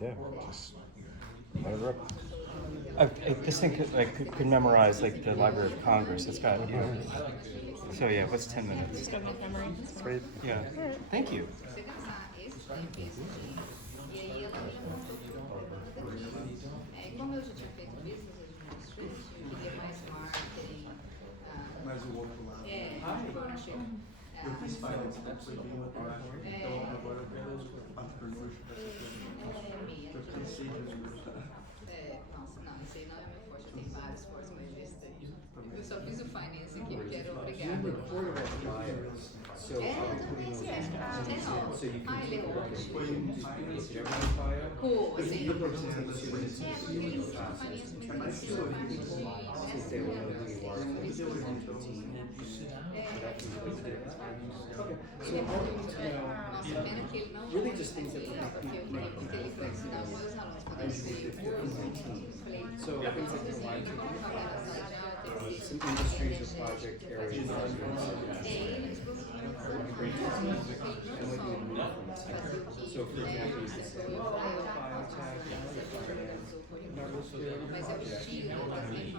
Yeah, just let it rip. This thing could memorize like the Library of Congress. It's got, you know. So yeah, what's 10 minutes? Just enough memory. Sweet. Yeah. Thank you. Como eu já tinha feito business administration, eu queria mais marketing. Mais o outro lado. Partnership. Eu fiz finance, né? Foi bem uma parte. Então agora eu quero entrepreneurship, essa coisa. Eu cansei de universidade. Nossa, não, isso aí não é meu forte. Eu tenho vários fortes, mas isso daí. Eu só fiz o finance aqui porque era obrigada. So Eu também, sim. so you can Ele é take a look at ótimo. every file. Cool, assim. You look at the students É, porque esse finance me conheceu a parte de since they were really working with the team. So what we need to know, Nossa, pena que ele não really just things that would porque eu make queria muito ele foi ensinar os meus alunos quando eu sei. so things like the line Falei na sala de aula, tem que some industries or project areas eles produziram and what you would move from so for example you could say biotech, finance, mas é o estilo,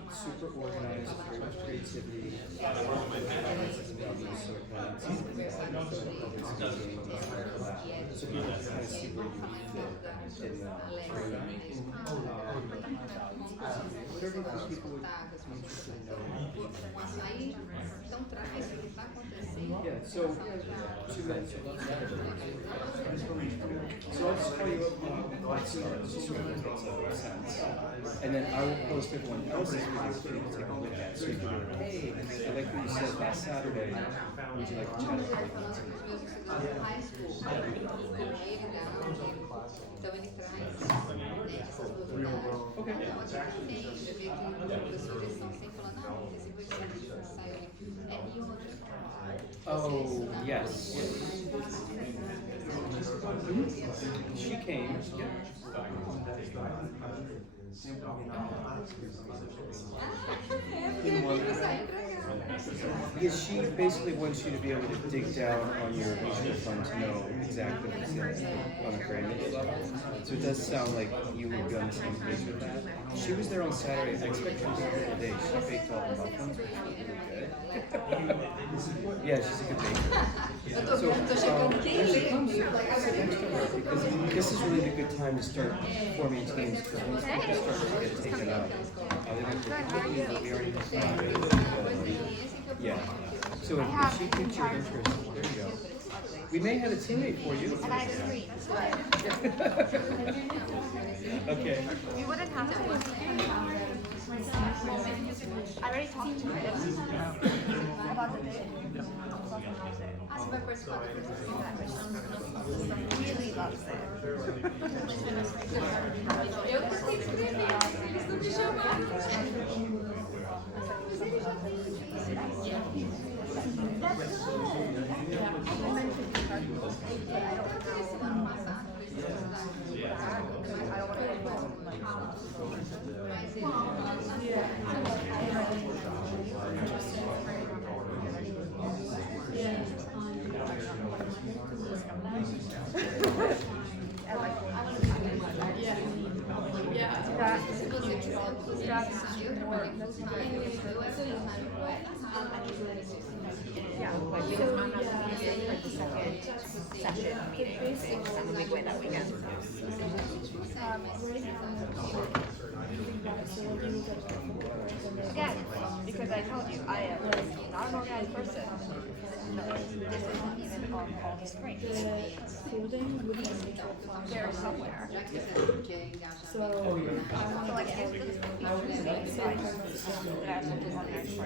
super organized, great creativity, finances and government, so accounts, public speaking, things like that. So people kind of see where you fit in the program. Whatever these people would be interested in knowing. Aí, então traz o que está acontecendo. Yeah, so 2 minutes. So I'll just call you up let's start. Just so it makes sense. And then I will post everyone else's videos for you to take a look at. So you can go, hey, I like what you said last Saturday. Would you like to chat about it? High school, então ele traz essas duas unidades. Okay. Então, a gente tem, eu vejo que as pessoas estão sempre falando, não, esse foi que saiu ali. E outra, Oh, yes. She came. Yeah, she basically wants you to be able to dig down on your mutual fund to know exactly what's in it on a granular level. So it does sound like you would be on the same page with that. She was there on Saturday. I expect her to be here today. She baked all the muffins, which was really good. Yeah, she's a good baker. So because this is really the good time to start forming teams because once people start to get taken up, they might be we already have yeah. So if she piques your interest, there you go. We may have a teammate for you. And I have 3. Okay. We wouldn't have to. I already talked to him about the day. você vai participar da Really loves it. Eu que tenho que escrever, eles não me chamaram. Mas ele já fez isso. Yeah, like we just found out that he did like the second session meeting in San Miguel that weekend. Yeah, because I told you I am not an organized person. No, this isn't even on all the screens. They're somewhere. So like here's the screen, so I just that I have something on there for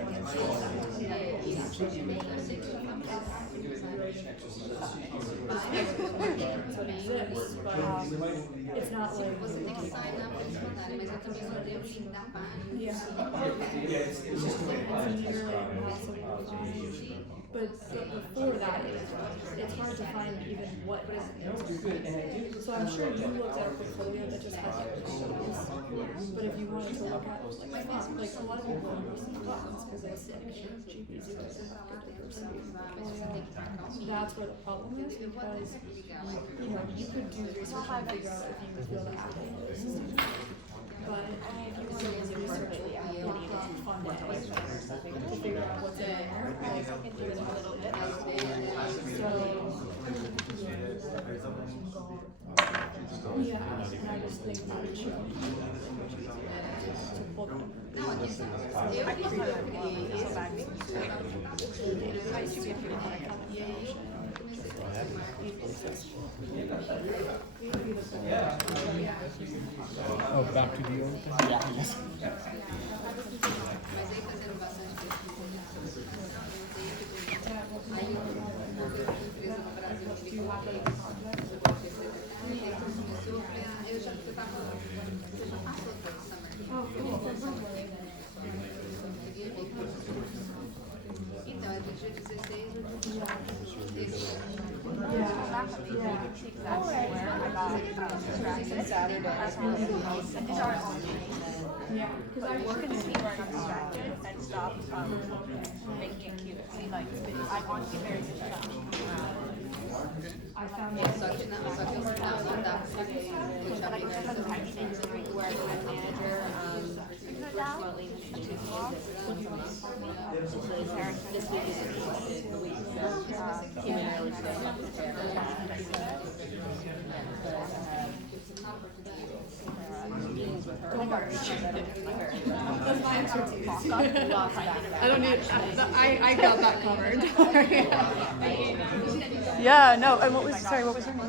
It's not like Você tem que sign up para eles mandarem, mas eu também mandei o link da página. yeah. But before that, it's hard to find even what is it. So I'm sure you looked at a portfolio that just has like photos. But if you wanted to look at like a lot of people are using buttons because it's like GPs who have impacted diversity. That's where the problem is because you could do research and figure out if you would feel that Apple is sustainable. But if you want to do research with Apple, you can't fund it to figure out what's in there. Like, it do it a little bit. So, yeah, and I just think that it should be much easier to pull them. I should be a few more Oh, back to the old thing? Yeah, yes. Então, é do dia 16 ao dia 18. Yeah, because I work in the See where I'm distracted and stop making it cute. See, like, I want to be very distracted. I found Só que não dá pra fazer. Eu já vi Because I think where the web manager personally institutes laws. This week is the week, so came in early today. Meetings with her. That's my expertise. Lots of I don't need. I got that covered. Yeah. No. And what was? Sorry. What was her name?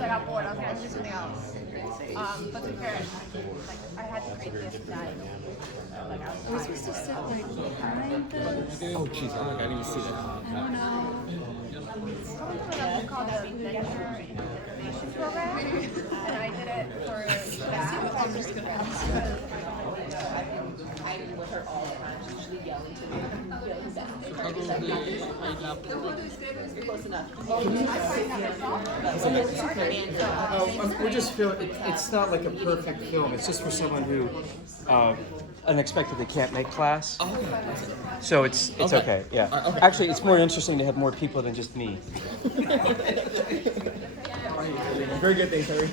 I got bored. I was going to do something else. But to be fair, like, I had to create this that. Like, Are we supposed to sit like behind this? Oh, jeez, I didn't even see that. I don't know. It's called the Venture Innovation Program, and I did it for that. I'm just gonna ask. I'm with her all the time. She's usually yelling to me. Yelling back. You're close enough. We're just feeling, it's not like a perfect film, it's just for someone who unexpectedly can't make class. So it's okay, yeah. Actually, it's more interesting to have more people than just me. Very good, thanks, Harry.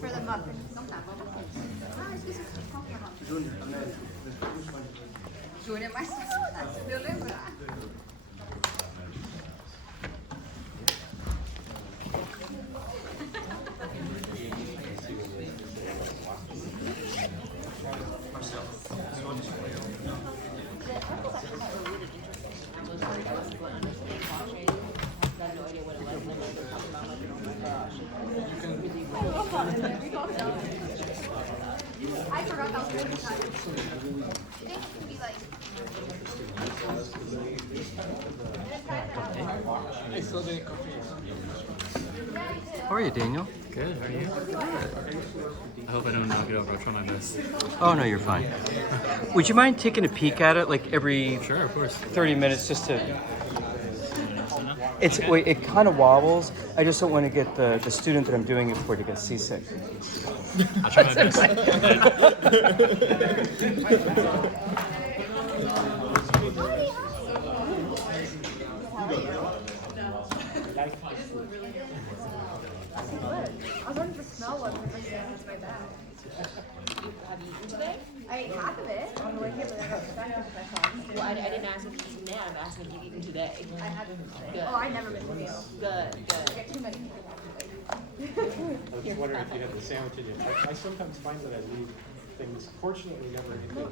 For the muffin. Júnior é mais fácil de eu lembrar. I forgot that was really tight. I think it could be like. I still didn't copy. How are you, Daniel? Good, how are you? I hope I don't knock it over. I'll try my best. Oh, no, you're fine. Would you mind taking a peek at it, like every Sure, of course. 30 minutes, just to... It kind of wobbles. I just don't want to get the student that I'm doing it for to get seasick. I'll try my best. I was wondering if the smell was into my bag. Have you eaten today? I ate half of it on the way here, but I got distracted with my phone. Well, I didn't ask if you eaten now. I'm asking if you've eaten today. I haven't. Good. Oh, I never miss a meal. Good, good. I get too many people. I was just wondering if you had the sandwich in you. I sometimes find that I leave things, fortunately, never anything,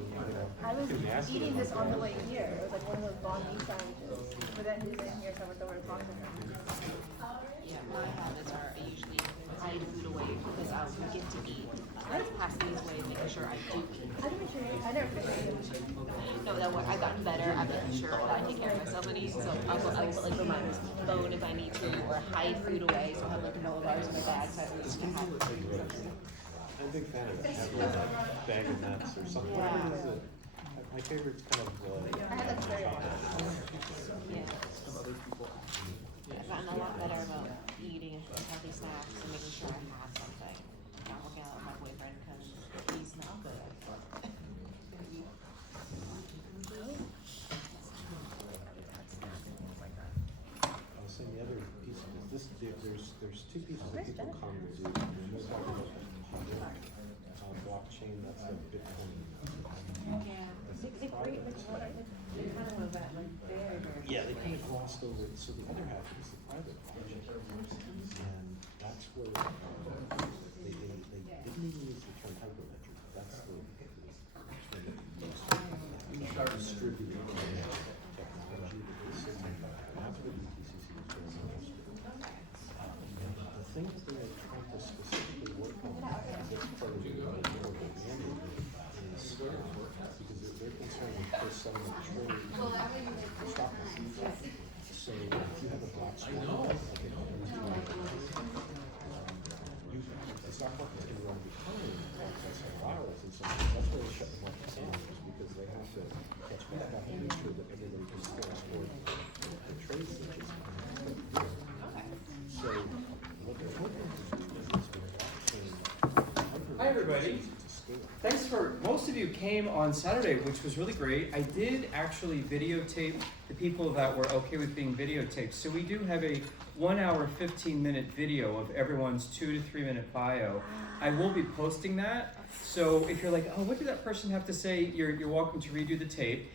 I was too nasty. eating this on the way here. It was like one of those banh mi sandwiches. But then he's in here, so I went over to talk to him. Yeah, my habits are I usually hide food away because I forget to eat. that's passing these ways, making sure I do. No, that I've gotten better. I'm making sure that I take care of myself and eat. So I will put like reminders, phone if I need to, or hide food away. So I have like granola bars in my bag, so at least can have. I'm a big fan of it. Have a bag of nuts or something. Yeah. What is it? My favorite's kind of. I have that very often. Yeah. I've gotten a lot better about eating healthy snacks and making sure I have something. I'm not working out with my boyfriend because he's not good at it. I was saying the other piece of this. There's two pieces that people commonly do. We're talking about blockchain. That's like Bitcoin. Yeah. They create like a lot of they kind of move that like very, very. Yeah, they kind of glossed over it. So the other half is the private blockchain, and that's where they didn't even use the term hyperledger. That's the term that they used. Distributed technology that they said that's what UTCC was very interested in. The thing that they're trying to specifically work on as part of the global mandate is because they're concerned with first settlement trade stock markets. So if you have a black swan, the stock market's going to run behind by several hours, and so that's why they shut the market down, is because they have to catch back up and make sure that everybody can still afford the trade switches. So what they're hoping to do is with blockchain. Hi, everybody. Thanks for, most of you came on Saturday, which was really great. I did actually videotape the people that were okay with being videotaped. So we do have a 1 hour, 15-minute video of everyone's 2 to 3 minute bio. I will be posting that. So if you're like, oh, what did that person have to say? You're welcome to redo the tape.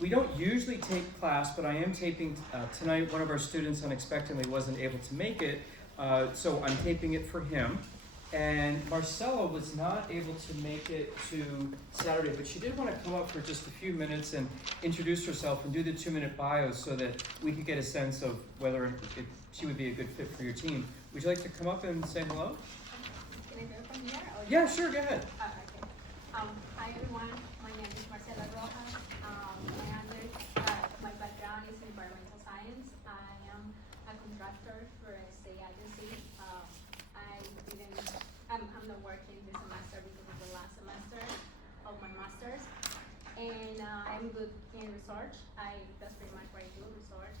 We don't usually tape class, but I am taping tonight. One of our students unexpectedly wasn't able to make it, so I'm taping it for him. And Marcella was not able to make it to Saturday, but she did want to come up for just a few minutes and introduce herself and do the 2-minute bios so that we could get a sense of whether she would be a good fit for your team. Would you like to come up and say hello? Can I go from here? Or Yeah, sure, go ahead. Okay. Hi everyone, my name is Marcela Rojas. My background is environmental science. I am a contractor for a state agency. I'm not working this semester because of the last semester of my master's. And I'm good in research. That's pretty much what I do, research.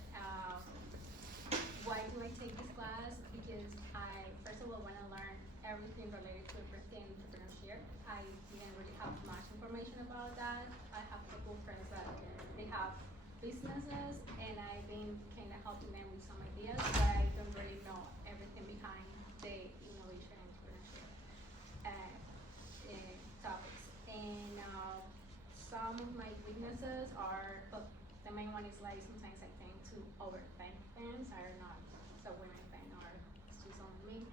Why do I take this class? Because I, first of all, want to learn everything related to entrepreneurship. I didn't really have much information about that. I have a couple friends that they have businesses, and I've been kind of helping them with some ideas, but I don't really know everything behind the innovation and entrepreneurship topics. And some of my weaknesses are, well, the main one is like sometimes I tend to overthink things. I don't know if it's a women thing or it's just only me.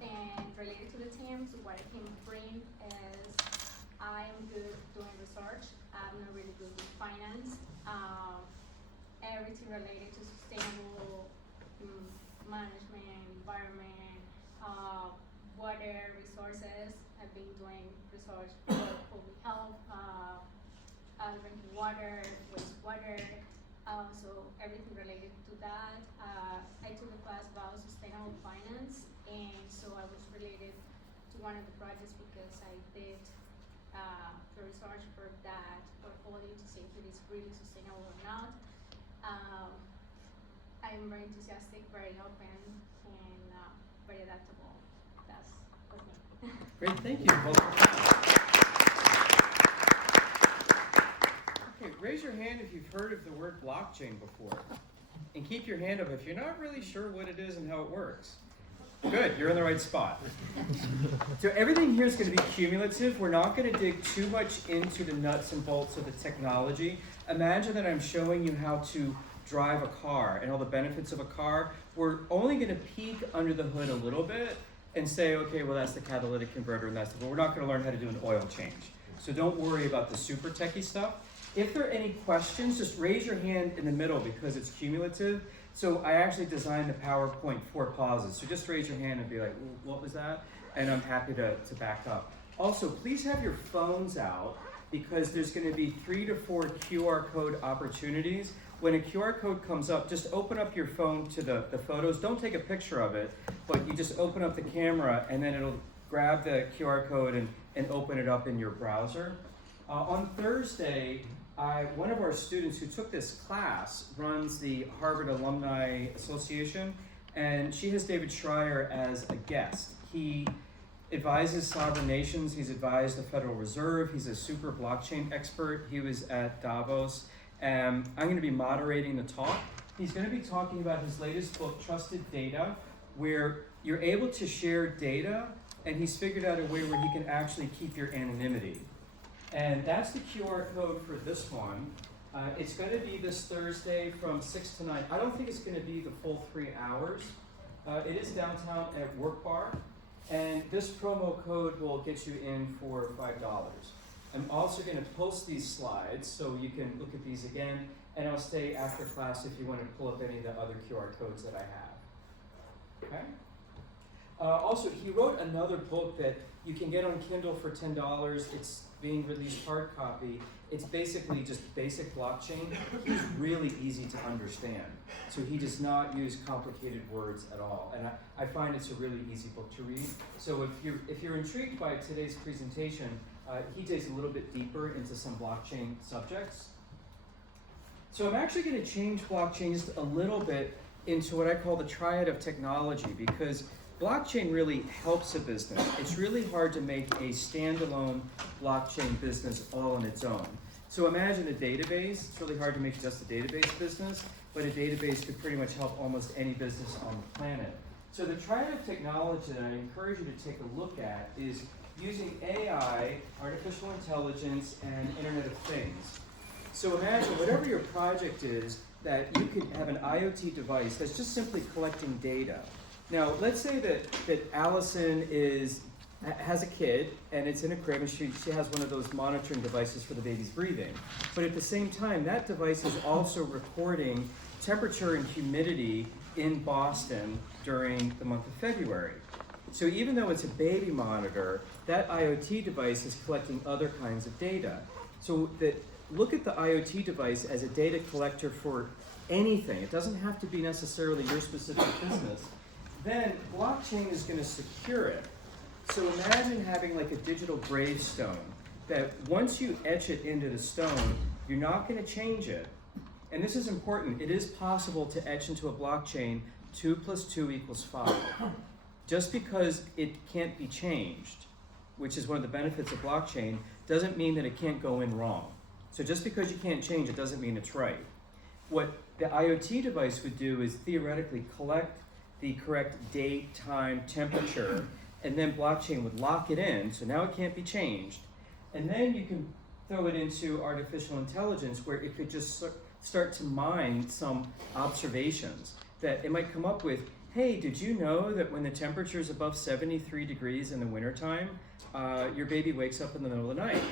And related to the teams, what I can bring is I'm good doing research. I'm not really good with finance. Everything related to sustainable management, environment, water resources. I've been doing research for public health, drinking water, wastewater, so everything related to that. I took a class about sustainable finance, and so I was related to one of the projects because I did the research for that portfolio to see if it is really sustainable or not. I'm very enthusiastic, very open, and very adaptable. That's what me. Great, thank you. Okay, raise your hand if you've heard of the word blockchain before. And keep your hand up if you're not really sure what it is and how it works. Good, you're in the right spot. So everything here is going to be cumulative. We're not going to dig too much into the nuts and bolts of the technology. Imagine that I'm showing you how to drive a car and all the benefits of a car. We're only going to peek under the hood a little bit and say, okay, well, that's the catalytic converter and that's the, but we're not going to learn how to do an oil change. So don't worry about the super techie stuff. If there are any questions, just raise your hand in the middle because it's cumulative. So I actually designed the PowerPoint for pauses. So just raise your hand and be like, what was that? And I'm happy to back up. Also, please have your phones out because there's going to be 3 to 4 QR code opportunities. When a QR code comes up, just open up your phone to the photos. Don't take a picture of it, but you just open up the camera and then it'll grab the QR code and open it up in your browser. On Thursday, one of our students who took this class runs the Harvard Alumni Association, and she has David Schreier as a guest. He advises sovereign nations. He's advised the Federal Reserve. He's a super blockchain expert. He was at Davos. I'm going to be moderating the talk. He's going to be talking about his latest book, Trusted Data, where you're able to share data, and he's figured out a way where he can actually keep your anonymity. And that's the QR code for this one. It's going to be this Thursday from 6 to 9. I don't think it's going to be the full 3 hours. It is downtown at Work Bar. And this promo code will get you in for $5. I'm also going to post these slides so you can look at these again, and I'll stay after class if you want to pull up any of the other QR codes that I have. Okay? Also, he wrote another book that you can get on Kindle for $10. It's being released hard copy. It's basically just basic blockchain. He's really easy to understand. So he does not use complicated words at all. And I find it's a really easy book to read. So if you're intrigued by today's presentation, he digs a little bit deeper into some blockchain subjects. So I'm actually going to change blockchain just a little bit into what I call the Triad of Technology, because blockchain really helps a business. It's really hard to make a standalone blockchain business all on its own. So imagine a database. It's really hard to make just a database business, but a database could pretty much help almost any business on the planet. So the Triad of Technology that I encourage you to take a look at is using AI, artificial intelligence, and Internet of Things. So imagine whatever your project is, that you could have an IoT device that's just simply collecting data. Now, let's say that Allison has a kid, and it's in a crib, and she has one of those monitoring devices for the baby's breathing. But at the same time, that device is also recording temperature and humidity in Boston during the month of February. So even though it's a baby monitor, that IoT device is collecting other kinds of data. So look at the IoT device as a data collector for anything. It doesn't have to be necessarily your specific business. Then blockchain is going to secure it. So imagine having like a digital gravestone that once you etch it into the stone, you're not going to change it. And this is important. It is possible to etch into a blockchain 2 + 2 = 5. Just because it can't be changed, which is one of the benefits of blockchain, doesn't mean that it can't go in wrong. So just because you can't change it doesn't mean it's right. What the IoT device would do is theoretically collect the correct date, time, temperature, and then blockchain would lock it in, so now it can't be changed. And then you can throw it into artificial intelligence where it could just start to mine some observations that it might come up with. Hey, did you know that when the temperature is above 73 degrees in the wintertime, your baby wakes up in the middle of the night?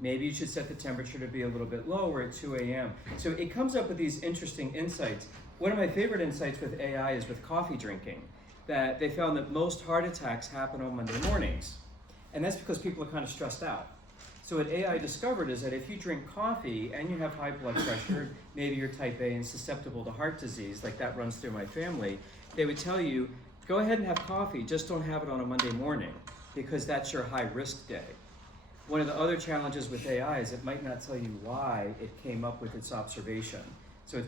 Maybe you should set the temperature to be a little bit lower at 2 a.m. So it comes up with these interesting insights. One of my favorite insights with AI is with coffee drinking, that they found that most heart attacks happen on Monday mornings. And that's because people are kind of stressed out. So what AI discovered is that if you drink coffee and you have high blood pressure, maybe you're type A and susceptible to heart disease, like that runs through my family, they would tell you, go ahead and have coffee, just don't have it on a Monday morning, because that's your high risk day. One of the other challenges with AI is it might not tell you why it came up with its observation. So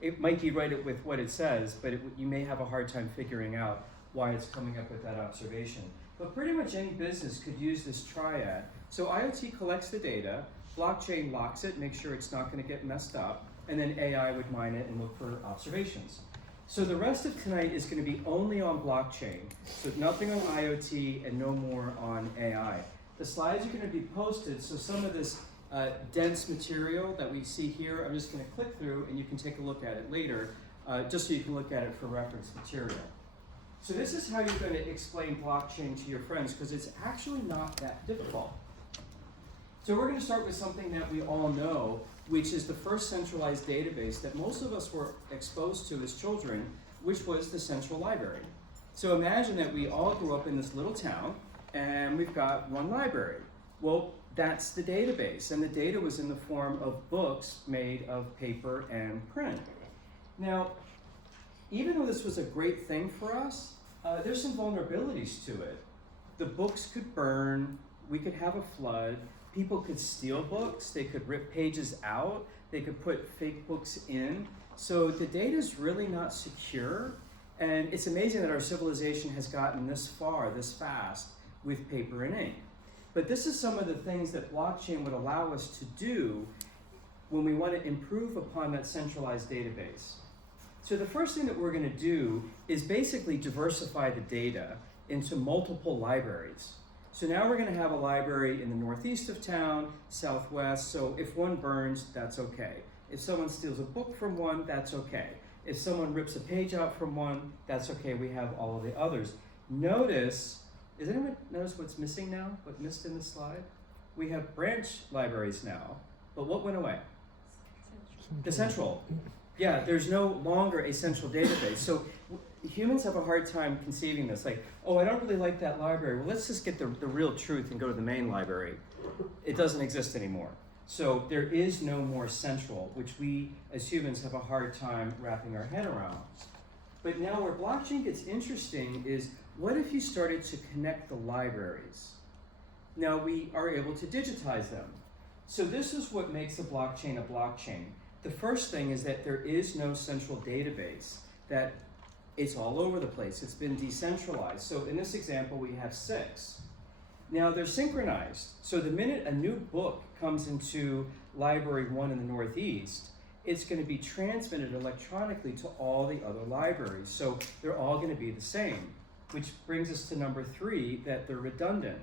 it might be right with what it says, but you may have a hard time figuring out why it's coming up with that observation. But pretty much any business could use this triad. So IoT collects the data, blockchain locks it, makes sure it's not going to get messed up, and then AI would mine it and look for observations. So the rest of tonight is going to be only on blockchain, so nothing on IoT and no more on AI. The slides are going to be posted, so some of this dense material that we see here, I'm just going to click through and you can take a look at it later, just so you can look at it for reference material. So this is how you're going to explain blockchain to your friends, because it's actually not that difficult. So we're going to start with something that we all know, which is the first centralized database that most of us were exposed to as children, which was the central library. So imagine that we all grew up in this little town, and we've got one library. Well, that's the database, and the data was in the form of books made of paper and print. Now, even though this was a great thing for us, there's some vulnerabilities to it. The books could burn, we could have a flood, people could steal books, they could rip pages out, they could put fake books in. So the data is really not secure, and it's amazing that our civilization has gotten this far, this fast, with paper and ink. But this is some of the things that blockchain would allow us to do when we want to improve upon that centralized database. So the first thing that we're going to do is basically diversify the data into multiple libraries. So now we're going to have a library in the northeast of town, southwest, so if one burns, that's okay. If someone steals a book from one, that's okay. If someone rips a page out from one, that's okay, we have all of the others. Notice, does anyone notice what's missing now? What missed in the slide? We have branch libraries now, but what went away? The central. Yeah, there's no longer a central database. So humans have a hard time conceiving this. Like, oh, I don't really like that library. Well, let's just get the real truth and go to the main library. It doesn't exist anymore. So there is no more central, which we as humans have a hard time wrapping our head around. But now where blockchain gets interesting is, what if you started to connect the libraries? Now we are able to digitize them. So this is what makes a blockchain a blockchain. The first thing is that there is no central database, that it's all over the place. It's been decentralized. So in this example, we have 6. Now they're synchronized. So the minute a new book comes into library 1 in the Northeast, it's going to be transmitted electronically to all the other libraries. So they're all going to be the same, which brings us to number 3, that they're redundant.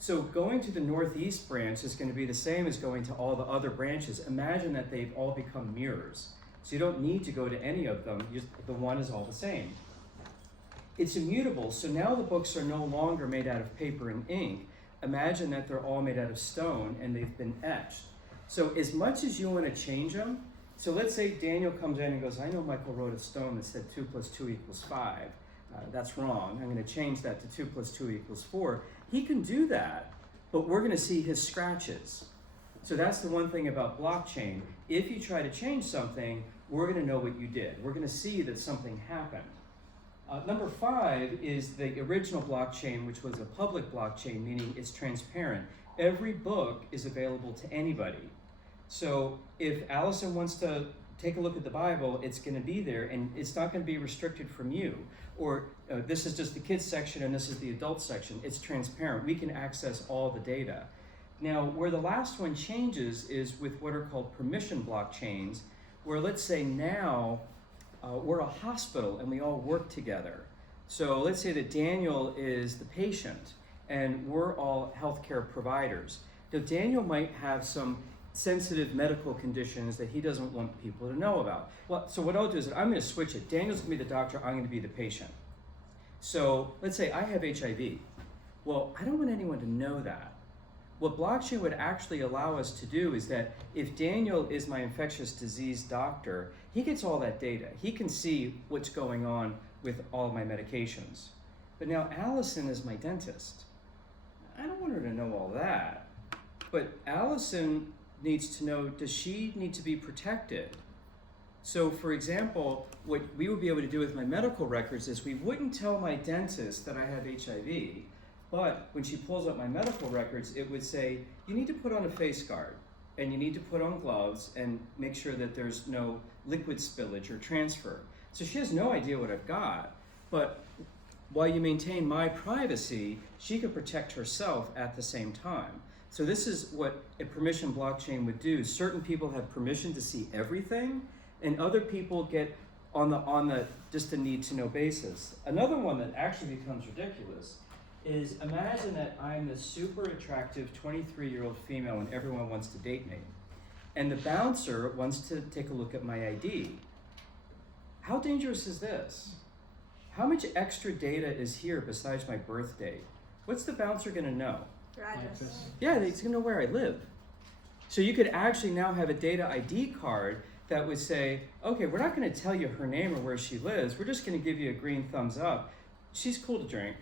So going to the Northeast branch is going to be the same as going to all the other branches. Imagine that they've all become mirrors. So you don't need to go to any of them, the one is all the same. It's immutable, so now the books are no longer made out of paper and ink. Imagine that they're all made out of stone and they've been etched. So as much as you want to change them, so let's say Daniel comes in and goes, I know Michael wrote a stone that said 2 + 2 = 5. That's wrong. I'm going to change that to 2 + 2 = 4. He can do that, but we're going to see his scratches. So that's the one thing about blockchain. If you try to change something, we're going to know what you did. We're going to see that something happened. Number 5 is the original blockchain, which was a public blockchain, meaning it's transparent. Every book is available to anybody. So if Allison wants to take a look at the Bible, it's going to be there, and it's not going to be restricted from you. Or this is just the kids section and this is the adult section. It's transparent. We can access all the data. Now, where the last one changes is with what are called permission blockchains, where let's say now we're a hospital and we all work together. So let's say that Daniel is the patient and we're all healthcare providers. Now, Daniel might have some sensitive medical conditions that he doesn't want people to know about. Well, so what I'll do is I'm going to switch it. Daniel's going to be the doctor, I'm going to be the patient. So let's say I have HIV. Well, I don't want anyone to know that. What blockchain would actually allow us to do is that if Daniel is my infectious disease doctor, he gets all that data. He can see what's going on with all of my medications. But now Allison is my dentist. I don't want her to know all that. But Allison needs to know, does she need to be protected? So for example, what we would be able to do with my medical records is we wouldn't tell my dentist that I have HIV, but when she pulls up my medical records, it would say, you need to put on a face guard and you need to put on gloves and make sure that there's no liquid spillage or transfer. So she has no idea what I've got, but while you maintain my privacy, she could protect herself at the same time. So this is what a permission blockchain would do. Certain people have permission to see everything, and other people get on the just a need to know basis. Another one that actually becomes ridiculous is, imagine that I'm this super attractive 23-year-old female and everyone wants to date me. And the bouncer wants to take a look at my ID. How dangerous is this? How much extra data is here besides my birth date? What's the bouncer gonna know? Your address. Yeah, it's gonna know where I live. So you could actually now have a data ID card that would say, okay, we're not gonna tell you her name or where she lives, we're just gonna give you a green thumbs up. She's cool to drink,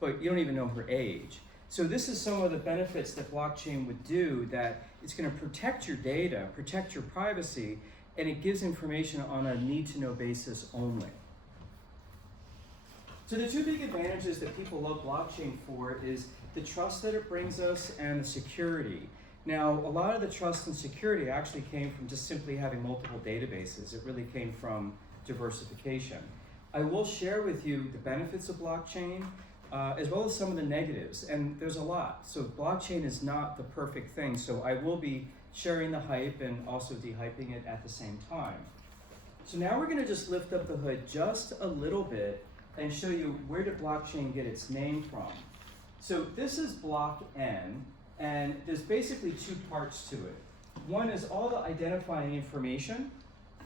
but you don't even know her age. So this is some of the benefits that blockchain would do, that it's gonna protect your data, protect your privacy, and it gives information on a need-to-know basis only. So the two big advantages that people love blockchain for is the trust that it brings us and the security. Now, a lot of the trust and security actually came from just simply having multiple databases. It really came from diversification. I will share with you the benefits of blockchain, as well as some of the negatives, and there's a lot. So blockchain is not the perfect thing, so I will be sharing the hype and also de-hyping it at the same time. So now we're gonna just lift up the hood just a little bit and show you where did blockchain get its name from. So this is block N, and there's basically two parts to it. One is all the identifying information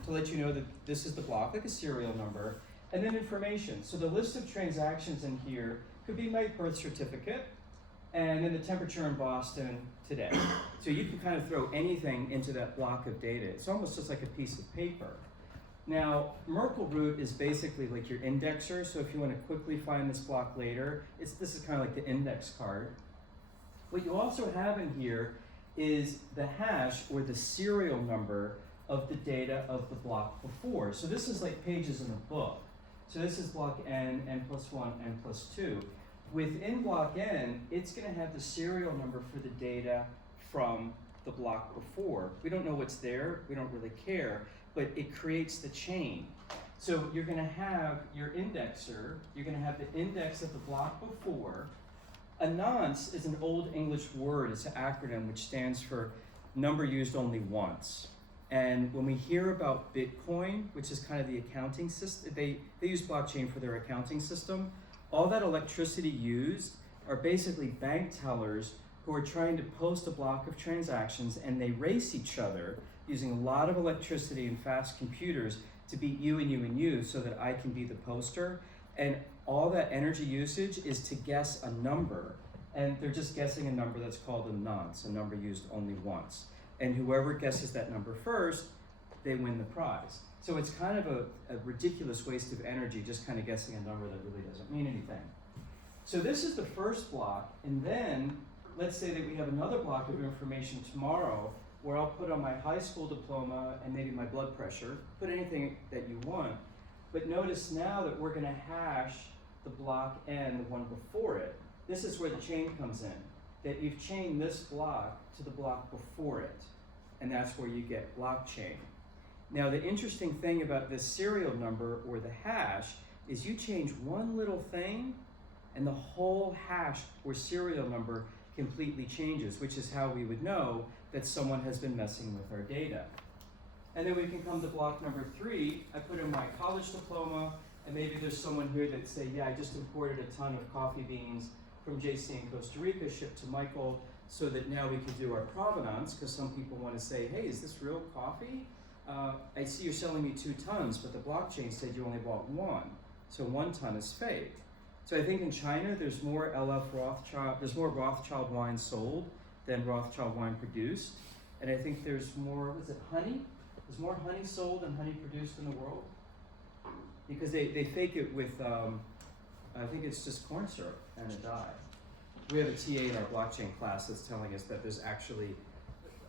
to let you know that this is the block, like a serial number, and then information. So the list of transactions in here could be my birth certificate, and then the temperature in Boston today. So you can kind of throw anything into that block of data. It's almost just like a piece of paper. Now, Merkle root is basically like your indexer, so if you want to quickly find this block later, this is kind of like the index card. What you also have in here is the hash, or the serial number of the data of the block before. So this is like pages in a book. So this is block N, N+1, N+2. Within block N, it's going to have the serial number for the data from the block before. We don't know what's there, we don't really care, but it creates the chain. So you're going to have your indexer, you're going to have the index of the block before. A nonce is an old English word, it's an acronym which stands for number used only once. And when we hear about Bitcoin, which is kind of the accounting system, they use blockchain for their accounting system. All that electricity used are basically bank tellers who are trying to post a block of transactions, and they race each other using a lot of electricity and fast computers to beat you and you and you so that I can be the poster. And all that energy usage is to guess a number, and they're just guessing a number that's called a nonce, a number used only once. And whoever guesses that number first, they win the prize. So it's kind of a ridiculous waste of energy just kind of guessing a number that really doesn't mean anything. So this is the first block, and then let's say that we have another block of information tomorrow where I'll put on my high school diploma and maybe my blood pressure, put anything that you want. But notice now that we're gonna hash the block N, the one before it. This is where the chain comes in, that you've chained this block to the block before it, and that's where you get blockchain. Now the interesting thing about this serial number, or the hash, is you change one little thing and the whole hash or serial number completely changes, which is how we would know that someone has been messing with our data. And then we can come to block number 3. I put in my college diploma, and maybe there's someone here that say, yeah, I just imported a ton of coffee beans from JC in Costa Rica, shipped to Michael, so that now we can do our provenance, because some people want to say, hey, is this real coffee? I see you're selling me 2 tons, but the blockchain said you only bought 1, so 1 ton is fake. So I think in China, there's more Rothschild wine sold than Rothschild wine produced, and I think there's more, was it honey? There's more honey sold than honey produced in the world, because they fake it with, I think it's just corn syrup and a dye. We have a TA in our blockchain class that's telling us that there's actually,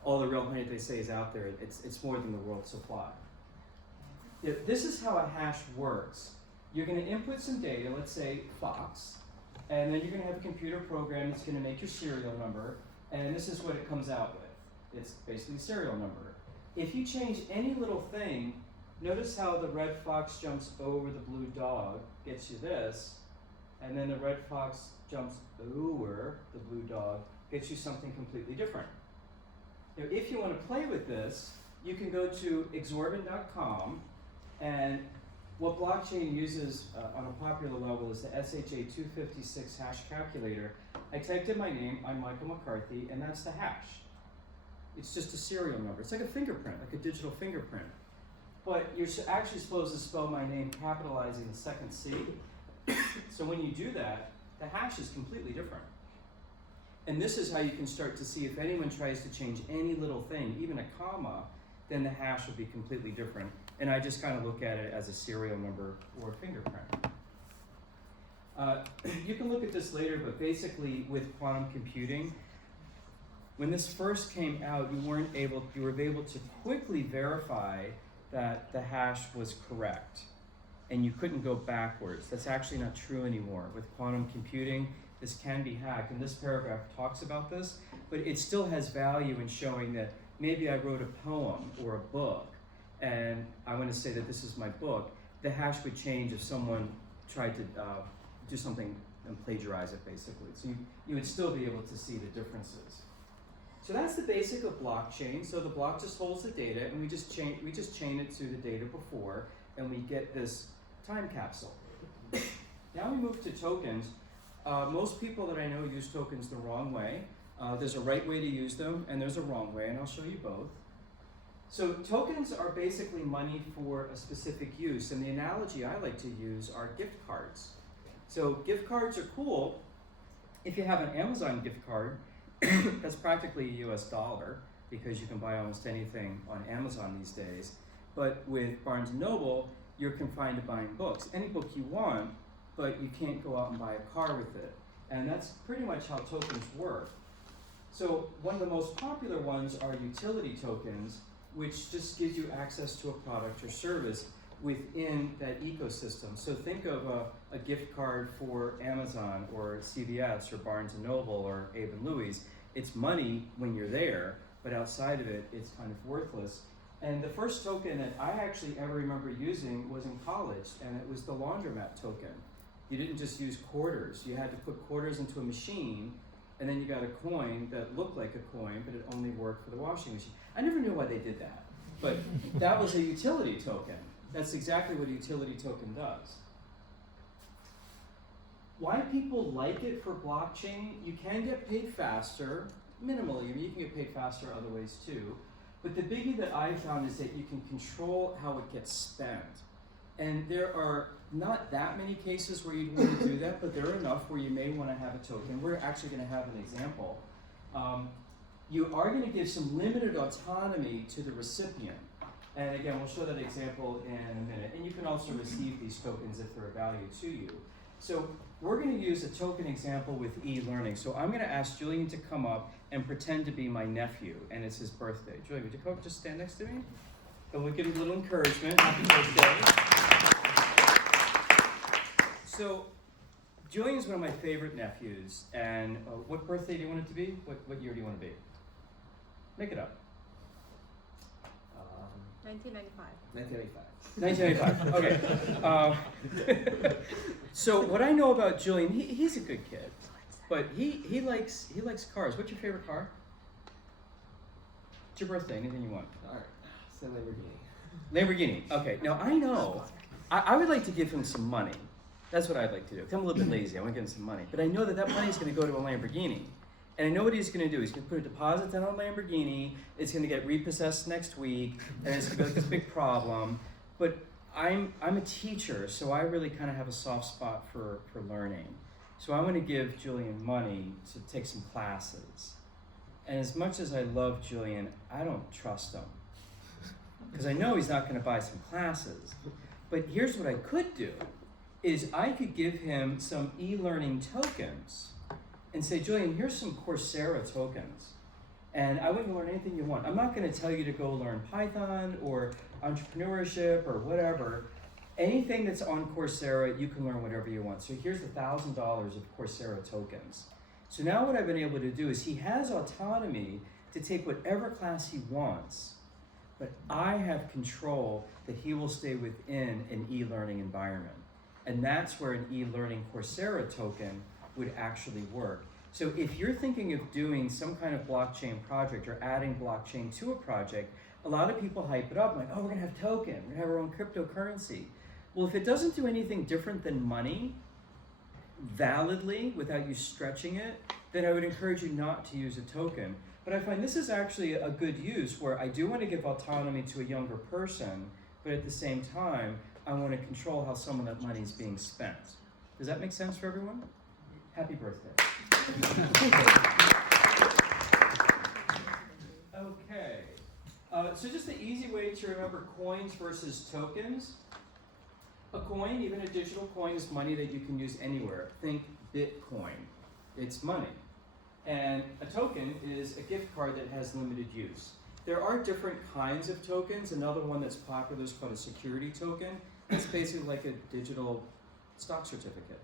all the real honey they say is out there, it's more than the world's supply. Yeah, this is how a hash works. You're gonna input some data, let's say Fox, and then you're gonna have a computer program that's gonna make your serial number, and this is what it comes out with. It's basically a serial number. If you change any little thing, notice how the red fox jumps over the blue dog, gets you this, and then the red fox jumps over the blue dog, gets you something completely different. Now, if you want to play with this, you can go to exorbitant.com, and what blockchain uses on a popular level is the SHA-256 hash calculator. I typed in my name, I'm Michael McCarthy, and that's the hash. It's just a serial number. It's like a fingerprint, like a digital fingerprint. But you're actually supposed to spell my name capitalizing the second C. So when you do that, the hash is completely different. And this is how you can start to see if anyone tries to change any little thing, even a comma, then the hash will be completely different. And I just kind of look at it as a serial number or a fingerprint. You can look at this later, but basically with quantum computing, when this first came out, you were able to quickly verify that the hash was correct, and you couldn't go backwards. That's actually not true anymore. With quantum computing, this can be hacked, and this paragraph talks about this, but it still has value in showing that maybe I wrote a poem or a book, and I want to say that this is my book. The hash would change if someone tried to do something and plagiarize it, basically. So you would still be able to see the differences. So that's the basic of blockchain. So the block just holds the data, and we just chain it to the data before, and we get this time capsule. Now we move to tokens. Most people that I know use tokens the wrong way. There's a right way to use them, and there's a wrong way, and I'll show you both. So tokens are basically money for a specific use, and the analogy I like to use are gift cards. So gift cards are cool. If you have an Amazon gift card, that's practically a US dollar, because you can buy almost anything on Amazon these days. But with Barnes & Noble, you're confined to buying books. Any book you want, but you can't go out and buy a car with it. And that's pretty much how tokens work. So one of the most popular ones are utility tokens, which just gives you access to a product or service within that ecosystem. So think of a gift card for Amazon or CVS or Barnes & Noble or Abe & Louie's. It's money when you're there, but outside of it, it's kind of worthless. And the first token that I actually ever remember using was in college, and it was the laundromat token. You didn't just use quarters. You had to put quarters into a machine, and then you got a coin that looked like a coin, but it only worked for the washing machine. I never knew why they did that, but that was a utility token. That's exactly what a utility token does. Why people like it for blockchain? You can get paid faster, minimally. I mean, you can get paid faster other ways too. But the biggie that I found is that you can control how it gets spent. And there are not that many cases where you'd want to do that, but there are enough where you may want to have a token. We're actually going to have an example. You are going to give some limited autonomy to the recipient. And again, we'll show that example in a minute. And you can also receive these tokens if they're of value to you. So we're going to use a token example with e-learning. So I'm going to ask Julian to come up and pretend to be my nephew, and it's his birthday. Julian, would you come up, just stand next to me? And we'll give you a little encouragement. Happy birthday. So Julian's one of my favorite nephews, and what birthday do you want it to be? What year do you want to be? Make it up. 1995. 1985. Okay. So what I know about Julian, he's a good kid, but he likes cars. What's your favorite car? It's your birthday. Anything you want? All right, so Lamborghini. Lamborghini. Okay. Now I know. I would like to give him some money. That's what I'd like to do. I'm a little bit lazy. I want to give him some money, but I know that money is going to go to a Lamborghini. And I know what he's going to do. He's going to put a deposit down on a Lamborghini. It's going to get repossessed next week, and it's going to be this big problem. But I'm a teacher, so I really kind of have a soft spot for learning. So I want to give Julian money to take some classes. And as much as I love Julian, I don't trust him, because I know he's not going to buy some classes. But here's what I could do, is I could give him some e-learning tokens and say, Julian, here's some Coursera tokens. And I want you to learn anything you want. I'm not going to tell you to go learn Python or entrepreneurship or whatever. Anything that's on Coursera, you can learn whatever you want. So here's $1,000 of Coursera tokens. So now what I've been able to do is he has autonomy to take whatever class he wants, but I have control that he will stay within an e-learning environment. And that's where an e-learning Coursera token would actually work. So if you're thinking of doing some kind of blockchain project or adding blockchain to a project, a lot of people hype it up like, oh, we're gonna have token, we're gonna have our own cryptocurrency. Well, if it doesn't do anything different than money, validly, without you stretching it, then I would encourage you not to use a token. But I find this is actually a good use where I do want to give autonomy to a younger person, but at the same time, I want to control how some of that money is being spent. Does that make sense for everyone? Happy birthday. Okay. So just the easy way to remember coins versus tokens. A coin, even a digital coin, is money that you can use anywhere. Think Bitcoin. It's money. And a token is a gift card that has limited use. There are different kinds of tokens. Another one that's popular is called a security token. It's basically like a digital stock certificate.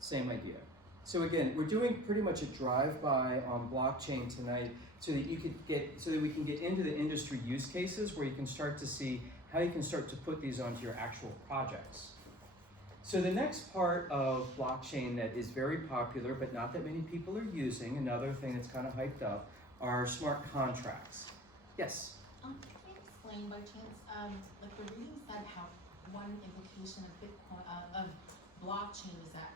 Same idea. So again, we're doing pretty much a drive-by on blockchain tonight so that we can get into the industry use cases where you can start to see how you can start to put these onto your actual projects. So the next part of blockchain that is very popular, but not that many people are using, another thing that's kind of hyped up, are smart contracts. Yes? Can you explain by chance, like the reading said how one implication of Bitcoin, of blockchain is that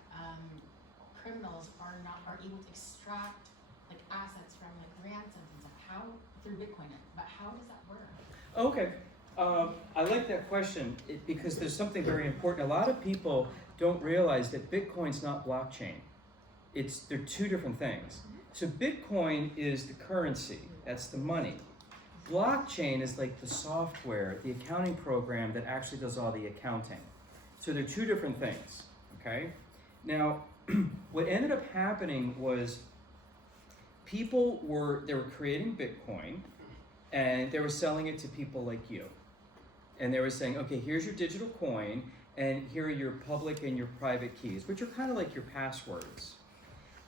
criminals are able to extract like assets from like grants and things like how through Bitcoin, but how does that work? Okay. I like that question because there's something very important. A lot of people don't realize that Bitcoin's not blockchain. They're two different things. So Bitcoin is the currency, that's the money. Blockchain is like the software, the accounting program that actually does all the accounting. So they're two different things, okay? Now, what ended up happening was they were creating Bitcoin and they were selling it to people like you. And they were saying, okay, here's your digital coin, and here are your public and your private keys, which are kind of like your passwords.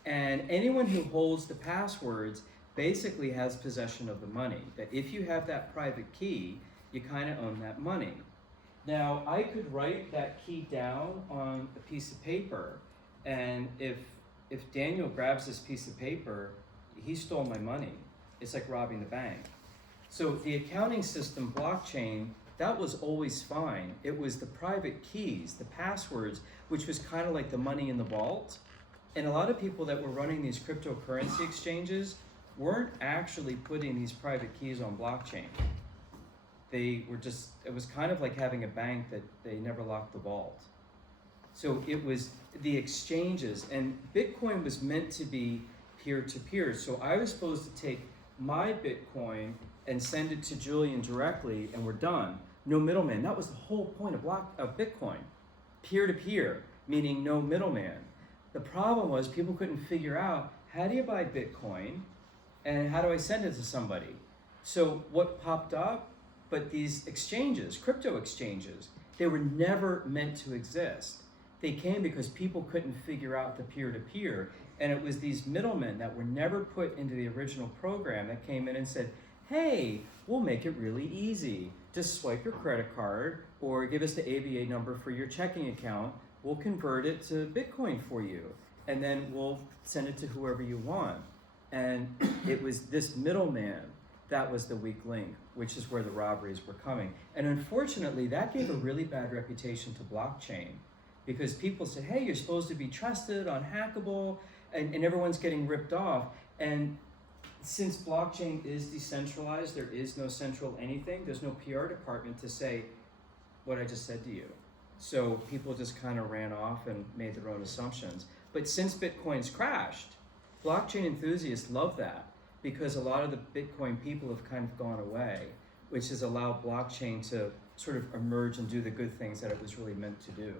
And anyone who holds the passwords basically has possession of the money. That if you have that private key, you kind of own that money. Now, I could write that key down on a piece of paper, and if Daniel grabs this piece of paper, he stole my money. It's like robbing the bank. So the accounting system, blockchain, that was always fine. It was the private keys, the passwords, which was kind of like the money in the vault. And a lot of people that were running these cryptocurrency exchanges weren't actually putting these private keys on blockchain. It was kind of like having a bank that they never locked the vault. So it was the exchanges, and Bitcoin was meant to be peer-to-peer. So I was supposed to take my Bitcoin and send it to Julian directly, and we're done. No middleman. That was the whole point of Bitcoin. Peer-to-peer, meaning no middleman. The problem was people couldn't figure out, how do you buy Bitcoin, and how do I send it to somebody? So what popped up? But these exchanges, crypto exchanges, they were never meant to exist. They came because people couldn't figure out the peer-to-peer, and it was these middlemen that were never put into the original program that came in and said, hey, we'll make it really easy. Just swipe your credit card or give us the ABA number for your checking account. We'll convert it to Bitcoin for you, and then we'll send it to whoever you want. And it was this middleman that was the weak link, which is where the robberies were coming. And unfortunately, that gave a really bad reputation to blockchain because people said, hey, you're supposed to be trusted, unhackable, and everyone's getting ripped off. And since blockchain is decentralized, there is no central anything, there's no PR department to say what I just said to you. So people just kind of ran off and made their own assumptions. But since Bitcoin's crashed, blockchain enthusiasts love that because a lot of the Bitcoin people have kind of gone away, which has allowed blockchain to sort of emerge and do the good things that it was really meant to do.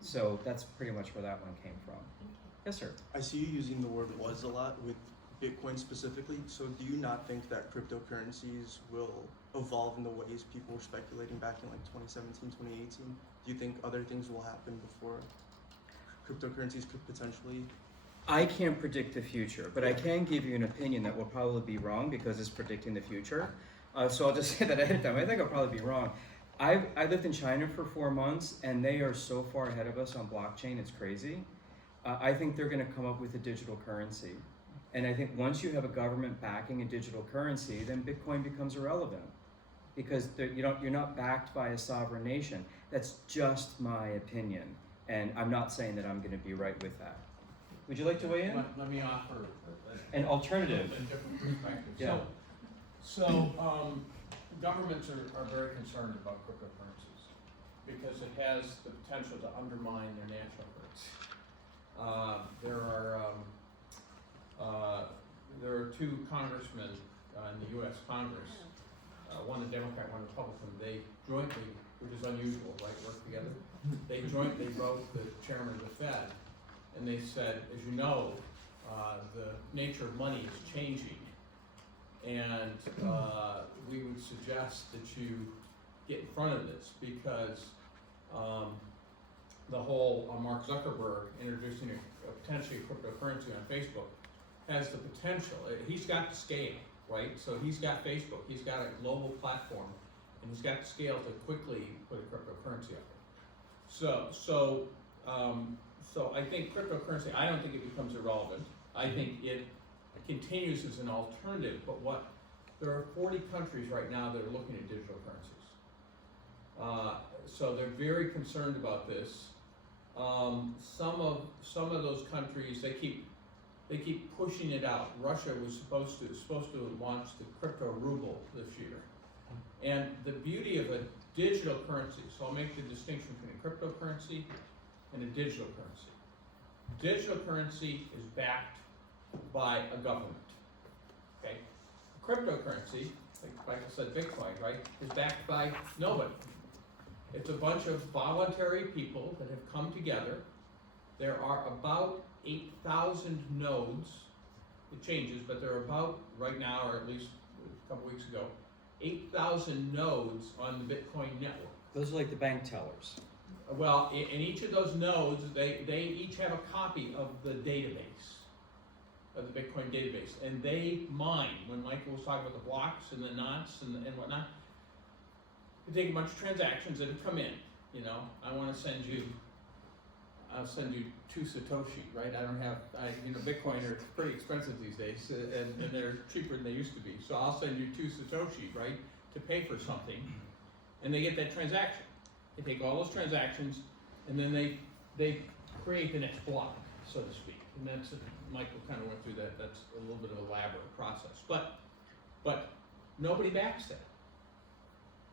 So that's pretty much where that one came from. Yes, sir. I see you using the word was a lot with Bitcoin specifically. So do you not think that cryptocurrencies will evolve in the ways people were speculating back in like 2017, 2018? Do you think other things will happen before cryptocurrencies could potentially? I can't predict the future, but I can give you an opinion that will probably be wrong because it's predicting the future. So I'll just say that ahead of time. I think I'll probably be wrong. I lived in China for 4 months, and they are so far ahead of us on blockchain, it's crazy. I think they're going to come up with a digital currency. And I think once you have a government backing a digital currency, then Bitcoin becomes irrelevant because you're not backed by a sovereign nation. That's just my opinion. And I'm not saying that I'm going to be right with that. Would you like to weigh in? Let me offer an alternative. A different perspective. Yeah. So governments are very concerned about cryptocurrencies because it has the potential to undermine their national goods. There are there are two congressmen in the U.S. Congress, one a Democrat, one a Republican. They jointly, which is unusual, right, work together. They jointly wrote the chairman of the Fed, and they said, as you know, the nature of money is changing, and we would suggest that you get in front of this because the whole Mark Zuckerberg introducing a potentially cryptocurrency on Facebook has the potential. He's got the scale, right? So he's got Facebook, he's got a global platform, and he's got the scale to quickly put a cryptocurrency up there. So I think cryptocurrency, I don't think it becomes irrelevant. I think it continues as an alternative, but there are 40 countries right now that are looking at digital currencies. So they're very concerned about this. Some of those countries, they keep pushing it out. Russia was supposed to launch the crypto ruble this year. And the beauty of a digital currency, so I'll make the distinction between a cryptocurrency and a digital currency. Digital currency is backed by a government, okay? Cryptocurrency, like I said, Bitcoin, right, is backed by nobody. It's a bunch of voluntary people that have come together. There are about 8,000 nodes. It changes, but there are about, right now, or at least a couple weeks ago, 8,000 nodes on the Bitcoin network. Those are like the bank tellers. Well, in each of those nodes, they each have a copy of the database, of the Bitcoin database, and they mine. When Michael was talking about the blocks and the knots and whatnot, they take a bunch of transactions that have come in. You know, I'll send you 2 Satoshi, right? Bitcoin are pretty expensive these days, and they're cheaper than they used to be. So I'll send you 2 Satoshi, right, to pay for something, and they get that transaction. They take all those transactions, and then they create the next block, so to speak. And that's, Michael kind of went through that. That's a little bit of an elaborate process, but nobody backs that.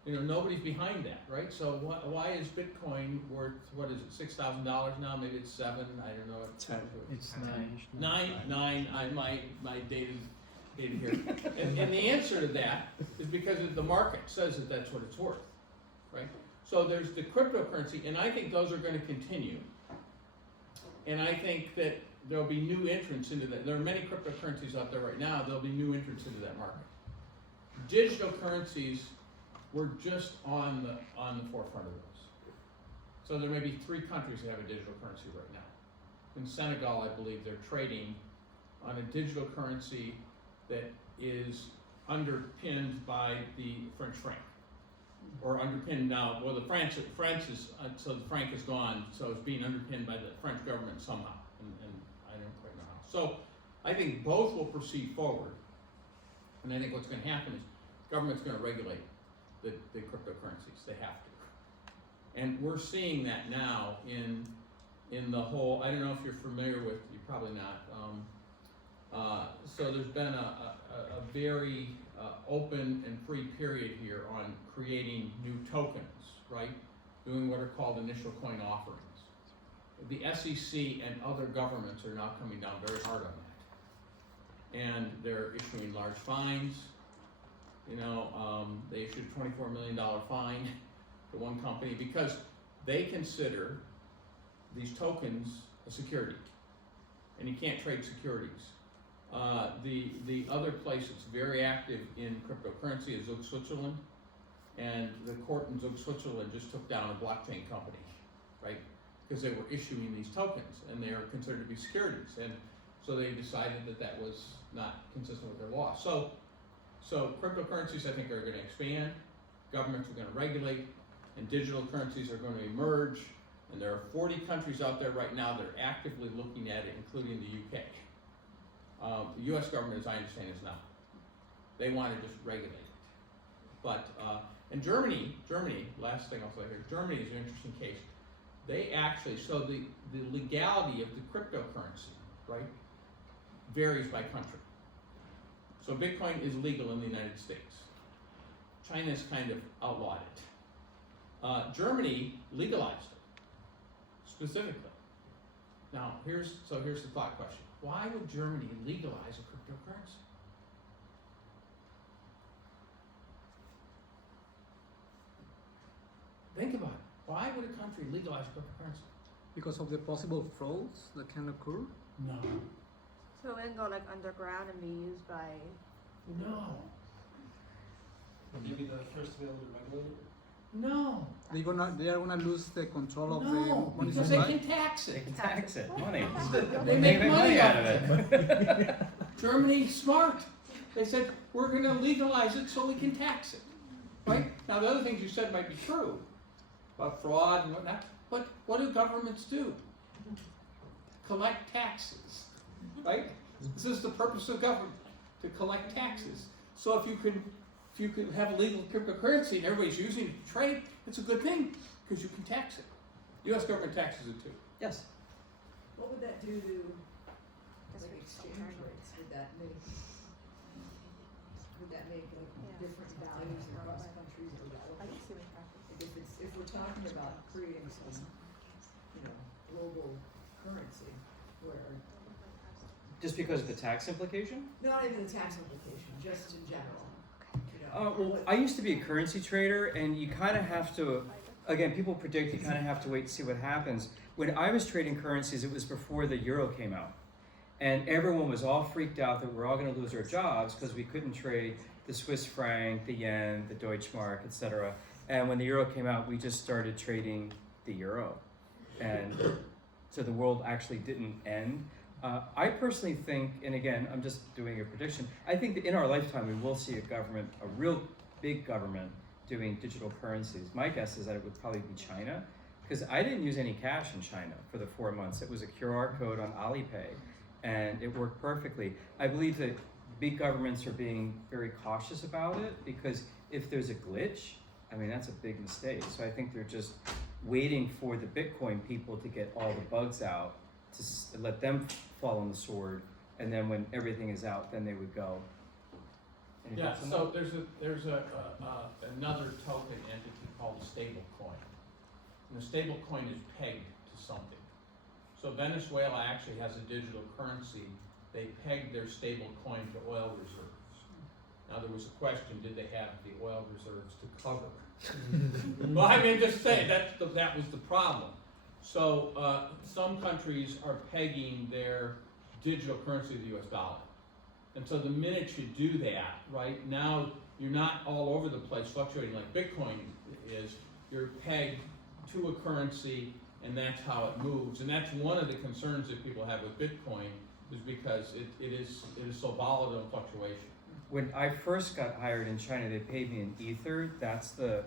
You know, nobody's behind that, right? So why is Bitcoin worth, what is it, $6,000 now? Maybe it's 7. I don't know. It's 9. 9. My data here. And the answer to that is because the market says that that's what it's worth, right? So there's the cryptocurrency, and I think those are going to continue. And I think that there'll be new entrants into that. There are many cryptocurrencies out there right now. There'll be new entrants into that market. Digital currencies, we're just on the forefront of those. So there may be 3 countries that have a digital currency right now. In Senegal, I believe they're trading on a digital currency that is underpinned by the French franc. Or underpinned now, well, the France is, so the franc is gone, so it's being underpinned by the French government somehow, and I don't quite know how. So I think both will proceed forward, and I think what's going to happen is government's going to regulate the cryptocurrencies. They have to. And we're seeing that now in the whole, I don't know if you're familiar with, you're probably not, so there's been a very open and free period here on creating new tokens, right? Doing what are called initial coin offerings. The SEC and other governments are now coming down very hard on that. And they're issuing large fines. You know, they issued a $24 million fine to one company because they consider these tokens a security, and you can't trade securities. The other place that's very active in cryptocurrency is Zug, Switzerland, and the court in Zug, Switzerland just took down a blockchain company, right? Because they were issuing these tokens, and they are considered to be securities, and so they decided that that was not consistent with their law. So cryptocurrencies, I think, are going to expand. Governments are going to regulate, and digital currencies are going to emerge. And there are 40 countries out there right now that are actively looking at it, including the UK. The U.S. government, as I understand, is not. They want to just regulate it. But and Germany. Last thing I'll say here. Germany is an interesting case. They actually, so the legality of the cryptocurrency, right, varies by country. So Bitcoin is legal in the United States. China's kind of outlawed it. Germany legalized it, specifically. Now, here's the thought question. why would Germany legalize a cryptocurrency? Think about it. Why would a country legalize cryptocurrency? Because of the possible frauds that can occur? No. So it can go like underground and be used by. No. Will you be the first to be able to regulate it? No. They are gonna lose the control of the No, money because they supply? can tax They it. can tax it, money. They make money out of it. Germany's smart. They said, we're gonna legalize it so we can tax it. Right? Now, the other things you said might be true about fraud and whatnot, but what do governments do? Collect taxes, right? This is the purpose of government, to collect taxes. So if you can have a legal cryptocurrency and everybody's using it to trade, it's a good thing, because you can tax it. U.S. government taxes it too. Yes. What would that do to like exchange rates? Would that make different values across countries or if we're talking about creating some, global currency where Just because of the tax implication? not even the tax implication, just in general. Well, I used to be a currency trader, and you kind of have to, again, people predict you kind of have to wait to see what happens. When I was trading currencies, it was before the euro came out. And everyone was all freaked out that we're all going to lose our jobs because we couldn't trade the Swiss franc, the yen, the Deutschmark, etc. And when the euro came out, we just started trading the euro. And so the world actually didn't end. I personally think, and again, I'm just doing a prediction, I think that in our lifetime we will see a real big government doing digital currencies. My guess is that it would probably be China, because I didn't use any cash in China for the 4 months. It was a QR code on Alipay, and it worked perfectly. I believe that big governments are being very cautious about it, because if there's a glitch, I mean, that's a big mistake. So I think they're just waiting for the Bitcoin people to get all the bugs out, to let them fall on the sword, and then when everything is out, then they would go. Any Yeah, thoughts on so that? there's another token entity called a stable coin. And the stable coin is pegged to something. So Venezuela actually has a digital currency. They pegged their stable coin to oil reserves. Now there was a question, did they have the oil reserves to cover? Well, I mean, just say that was the problem. So some countries are pegging their digital currency to the US dollar. And so the minute you do that, right, now you're not all over the place fluctuating like Bitcoin is. You're pegged to a currency, and that's how it moves. And that's one of the concerns that people have with Bitcoin, is because it is so volatile in fluctuation. When I first got hired in China, they paid me in Ether. That's the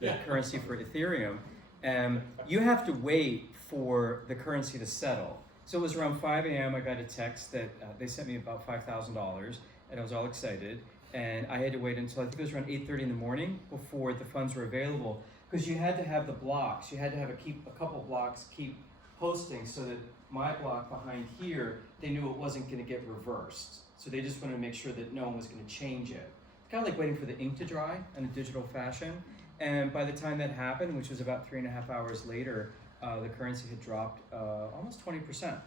Yeah. currency for Ethereum. And you have to wait for the currency to settle. So it was around 5 a.m. I got a text that they sent me about $5,000, and I was all excited. And I had to wait until I think it was around 8:30 in the morning before the funds were available, because you had to have the blocks. You had to have a couple blocks keep posting, so that my block behind here, they knew it wasn't going to get reversed. So they just wanted to make sure that no one was going to change it. It's kind of like waiting for the ink to dry in a digital fashion. And by the time that happened, which was about 3.5 hours later, the currency had dropped almost 20%.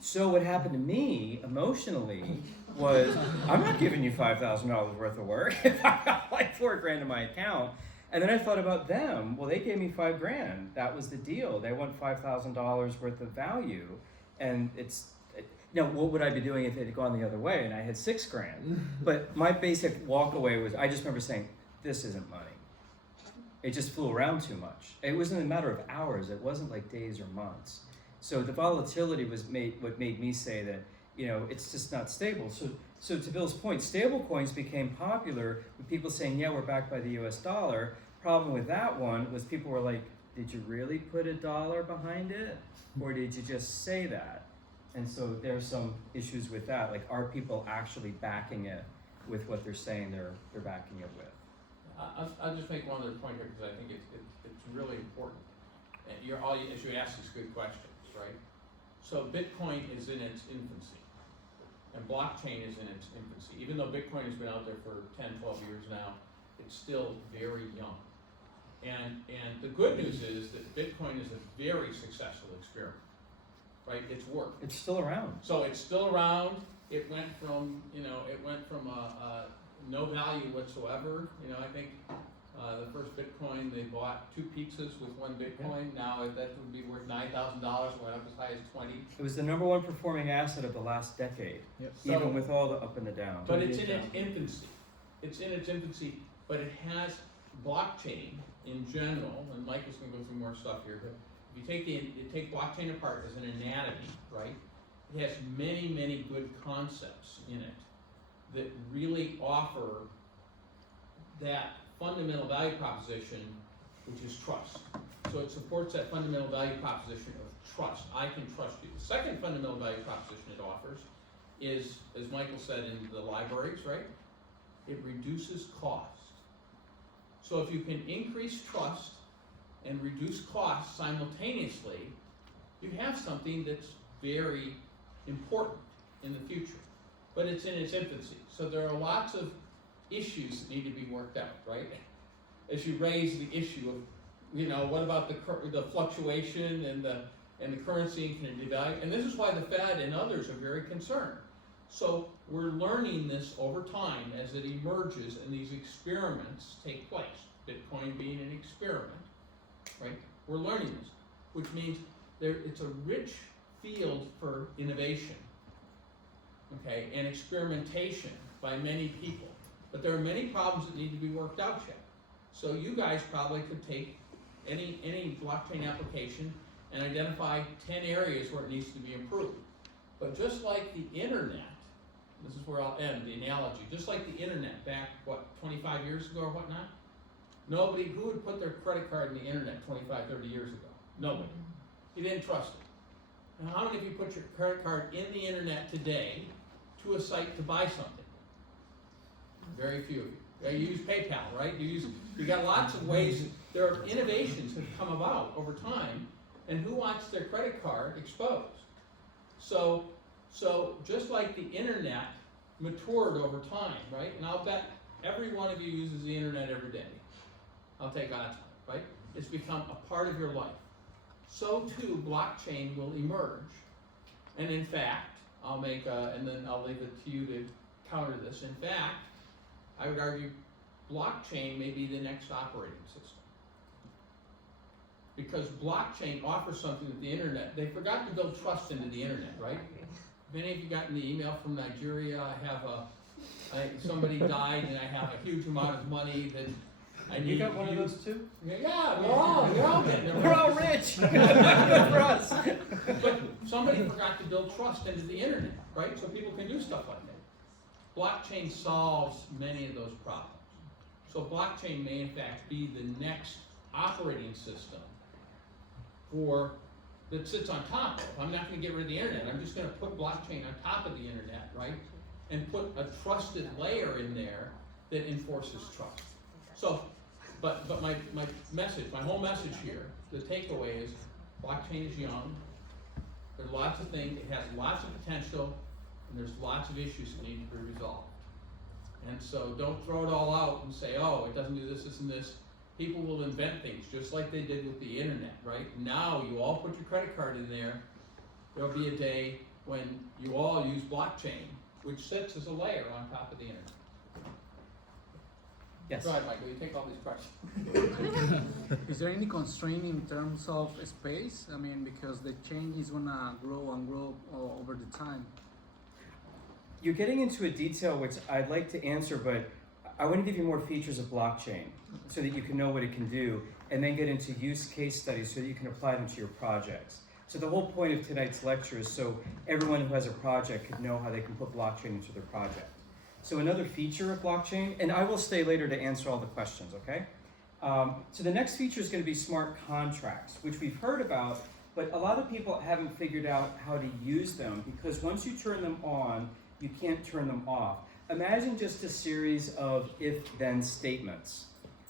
So what happened to me emotionally was, I'm not giving you $5,000 worth of work if I got like $4,000 in my account. And then I thought about them. Well, they gave me $5,000. That was the deal. They want $5,000 worth of value, and what would I be doing if it had gone the other way and I had $6,000? But my basic walk away was, I just remember saying, this isn't money. It just flew around too much. It wasn't a matter of hours. It wasn't like days or months. So the volatility was what made me say that, it's just not stable. So to Bill's point, stable coins became popular with people saying, yeah, we're backed by the US dollar. Problem with that one was people were like, did you really put $1 behind it? Or did you just say that? And so there's some issues with that. Like, are people actually backing it with what they're saying they're backing it with? I'll just make one other point here, because I think it's really important. And as you ask these good questions, right? So Bitcoin is in its infancy, and blockchain is in its infancy. Even though Bitcoin has been out there for 10, 12 years now, it's still very young. And the good news is that Bitcoin is a very successful experiment. right? It's worked. It's still around. So it's still around. It went from, no value whatsoever. I think the first Bitcoin, they bought 2 pizzas with 1 Bitcoin. Now that would be worth $9,000, went up as high as 20. It was the #1 performing asset of the last decade, even with all the up and the down. But it's in its infancy. It's in its infancy, but it has blockchain in general, and Mike is going to go through more stuff here, but if you take blockchain apart as an anatomy, right, it has many, many good concepts in it that really offer that fundamental value proposition, which is trust. So it supports that fundamental value proposition of trust. I can trust you. The second fundamental value proposition it offers is, as Michael said in the libraries, right, it reduces cost. So if you can increase trust and reduce costs simultaneously, you have something that's very important in the future. But it's in its infancy. So there are lots of issues that need to be worked out, right? As you raise the issue of, what about the fluctuation and the currency can devalue? And this is why the Fed and others are very concerned. So we're learning this over time as it emerges and these experiments take place. Bitcoin being an experiment, right? We're learning this, which means it's a rich field for innovation, okay, and experimentation by many people. But there are many problems that need to be worked out yet. So you guys probably could take any blockchain application and identify 10 areas where it needs to be improved. But just like the internet, this is where I'll end the analogy, just like the internet back, 25 years ago or whatnot? Who would put their credit card in the internet 25, 30 years ago? Nobody. You didn't trust it. Now, how many of you put your credit card in the internet today to a site to buy something? Very few of you. Yeah, you use PayPal, right? You got lots of ways. There are innovations that have come about over time, and who wants their credit card exposed? So just like the internet matured over time, right? And I'll bet every one of you uses the internet every day. I'll take odds on it, right? It's become a part of your life. So too, blockchain will emerge. And in fact, and then I'll leave it to you to counter this. In fact, I would argue blockchain may be the next operating system. Because blockchain offers something that the internet, they forgot to build trust into the internet, right? Have any of you gotten the email from Nigeria? Somebody died and I have a huge amount of money that I need. You got one of those too? Yeah, we're all getting them. We're all rich. Good for us. But somebody forgot to build trust into the internet, right? So people can do stuff like that. Blockchain solves many of those problems. So blockchain may in fact be the next operating system that sits on top of. I'm not going to get rid of the internet. I'm just going to put blockchain on top of the internet, right? And put a trusted layer in there that enforces trust. So, but my whole message here, the takeaway is blockchain is young. There's lots of things. It has lots of potential. And there's lots of issues that need to be resolved. And so don't throw it all out and say, oh, it doesn't do this, this, and this. People will invent things just like they did with the internet, right? Now you all put your credit card in there. There'll be a day when you all use blockchain, which sits as a layer on top of the internet. Yes. Go ahead, Michael, you take all these questions. Is there any constraint in terms of space? I mean, because the chain is gonna grow and grow over the time. You're getting into a detail which I'd like to answer, but I want to give you more features of blockchain so that you can know what it can do, and then get into use case studies so that you can apply them to your projects. So the whole point of tonight's lecture is so everyone who has a project could know how they can put blockchain into their project. So another feature of blockchain, and I will stay later to answer all the questions, okay? So the next feature is going to be smart contracts, which we've heard about, but a lot of people haven't figured out how to use them, because once you turn them on, you can't turn them off. Imagine just a series of if-then statements.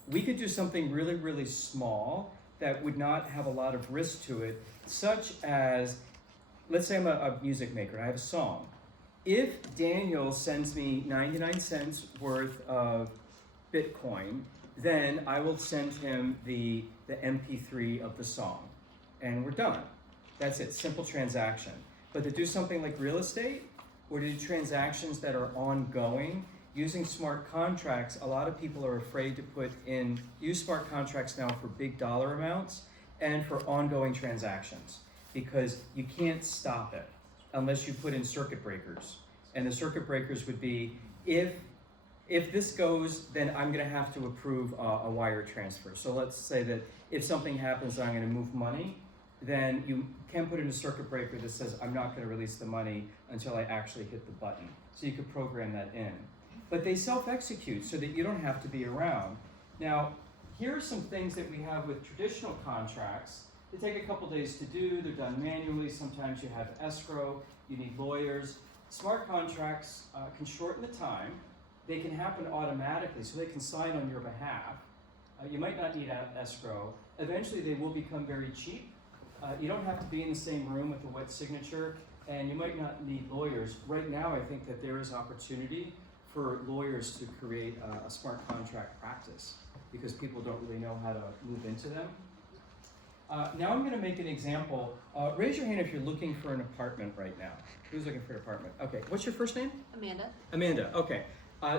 We could do something really, really small that would not have a lot of risk to it, such as, let's say I'm a music maker and I have a song. If Daniel sends me 99 cents worth of Bitcoin, then I will send him the MP3 of the song, and we're done. That's it, simple transaction. But to do something like real estate, or to do transactions that are ongoing, using smart contracts, a lot of people are afraid to use smart contracts now for big dollar amounts and for ongoing transactions, because you can't stop it unless you put in circuit breakers. And the circuit breakers would be, if this goes, then I'm gonna have to approve a wire transfer. So let's say that if something happens and I'm gonna move money, then you can put in a circuit breaker that says, I'm not gonna release the money until I actually hit the button. So you could program that in. But they self-execute so that you don't have to be around. Now, here are some things that we have with traditional contracts. They take a couple days to do, they're done manually, sometimes you have escrow, you need lawyers. Smart contracts can shorten the time. They can happen automatically, so they can sign on your behalf. You might not need escrow. Eventually they will become very cheap. You don't have to be in the same room with a wet signature, and you might not need lawyers. Right now I think that there is opportunity for lawyers to create a smart contract practice, because people don't really know how to move into them. Now I'm gonna make an example. Raise your hand if you're looking for an apartment right now. Who's looking for an apartment? Okay, what's your first name? Amanda. Amanda, okay.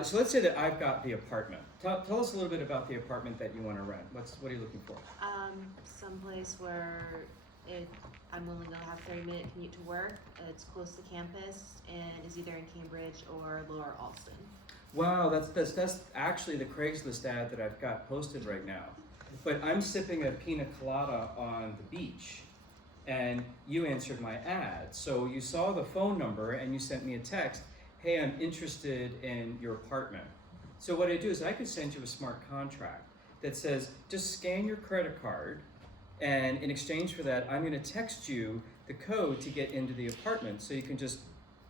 So let's say that I've got the apartment. Tell us a little bit about the apartment that you wanna rent. What are you looking for? Someplace where I'm only gonna have 30-minute commute to work, it's close to campus, and is either in Cambridge or Lower Alston. Wow, that's actually the Craigslist ad that I've got posted right now. But I'm sipping a pina colada on the beach, and you answered my ad. So you saw the phone number and you sent me a text, hey, I'm interested in your apartment. So what I do is I could send you a smart contract that says, just scan your credit card, and in exchange for that, I'm gonna text you the code to get into the apartment, so you can just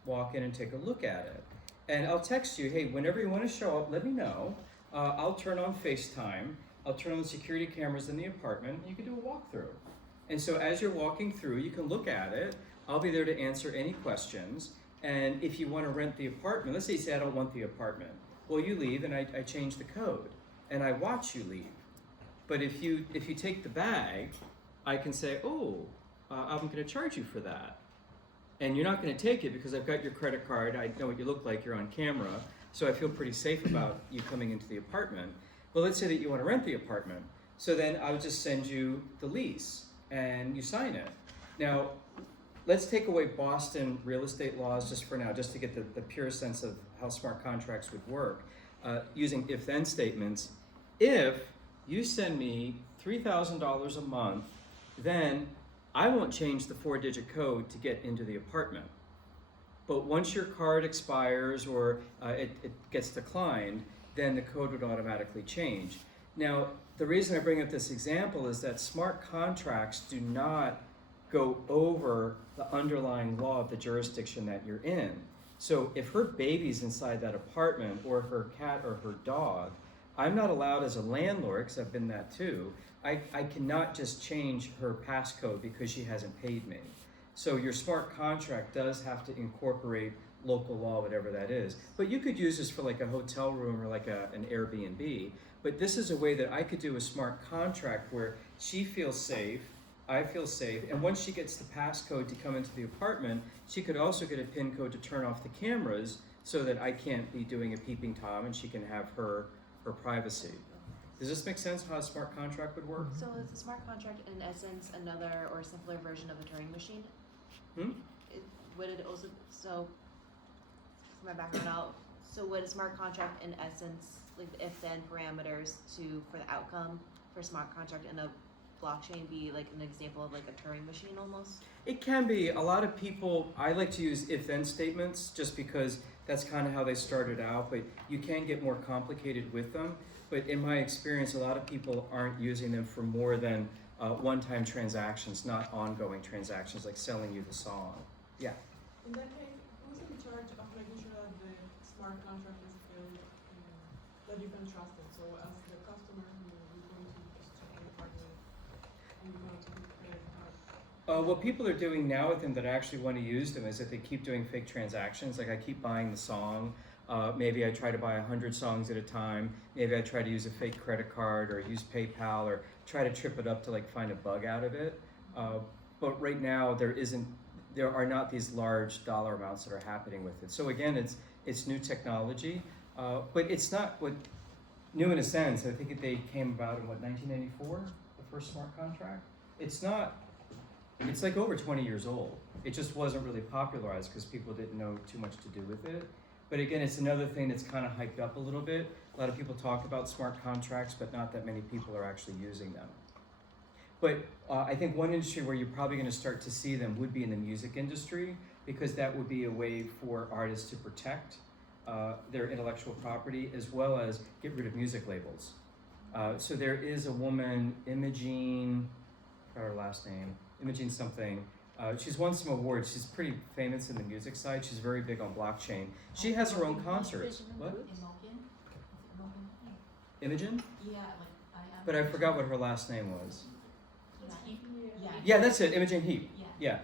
walk in and take a look at it. And I'll text you, hey, whenever you wanna show up, let me know. I'll turn on FaceTime. I'll turn on the security cameras in the apartment, and you can do a walkthrough. And so as you're walking through, you can look at it. I'll be there to answer any questions. And if you wanna rent the apartment, let's say you say, I don't want the apartment. Well, you leave, and I change the code, and I watch you leave. But if you take the bag, I can say, I'm gonna charge you for that. And you're not gonna take it because I've got your credit card, I know what you look like, you're on camera, so I feel pretty safe about you coming into the apartment. But let's say that you wanna rent the apartment, so then I'll just send you the lease, and you sign it. Now, let's take away Boston real estate laws just for now, just to get the pure sense of how smart contracts would work, using if-then statements. If you send me $3,000 a month, then I won't change the 4-digit code to get into the apartment. But once your card expires or it gets declined, then the code would automatically change. Now, the reason I bring up this example is that smart contracts do not go over the underlying law of the jurisdiction that you're in. So if her baby's inside that apartment, or her cat or her dog, I'm not allowed as a landlord, because I've been that too, I cannot just change her passcode because she hasn't paid me. So your smart contract does have to incorporate local law, whatever that is. But you could use this for like a hotel room or like an Airbnb. But this is a way that I could do a smart contract where she feels safe, I feel safe, and once she gets the passcode to come into the apartment, she could also get a PIN code to turn off the cameras so that I can't be doing a peeping Tom and she can have her privacy. Does this make sense how a smart contract would work? So is the smart contract in essence another or simpler version of a Turing machine? Would it also, so for my background so would a smart contract in essence, like the if-then parameters for the outcome for a smart contract in a blockchain be like an example of like a Turing machine almost? It can be. A lot of people, I like to use if-then statements just because that's kind of how they started out, but you can get more complicated with them. But in my experience, a lot of people aren't using them for more than one-time transactions, not ongoing transactions like selling you the song. Yeah? In that case, who's in charge of making sure that the smart contract is filled, that you can trust it? So as the customer who is going to just check the apartment, and you're going to put credit card. What people are doing now with them that actually want to use them is that they keep doing fake transactions. Like I keep buying the song. Maybe I try to buy 100 songs at a time. Maybe I try to use a fake credit card or use PayPal or try to trip it up to like find a bug out of it. but right now there are not these large dollar amounts that are happening with it. So again, it's new technology, but it's not what new in a sense. I think they came about in 1994, the first smart contract. It's like over 20 years old. It just wasn't really popularized because people didn't know too much to do with it. But again, it's another thing that's kind of hyped up a little bit. A lot of people talk about smart contracts, but not that many people are actually using them. But I think one industry where you're probably going to start to see them would be in the music industry, because that would be a way for artists to protect their intellectual property as well as get rid of music labels. So there is a woman, Imogene, I forgot her last name, Imogene something. She's won some awards. She's pretty famous in the music side. She's very big on blockchain. She has her own concerts. What? Imogen? Yeah, But I forgot what her last name was. Yeah. Yeah, that's it, Imogen Heap. Yeah.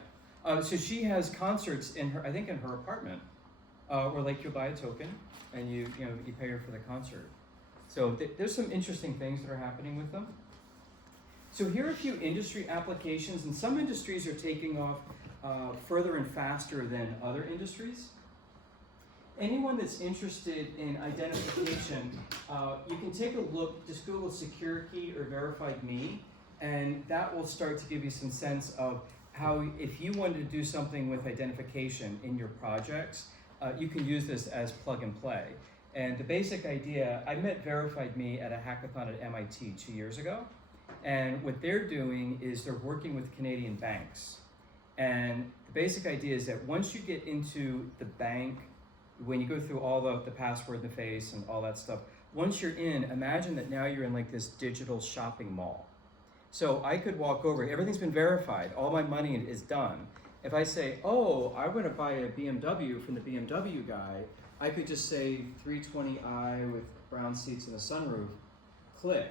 So she has concerts in her, I think in her apartment, where like you buy a token and you pay her for the concert. So there's some interesting things that are happening with them. So here are a few industry applications, and some industries are taking off further and faster than other industries. Anyone that's interested in identification, you can take a look, just Google secure key or verified me, and that will start to give you some sense of how, if you wanted to do something with identification in your projects, you can use this as plug and play. And the basic idea, I met Verified Me at a hackathon at MIT 2 years ago. And what they're doing is they're working with Canadian banks. And the basic idea is that once you get into the bank, when you go through all the password in the face and all that stuff, once you're in, imagine that now you're in like this digital shopping mall. So I could walk over, everything's been verified, all my money is done. If I say, oh, I want to buy a BMW from the BMW guy, I could just say 320i with brown seats and a sunroof, click,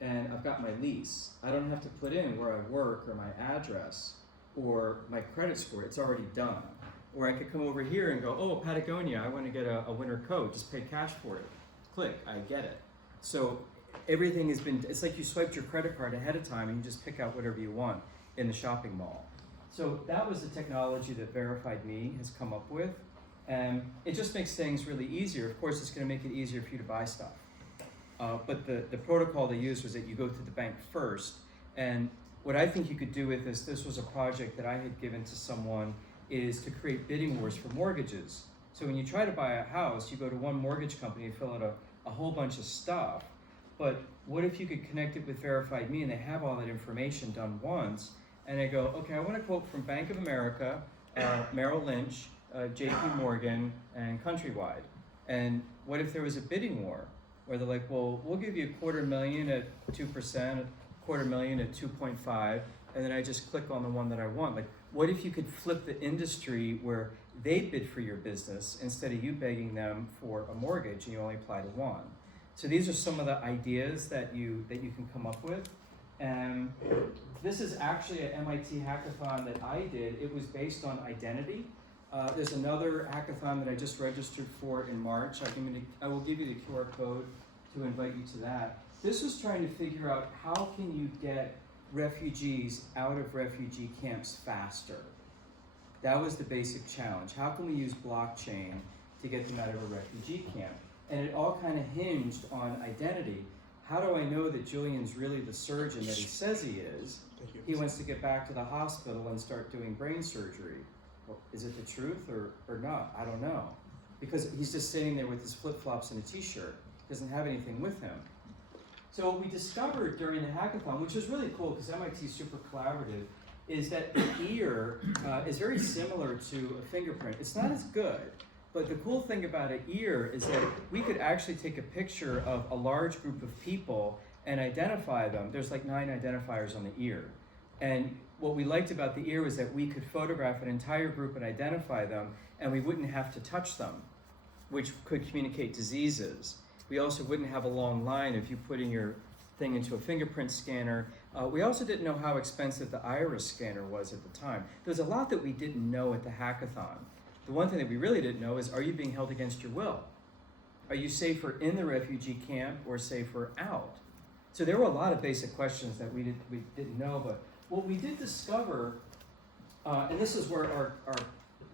and I've got my lease. I don't have to put in where I work or my address or my credit score, it's already done. Or I could come over here and go, oh, Patagonia, I want to get a winter coat, just pay cash for it. Click, I get it. So everything has been, it's like you swiped your credit card ahead of time and you just pick out whatever you want in the shopping mall. So that was the technology that Verified Me has come up with. And it just makes things really easier. Of course, it's going to make it easier for you to buy stuff. But the protocol they used was that you go to the bank first. And what I think you could do with this was a project that I had given to someone, is to create bidding wars for mortgages. So when you try to buy a house, you go to one mortgage company and fill out a whole bunch of stuff. But what if you could connect it with Verified Me and they have all that information done once, and I go, okay, I want a quote from Bank of America, Merrill Lynch, JP Morgan, and Countrywide. And what if there was a bidding war where they're like, well, we'll give you $250,000 at 2%, $250,000 at 2.5, and then I just click on the one that I want. Like, what if you could flip the industry where they bid for your business instead of you begging them for a mortgage and you only apply to one? So these are some of the ideas that you can come up with. And this is actually an MIT hackathon that I did. It was based on identity. There's another hackathon that I just registered for in March. I will give you the QR code to invite you to that. This was trying to figure out how can you get refugees out of refugee camps faster. That was the basic challenge. How can we use blockchain to get them out of a refugee camp? And it all kind of hinged on identity. How do I know that Julian's really the surgeon that he says he is? He wants to get back to the hospital and start doing brain surgery. Well, is it the truth or not? I don't know. Because he's just sitting there with his flip-flops and a t-shirt. Doesn't have anything with him. So what we discovered during the hackathon, which was really cool because MIT is super collaborative, is that the ear is very similar to a fingerprint. It's not as good, but the cool thing about an ear is that we could actually take a picture of a large group of people and identify them. There's like 9 identifiers on the ear. And what we liked about the ear was that we could photograph an entire group and identify them, and we wouldn't have to touch them, which could communicate diseases. We also wouldn't have a long line if you put in your thing into a fingerprint scanner. We also didn't know how expensive the iris scanner was at the time. There's a lot that we didn't know at the hackathon. The one thing that we really didn't know is, are you being held against your will? Are you safer in the refugee camp or safer out? So there were a lot of basic questions that we didn't know, but what we did discover and this is where our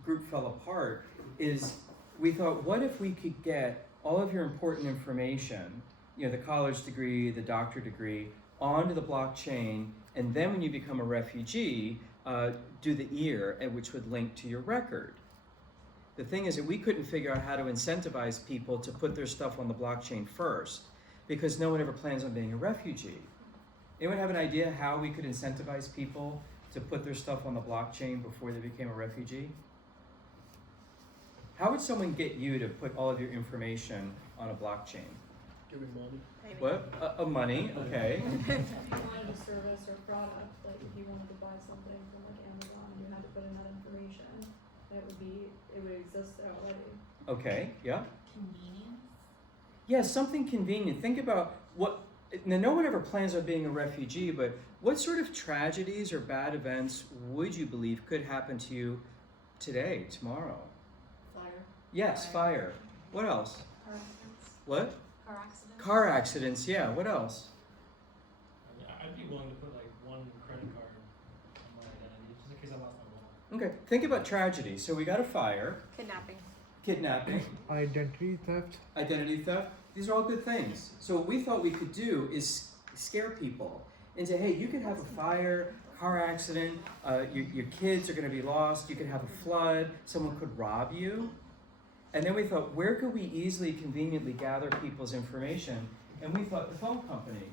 group fell apart, is we thought, what if we could get all of your important information, the college degree, the doctorate degree, onto the blockchain, and then when you become a refugee, do the EAR, which would link to your record. The thing is that we couldn't figure out how to incentivize people to put their stuff on the blockchain first, because no one ever plans on being a refugee. Anyone have an idea how we could incentivize people to put their stuff on the blockchain before they became a refugee? How would someone get you to put all of your information on a blockchain? Giving money. What? Money, okay. If you wanted a service or product, like if you wanted to buy something from like Amazon and you had to put in that information, it would exist already. Okay, yeah. Convenience? Yeah, something convenient. Think about now no one ever plans on being a refugee, but what sort of tragedies or bad events would you believe could happen to you today, tomorrow? Fire. Yes, fire. What else? Car accidents? What? Car accidents? Car accidents, yeah. What else? I'd be willing to put like one credit card on my identity just in case I lost my wallet. Okay, think about tragedy. So we got a fire. Kidnapping. Identity theft. Identity theft. These are all good things. So what we thought we could do is scare people and say, hey, you could have a fire, car accident, your kids are going to be lost, you could have a flood, someone could rob you. And then we thought, where could we easily, conveniently gather people's information? And we thought the phone company.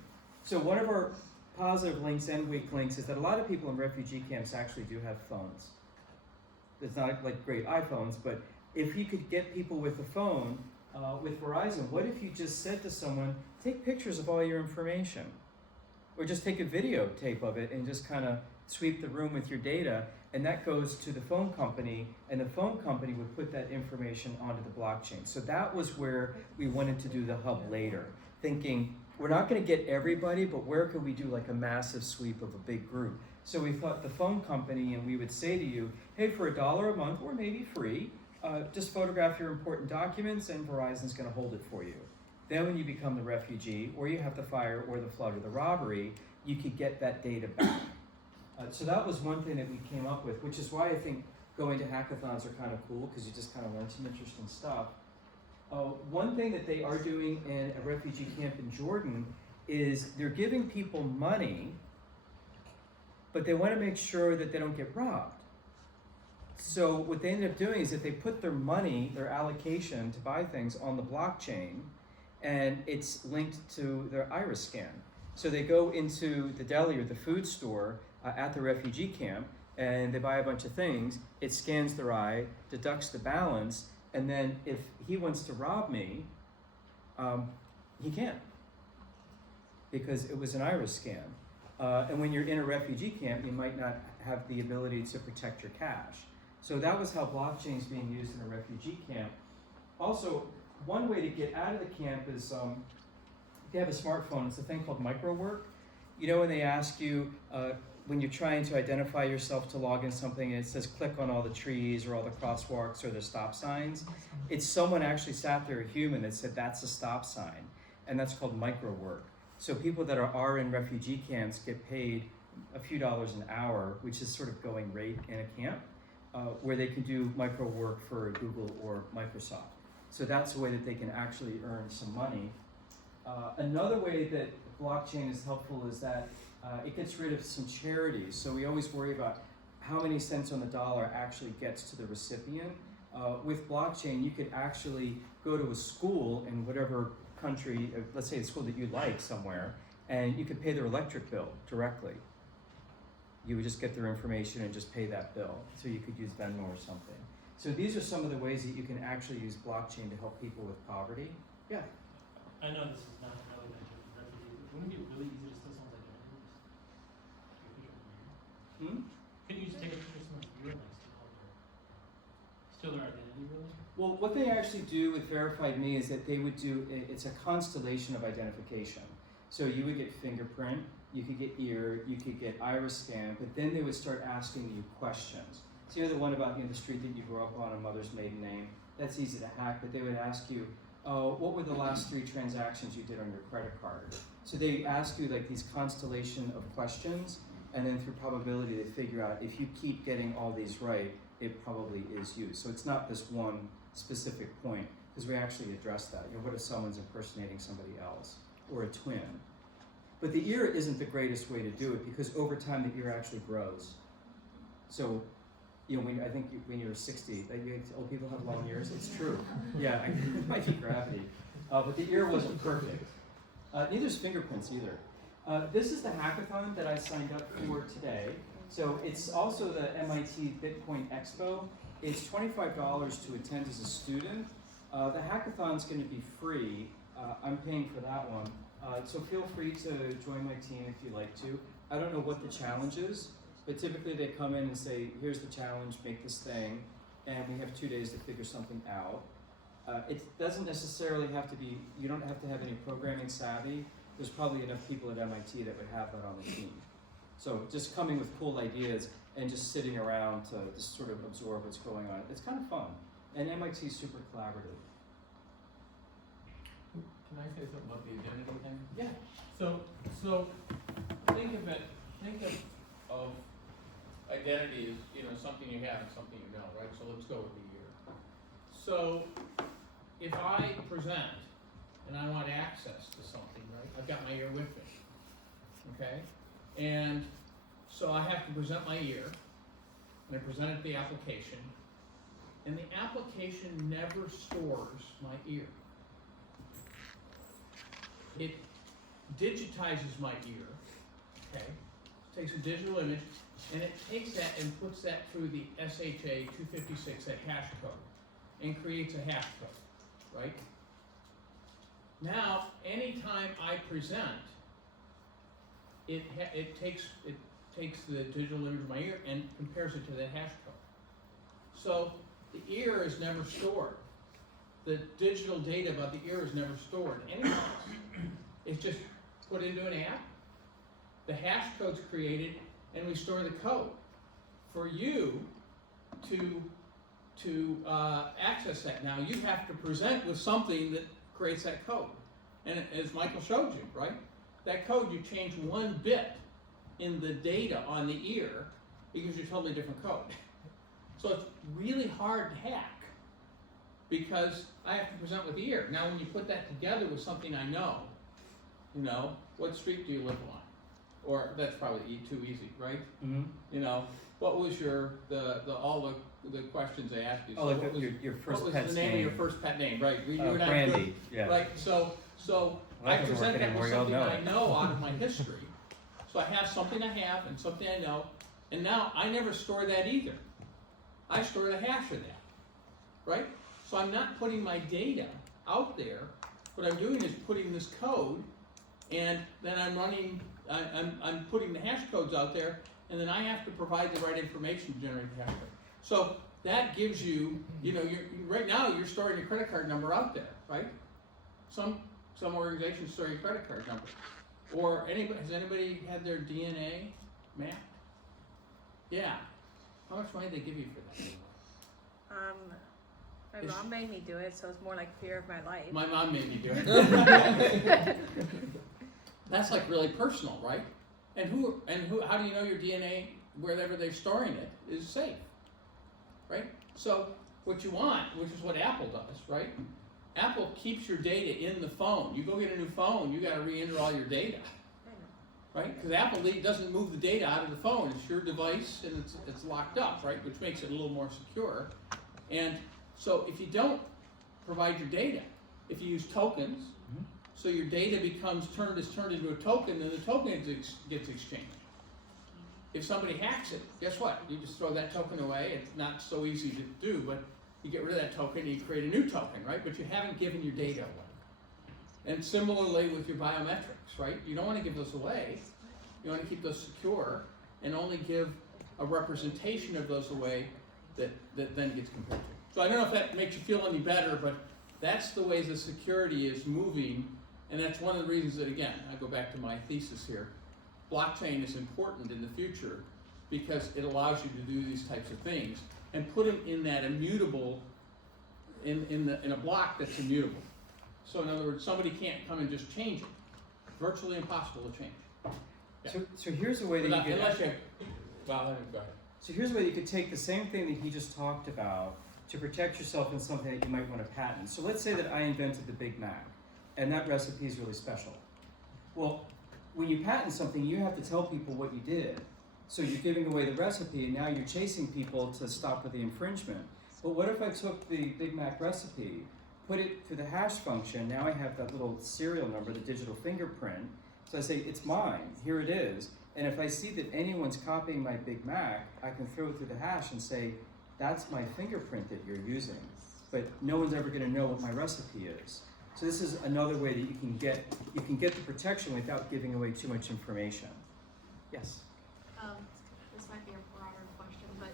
So one of our positive links and weak links is that a lot of people in refugee camps actually do have phones. It's not like great iPhones, but if you could get people with a phone, with Verizon, what if you just said to someone, take pictures of all your information? Or just take a videotape of it and just kind of sweep the room with your data, and that goes to the phone company, and the phone company would put that information onto the blockchain. So that was where we wanted to do the hub later, thinking we're not going to get everybody, but where could we do like a massive sweep of a big group? So we thought the phone company, and we would say to you, hey, for $1 a month, or maybe free, just photograph your important documents and Verizon's going to hold it for you. Then when you become the refugee, or you have the fire or the flood or the robbery, you could get that data back. So that was one thing that we came up with, which is why I think going to hackathons are kind of cool, because you just kind of learn some interesting stuff. One thing that they are doing in a refugee camp in Jordan is they're giving people money, but they want to make sure that they don't get robbed. So what they ended up doing is that they put their money, their allocation to buy things on the blockchain, and it's linked to their iris scan. So they go into the deli or the food store at the refugee camp, and they buy a bunch of things. It scans their eye, deducts the balance, and then if he wants to rob me, he can't, because it was an iris scan. And when you're in a refugee camp, you might not have the ability to protect your cash. So that was how blockchain is being used in a refugee camp. Also, one way to get out of the camp is if you have a smartphone, it's a thing called microwork. You know when they ask you, when you're trying to identify yourself to log in something, and it says click on all the trees or all the crosswalks or the stop signs, it's someone actually sat there, a human, that said that's a stop sign, and that's called microwork. So people that are in refugee camps get paid a few dollars an hour, which is sort of going rate in a camp, where they can do micro work for Google or Microsoft. So that's a way that they can actually earn some money. Another way that blockchain is helpful is that it gets rid of some charities. So we always worry about how many cents on the dollar actually gets to the recipient. With blockchain, you could actually go to a school in whatever country, let's say a school that you like somewhere, and you could pay their electric bill directly. You would just get their information and just pay that bill. So you could use Venmo or something. So these are some of the ways that you can actually use blockchain to help people with poverty. Yeah. I know this is not relevant to refugees, but wouldn't it be really easy to steal someone's identity? Couldn't you just take a picture of someone's ear and steal their identity, really? Well, what they actually do with Verified Me is that they would do, it's a constellation of identification. So you would get fingerprint, you could get ear, you could get iris scan, but then they would start asking you questions. So you know the one about the street that you grew up on, a mother's maiden name? That's easy to hack, but they would ask you, what were the last 3 transactions you did on your credit card? So they ask you like these constellation of questions, and then through probability they figure out if you keep getting all these right, it probably is you. So it's not this one specific point, because we actually address that. You know, what if someone's impersonating somebody else, or a twin? But the ear isn't the greatest way to do it, because over time the ear actually grows. So, you know, I think when you're 60, old people have long ears. It's true. Yeah, it might be gravity. But the ear wasn't perfect. Neither is fingerprints either. This is the hackathon that I signed up for today. So it's also the MIT Bitcoin Expo. It's $25 to attend as a student. The hackathon's going to be free. I'm paying for that one. So feel free to join my team if you like to. I don't know what the challenge is, but typically they come in and say, here's the challenge, make this thing, and we have 2 days to figure something out. It doesn't necessarily have to be, you don't have to have any programming savvy. There's probably enough people at MIT that would have that on the team. So just coming with cool ideas and just sitting around to just sort of absorb what's going on. It's kind of fun. And MIT is super collaborative. Can I say something about the identity thing? Yeah. So think of identity as, you know, something you have and something you know, right? So let's go with the year. So if I present and I want access to something, right? I've got my ear with me, okay? And so I have to present my ear, and I present it to the application, and the application never stores my ear. It digitizes my ear, okay? Takes a digital image, and it takes that and puts that through the SHA 256, that hash code, and creates a hash code, right? Now, anytime I present, it takes the digital image of my ear and compares it to that hash code. So the ear is never stored. The digital data about the ear is never stored anywhere. It's just put into an app. The hash code's created, and we store the code for you to access that. Now you have to present with something that creates that code, and as Michael showed you, right? That code, you change 1 bit in the data on the ear, it gives you a totally different code. So it's really hard to hack, because I have to present with the ear. Now when you put that together with something I know, you know, what street do you live on? Or that's probably too easy, right? Mm-hmm. You know, what was all the questions they asked you? Oh, like your first what was pet's the name name? of your first pet name, right? Brandy, yeah. Right, so Well, I that doesn't present work that with anymore, something y'all know I it. know out of my history. So I have something I have and something I know, and now I never store that either. I store the hash of that, right? So I'm not putting my data out there. What I'm doing is putting this code, and then I'm putting the hash codes out there, and then I have to provide the right information to generate the hash code. So that gives you, you know, right now you're storing your credit card number out there, right? Some organizations store your credit card number. Or has anybody had their DNA mapped? Yeah. How much money did they give you for that? My mom made me do it, so it's more like fear of my life. My mom made me do it. That's like really personal, right? And who? How do you know your DNA, wherever they're storing it, is safe, right? So what you want, which is what Apple does, right? Apple keeps your data in the phone. You go get a new phone, you got to re-enter all your data, right? Because Apple doesn't move the data out of the phone. It's your device, and it's locked up, right? Which makes it a little more secure. And so if you don't provide your data, if you use tokens, so your data is turned into a token, and the token gets exchanged. If somebody hacks it, guess what? You just throw that token away. It's not so easy to do, but you get rid of that token and you create a new token, right? But you haven't given your data away. And similarly with your biometrics, right? You don't want to give those away. You want to keep those secure and only give a representation of those away that then gets compared to. So I don't know if that makes you feel any better, but that's the way the security is moving. And that's one of the reasons that, again, I go back to my thesis here, blockchain is important in the future because it allows you to do these types of things and put them in that immutable, in a block that's immutable. So in other words, somebody can't come and just change it. Virtually impossible to change. So here's a way that you could. Unless you, well, let me go ahead. So here's a way you could take the same thing that he just talked about to protect yourself in something that you might want to patent. So let's say that I invented the Big Mac, and that recipe is really special. Well, when you patent something, you have to tell people what you did. So you're giving away the recipe, and now you're chasing people to stop with the infringement. But what if I took the Big Mac recipe, put it through the hash function, now I have that little serial number, the digital fingerprint. So I say, it's mine, here it is. And if I see that anyone's copying my Big Mac, I can throw it through the hash and say, that's my fingerprint that you're using. But no one's ever gonna know what my recipe is. So this is another way that you can get the protection without giving away too much information. Yes? This might be a broader question, but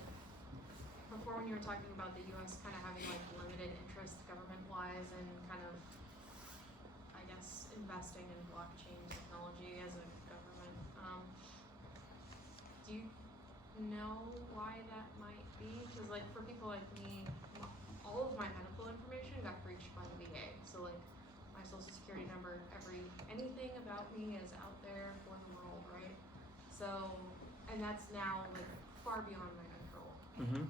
before when you were talking about the US kind of having like limited interest government-wise and kind of, I guess, investing in blockchain technology as a government, do you know why that might be? Because like for people like me, all of my medical information got breached by the VA. So like my social security number, anything about me is out there for the world, right? So, and that's now like far beyond my control. Mm-hmm.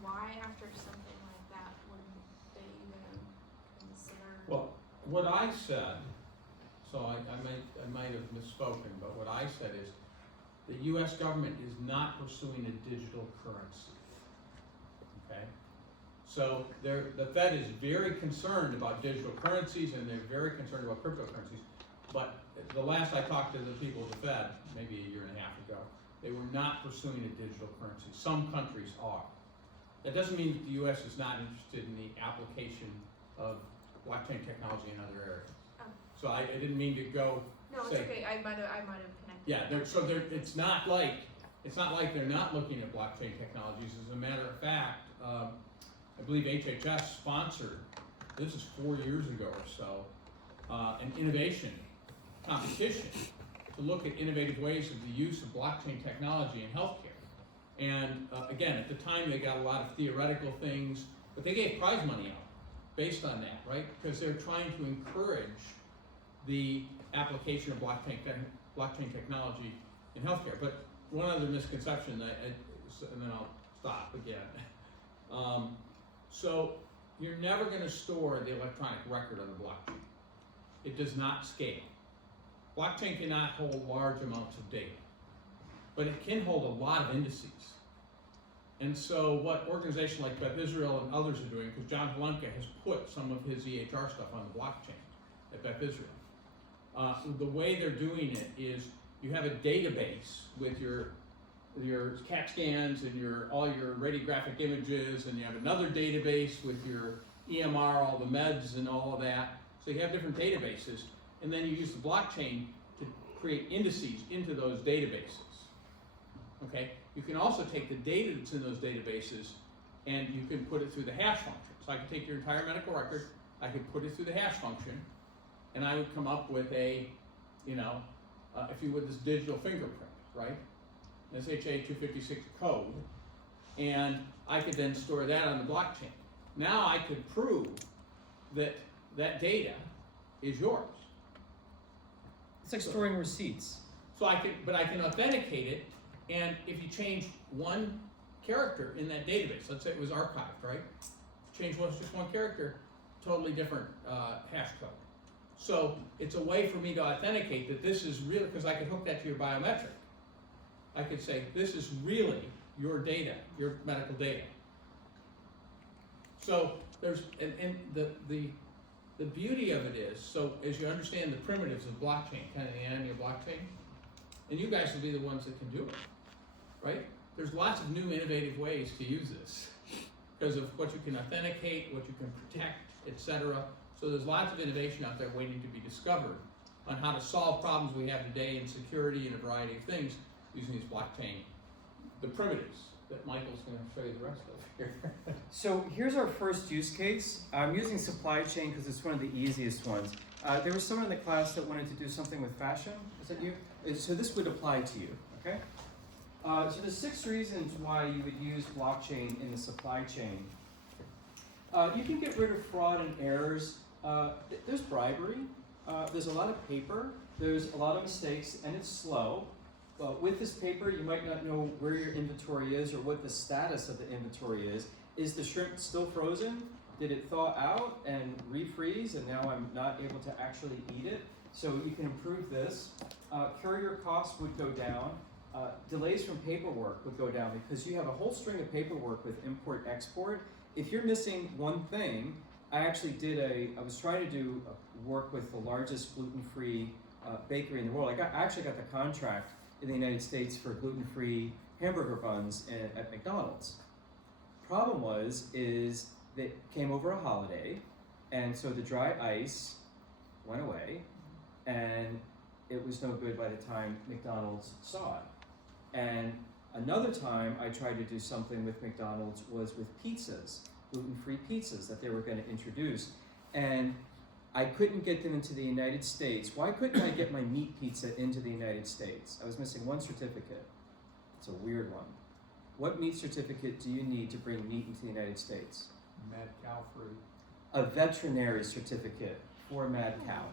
Why after something like that wouldn't they even consider? Well, what I said, so I might have misspoken, but what I said is the U.S. government is not pursuing a digital currency. Okay, so the Fed is very concerned about digital currencies and they're very concerned about cryptocurrencies. But the last I talked to the people of the Fed, maybe a year and a half ago, they were not pursuing a digital currency. Some countries are. That doesn't mean that the U.S. is not interested in the application of blockchain technology in other areas. So I didn't mean to go. No, say, it's okay. I might have connected. Yeah, it's not like they're not looking at blockchain technologies. As a matter of fact, I believe HHS sponsored, this is 4 years ago or so, an innovation competition to look at innovative ways of the use of blockchain technology in healthcare. And again, at the time they got a lot of theoretical things, but they gave prize money out based on that, right? Because they're trying to encourage the application of blockchain technology in healthcare. But one other misconception, and then I'll stop again. So you're never going to store the electronic record on the blockchain. It does not scale. Blockchain cannot hold large amounts of data, but it can hold a lot of indices. And so what organizations like Beth Israel and others are doing, because John Halenka has put some of his EHR stuff on the blockchain at Beth Israel. The way they're doing it is you have a database with your CAT scans and all your radiographic images, and you have another database with your EMR, all the meds and all of that. So you have different databases, and then you use the blockchain to create indices into those databases. Okay? You can also take the data that's in those databases and you can put it through the hash function. So I could take your entire medical record, I could put it through the hash function, and I would come up with a, if you would, this digital fingerprint, right? This HA256 code, and I could then store that on the blockchain. Now I could prove that that data is yours. It's like storing receipts. So I can authenticate it, and if you change one character in that database, let's say it was archived, right? Change just one character, totally different hash code. So it's a way for me to authenticate that this is real, because I could hook that to your biometric. I could say, this is really your data, your medical data. So there's, and the beauty of it is, so as you understand the primitives of blockchain, kind of the anatomy of blockchain, and you guys will be the ones that can do it, right? There's lots of new innovative ways to use this because of what you can authenticate, what you can protect, etc. So there's lots of innovation out there waiting to be discovered on how to solve problems we have today in security and a variety of things using these blockchain, the primitives that Michael's going to show you the rest of here. So here's our first use case. I'm using supply chain because it's one of the easiest ones. There was someone in the class that wanted to do something with fashion. Is that you? So this would apply to you, okay? So there's 6 reasons why you would use blockchain in the supply chain. You can get rid of fraud and errors. There's bribery. There's a lot of paper. There's a lot of mistakes and it's slow. But with this paper, you might not know where your inventory is or what the status of the inventory is. Is the shrimp still frozen? Did it thaw out and refreeze and now I'm not able to actually eat it? So you can improve this. Courier costs would go down. Delays from paperwork would go down because you have a whole string of paperwork with import-export. If you're missing one thing, I was trying to do work with the largest gluten-free bakery in the world. I actually got the contract in the United States for gluten-free hamburger buns at McDonald's. Problem is they came over a holiday, and so the dry ice went away, and it was no good by the time McDonald's saw it. And another time I tried to do something with McDonald's was with pizzas, gluten-free pizzas that they were going to introduce, and I couldn't get them into the United States. Why couldn't I get my meat pizza into the United States? I was missing one certificate. It's a weird one. What meat certificate do you need to bring meat into the United States? Mad cow free. A veterinary certificate for mad cow.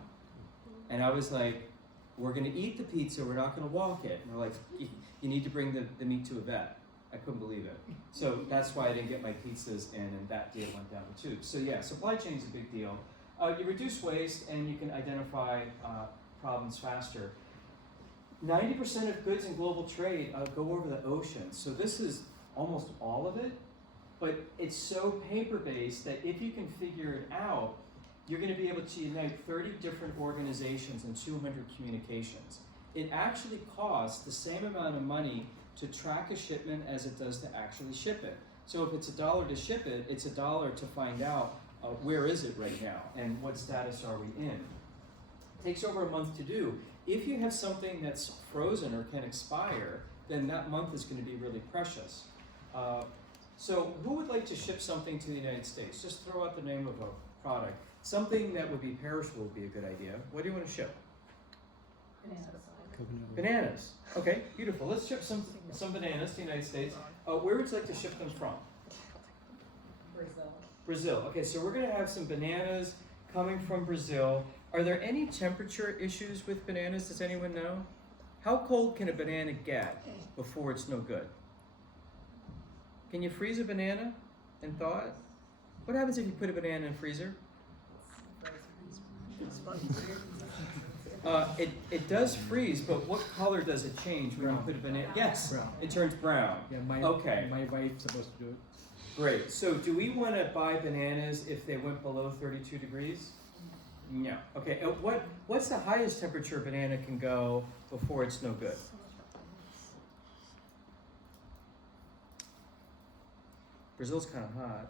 And I was like, we're gonna eat the pizza, we're not gonna walk it. And they're like, you need to bring the meat to a vet. I couldn't believe it. So that's why I didn't get my pizzas in, and that deal went down the tube. So yeah, supply chain is a big deal. You reduce waste and you can identify problems faster. 90% of goods in global trade go over the ocean. So this is almost all of it, but it's so paper-based that if you can figure it out, you're gonna be able to unite 30 different organizations and 200 communications. It actually costs the same amount of money to track a shipment as it does to actually ship it. So if it's $1 to ship it, it's $1 to find out where is it right now and what status are we in. It takes over a month to do. If you have something that's frozen or can expire, then that month is going to be really precious. So who would like to ship something to the United States? Just throw out the name of a product. Something that would be perishable would be a good idea. What do you want to ship? Bananas. Okay, beautiful. Let's ship some bananas to the United States. Where would you like to ship them from? Brazil. Okay, so we're going to have some bananas coming from Brazil. Are there any temperature issues with bananas? Does anyone know? How cold can a banana get before it's no good? Can you freeze a banana and thaw it? What happens if you put a banana in a freezer? It does freeze, but what color does it change when you put a banana? Yes, brown. It turns brown. Yeah, my wife's supposed to do it. Great. So do we want to buy bananas if they went below 32 degrees? No. Okay. What's the highest temperature a banana can go before it's no good? Brazil's kind of hot.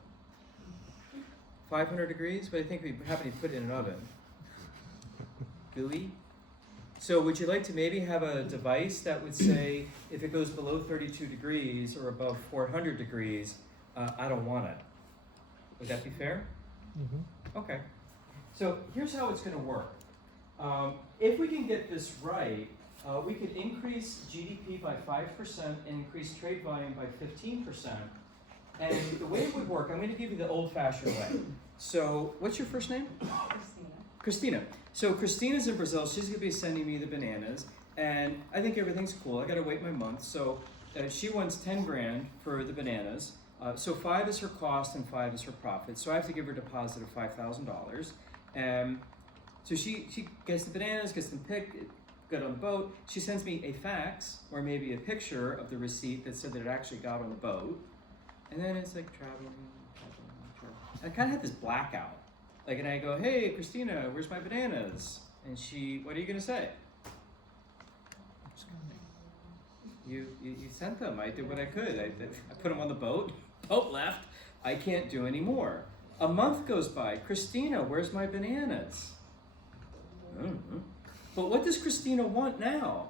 500 degrees? But I think we happen to put it in an oven. Gooey? So would you like to maybe have a device that would say if it goes below 32 degrees or above 400 degrees, I don't want it. Would that be fair? Mm-hmm. Okay. So here's how it's going to work. If we can get this right, we could increase GDP by 5% and increase trade volume by 15%. And the way it would work, I'm going to give you the old-fashioned way. So what's your first name? Christina. So Christina's in Brazil. She's going to be sending me the bananas. And I think everything's cool. I got to wait my month. So she wants 10 grand for the bananas. So 5 is her cost and 5 is her profit. So I have to give her a deposit of $5,000. So she gets the bananas, gets them picked, got on the boat. She sends me a fax or maybe a picture of the receipt that said that it actually got on the boat. And then it's like traveling. I kind of had this blackout. And I go, hey, Christina, where's my bananas? And she, what are you going to say? You sent them. I did what I could. I put them on the boat. Boat left. I can't do any more. A month goes by. Christina, where's my bananas? But what does Christina want now?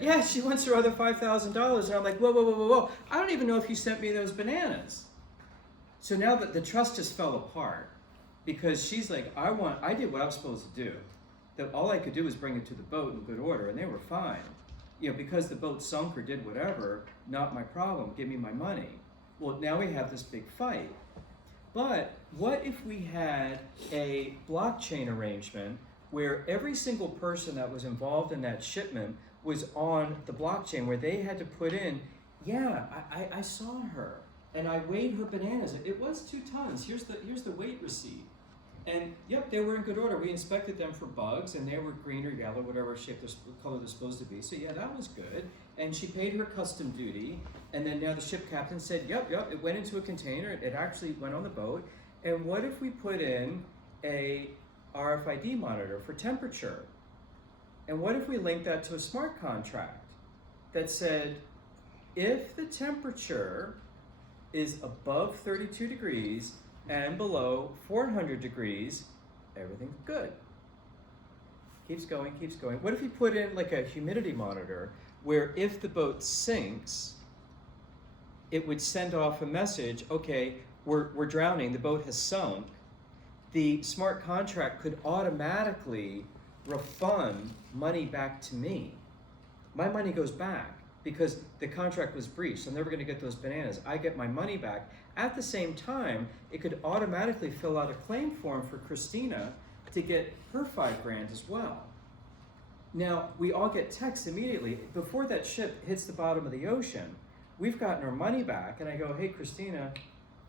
Yeah, she wants her other $5,000. And I'm like, whoa. I don't even know if you sent me those bananas. So now that the trust just fell apart because she's like, I did what I was supposed to do. That all I could do was bring it to the boat in good order, and they were fine. Because the boat sunk or did whatever, not my problem, give me my money. Well, now we have this big fight. But what if we had a blockchain arrangement where every single person that was involved in that shipment was on the blockchain, where they had to put in, yeah, I saw her and I weighed her bananas. It was 2 tons. Here's the weight receipt. And yep, they were in good order. We inspected them for bugs, and they were green or yellow, whatever shape, color they're supposed to be. So yeah, that was good. And she paid her custom duty. And then now the ship captain said, yep, it went into a container. It actually went on the boat. And what if we put in a RFID monitor for temperature? And what if we link that to a smart contract that said, if the temperature is above 32 degrees and below 400 degrees, everything's good. Keeps going, keeps going. What if you put in like a humidity monitor where if the boat sinks, it would send off a message, okay, we're drowning, the boat has sunk. The smart contract could automatically refund money back to me. My money goes back because the contract was breached. I'm never gonna get those bananas. I get my money back. At the same time, it could automatically fill out a claim form for Christina to get her $5,000 as well. Now, we all get texts immediately. Before that ship hits the bottom of the ocean, we've gotten our money back, and I go, hey, Christina,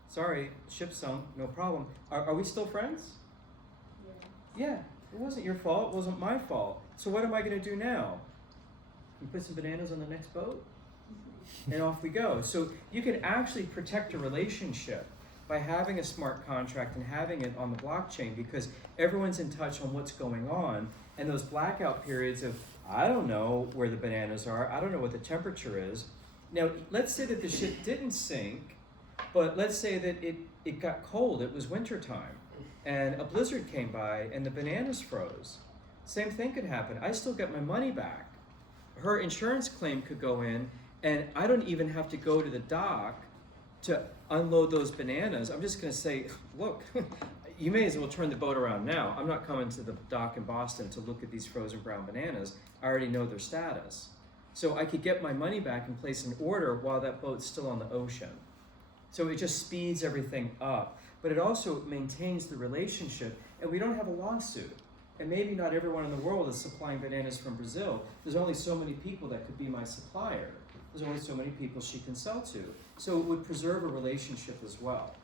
sorry, ship sunk, no problem. Are we still friends? Yeah, it wasn't your fault, it wasn't my fault. So what am I gonna do now? You put some bananas on the next boat? And off we go. So you can actually protect a relationship by having a smart contract and having it on the blockchain, because everyone's in touch on what's going on. And those blackout periods of, I don't know where the bananas are, I don't know what the temperature is. Now, let's say that the ship didn't sink, but let's say that it got cold, it was wintertime, and a blizzard came by and the bananas froze. Same thing could happen. I still get my money back. Her insurance claim could go in, and I don't even have to go to the dock to unload those bananas. I'm just gonna say, look, you may as well turn the boat around now. I'm not coming to the dock in Boston to look at these frozen brown bananas. I already know their status. So I could get my money back and place an order while that boat's still on the ocean. So it just speeds everything up, but it also maintains the relationship, and we don't have a lawsuit. And maybe not everyone in the world is supplying bananas from Brazil. There's only so many people that could be my supplier. There's only so many people she can sell to. So it would preserve a relationship as well.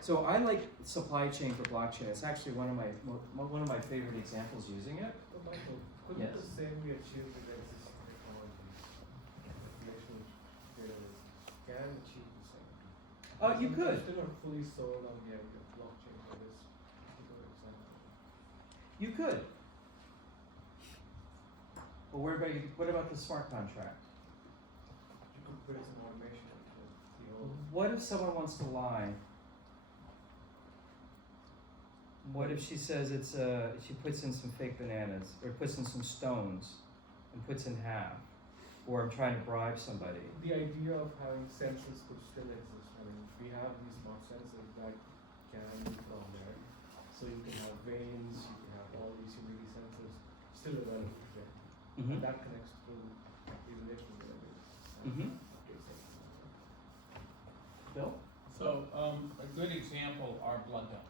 So I like supply chain for blockchain. It's actually one of my favorite examples using it. So Michael, couldn't Yes. the same be achieved with existing technologies? Information database can achieve the same. You could. Still not fully sold on the idea of blockchain for this particular example. You could. Well, what about the smart contract? You could put some automation into the old. What if someone wants to lie? What if she says she puts in some fake bananas, or puts in some stones, and puts in half, or I'm trying to bribe somebody? The idea of having sensors could still exist. I mean, we have these smart sensors that can be from there. So you can have veins, you can have all these humidity sensors still available today. Mm-hmm. And that connects through the relational database. Mm-hmm. Bill? So a good example are blood diamonds.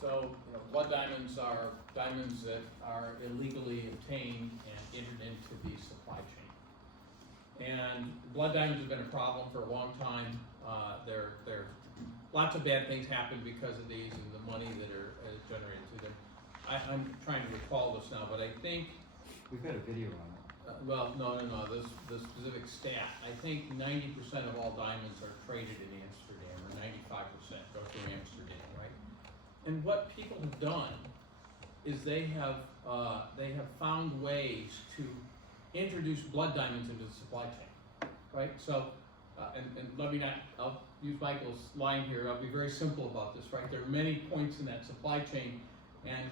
So blood diamonds are diamonds that are illegally obtained and entered into the supply chain. And blood diamonds have been a problem for a long time. There lots of bad things happen because of these and the money that is generated through them. I'm trying to recall this now, but I think we've got a video on it. Well, no. The specific stat. I think 90% of all diamonds are traded in Amsterdam, or 95% go through Amsterdam, right? And what people have done is they have found ways to introduce blood diamonds into the supply chain, right? So, and let me not. I'll use Michael's line here. I'll be very simple about this, right? There are many points in that supply chain, and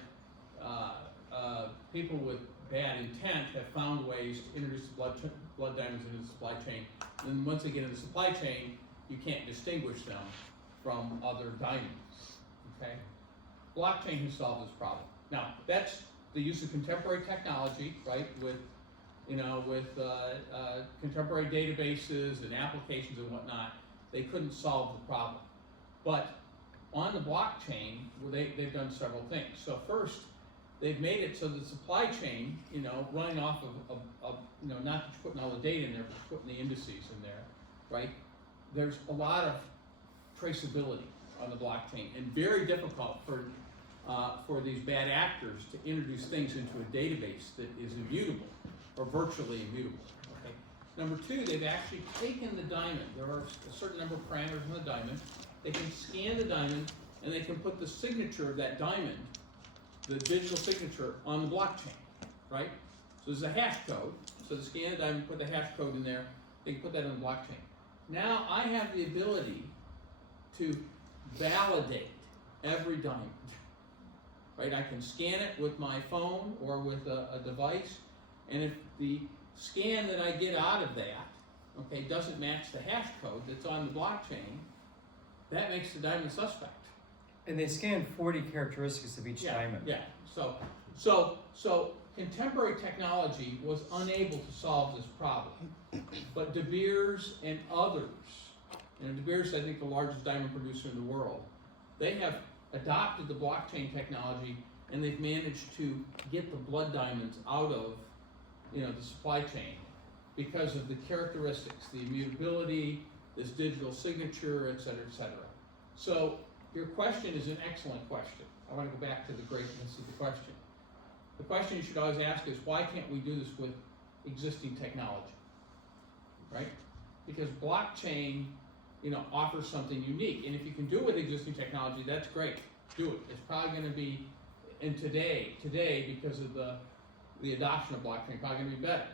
people with bad intent have found ways to introduce blood diamonds into the supply chain. And then once they get in the supply chain, you can't distinguish them from other diamonds. Okay, blockchain has solved this problem. Now that's the use of contemporary technology, right? With contemporary databases and applications and whatnot, they couldn't solve the problem. But on the blockchain, they've done several things. So first, they've made it so the supply chain, you know, running off of you know, not just putting all the data in there, but putting the indices in there, right? There's a lot of traceability on the blockchain, and very difficult for these bad actors to introduce things into a database that is immutable or virtually immutable. Okay. Number two, they've actually taken the diamond. There are a certain number of parameters in the diamond. They can scan the diamond, and they can put the signature of that diamond, the digital signature, on the blockchain, right? So there's a hash code. So they scan the diamond, put the hash code in there. They can put that on the blockchain. Now I have the ability to validate every diamond, right? I can scan it with my phone or with a device, and if the scan that I get out of that, okay, doesn't match the hash code that's on the blockchain, that makes the diamond suspect. And they scan 40 characteristics of each diamond. Yeah. So contemporary technology was unable to solve this problem, but De Beers and others, and De Beers, I think, the largest diamond producer in the world, they have adopted the blockchain technology, and they've managed to get the blood diamonds out of, you know, the supply chain because of the characteristics, the immutability, this digital signature, et cetera, et cetera. So your question is an excellent question. I want to go back to the greatness of the question. The question you should always ask is, why can't we do this with existing technology, right? Because blockchain, you know, offers something unique, and if you can do it with existing technology, that's great. Do it. It's probably going to be, and today, because of the adoption of blockchain, probably going to be better.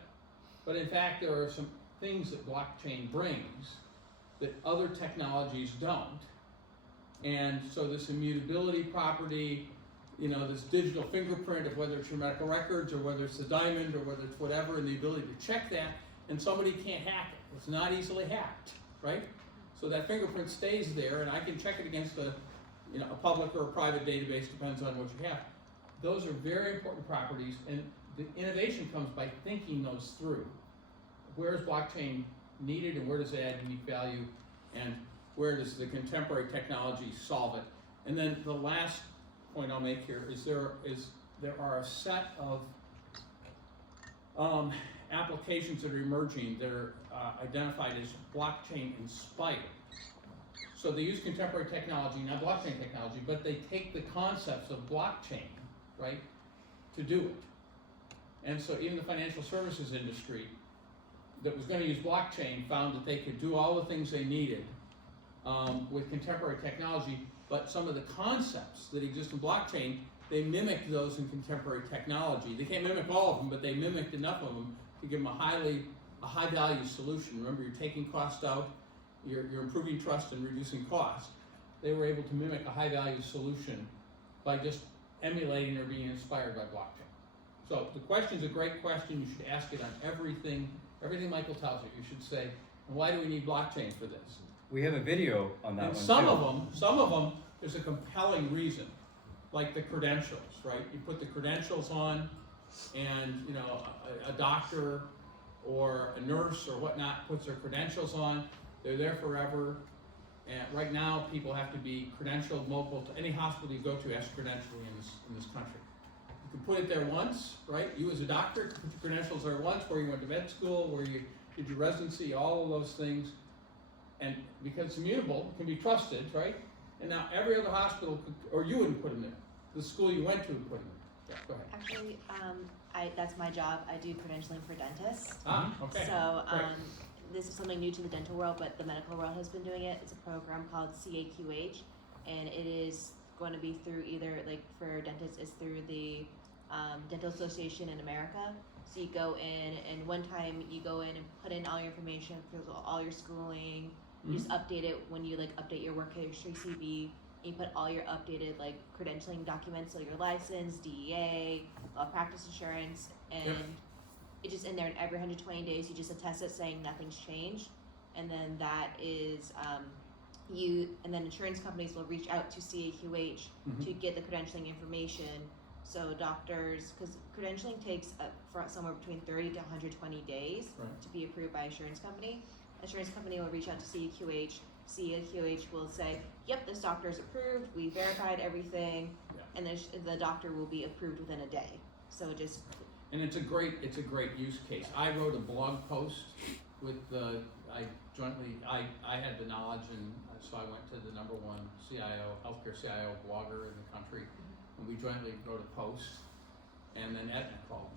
But in fact, there are some things that blockchain brings that other technologies don't. And so this immutability property, you know, this digital fingerprint of whether it's your medical records or whether it's the diamond or whether it's whatever, and the ability to check that, and somebody can't hack it. It's not easily hacked, right? So that fingerprint stays there, and I can check it against a public or a private database, depends on what you have. Those are very important properties, and the innovation comes by thinking those through. Where is blockchain needed, and where does it add unique value, and where does the contemporary technology solve it? And then the last point I'll make here is there are a set of applications that are emerging that are identified as blockchain inspired. So they use contemporary technology, not blockchain technology, but they take the concepts of blockchain, right, to do it. And so even the financial services industry that was going to use blockchain found that they could do all the things they needed with contemporary technology, but some of the concepts that exist in blockchain, they mimicked those in contemporary technology. They can't mimic all of them, but they mimicked enough of them to give them a high value solution. Remember, you're taking cost out, you're improving trust and reducing cost. They were able to mimic a high value solution by just emulating or being inspired by blockchain. So the question's a great question. You should ask it on everything Michael tells you. You should say, why do we need blockchain for this? We have a video on that And one some too. of them, there's a compelling reason, like the credentials, right? You put the credentials on, and you know, a doctor or a nurse or whatnot puts their credentials on. They're there forever. And right now, people have to be credentialed multiple. Any hospital you go to has credentialing in this country. You can put it there once, right? You as a doctor can put your credentials there once, where you went to med school, where you did your residency, all of those things. And because it's immutable, it can be trusted, right? And now every other hospital could, or you wouldn't put them there. The school you went to would put them there. Yeah, go ahead. Actually, that's my job. I do credentialing for dentists. Okay. So Great. this is something new to the dental world, but the medical world has been doing it. It's a program called CAQH, and it is going to be through either, like for dentists, it's through the Dental Association in America. So you go in, and one time you go in and put in all your information, all your schooling. You just update it when you like update your work history CV. You put all your updated like credentialing documents, so your license, DEA, practice insurance, and it's just in there. And every 120 days, you just attest it saying nothing's changed, and then that is and then insurance companies will reach out to CAQH to get the credentialing information. So doctors, because credentialing takes for somewhere between 30 to 120 days to be approved by insurance company. Insurance company will reach out to CAQH. CAQH will say, yep, this doctor is approved, we verified everything, and the doctor will be approved within a day. So just. And it's a great use case. I wrote a blog post with I had the knowledge, and so I went to the #1 healthcare CIO blogger in the country, and we jointly wrote a post, and then Aetna called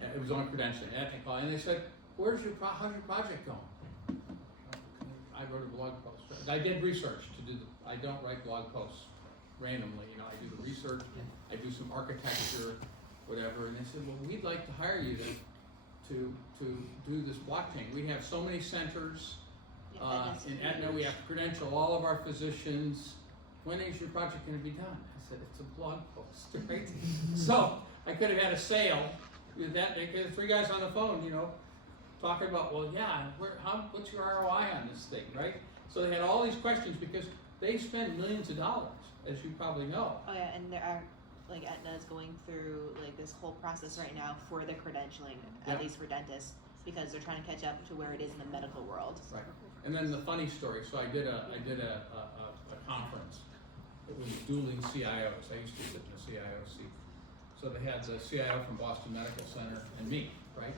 me. It was on credentialing. Aetna called, and they said, how's your project going? I wrote a blog post. I did research to do I don't write blog posts randomly, I do the research, I do some architecture, whatever, and they said, well, we'd like to hire you to do this blockchain. We have so many centers, in Aetna we have to credential all of our physicians. When is your project going to be done? I said, it's a blog post, right? So I could have had a sale with that. They had 3 guys on the phone, talking about, well, yeah, what's your ROI on this thing, right? So they had all these questions because they spend millions of dollars, as you probably know. Oh yeah, and there are, Aetna is going through this whole process right now for the credentialing, at least for dentists, because they're trying to catch up to where it is in the medical world. Right. And then the funny story. So I did a conference. It was dueling CIOs. I used to sit in the CIO seat. So they had the CIO from Boston Medical Center and me, right?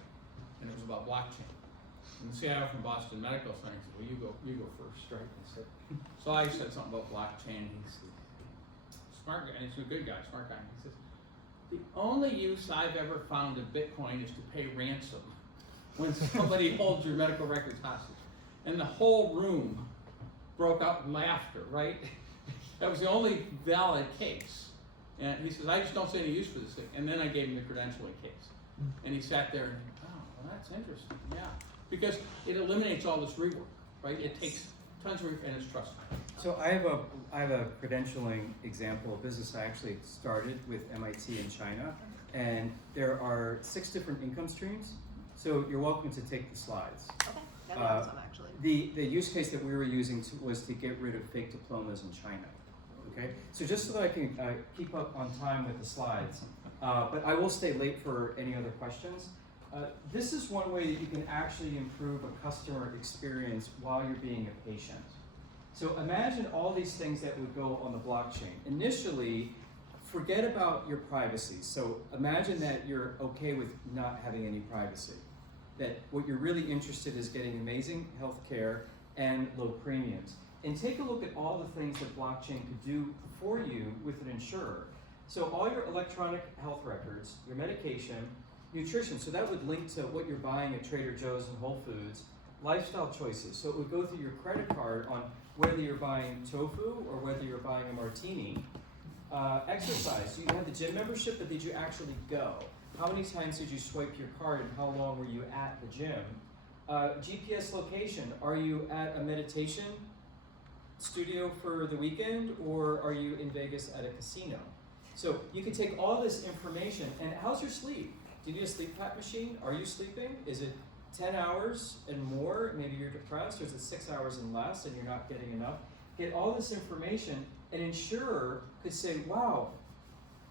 And it was about blockchain. And the CIO from Boston Medical Center said, well, you go first, right? So I said something about blockchain. He said, smart guy, and he's a good guy, smart guy. He says, the only use I've ever found of Bitcoin is to pay ransom when somebody holds your medical records hostage. And the whole room broke out in laughter, right? That was the only valid case. And he says, I just don't see any use for this thing. And then I gave him the credentialing case. And he sat there and, oh, well, that's interesting, yeah. Because it eliminates all this rework, right? It takes tons of, and it's trust. So I have a credentialing example of business I actually started with MIT in China, and there are 6 different income streams. So you're welcome to take the slides. Okay, that'd be awesome actually. The use case that we were using was to get rid of fake diplomas in China. Okay, so just so that I can keep up on time with the slides, but I will stay late for any other questions. This is one way that you can actually improve a customer experience while you're being a patient. So imagine all these things that would go on the blockchain. Initially, forget about your privacy. So imagine that you're okay with not having any privacy. That what you're really interested in is getting amazing health care and low premiums. And take a look at all the things that blockchain could do for you with an insurer. So all your electronic health records, your medication, nutrition, so that would link to what you're buying at Trader Joe's and Whole Foods, lifestyle choices. So it would go through your credit card on whether you're buying tofu or whether you're buying a martini. Exercise, so you had the gym membership, but did you actually go? How many times did you swipe your card and how long were you at the gym? GPS location, are you at a meditation studio for the weekend or are you in Vegas at a casino? So you can take all this information, and how's your sleep? Do you need a sleep pack machine? Are you sleeping? Is it 10 hours and more? Maybe you're depressed, or is it 6 hours and less and you're not getting enough? Get all this information. An insurer could say, wow,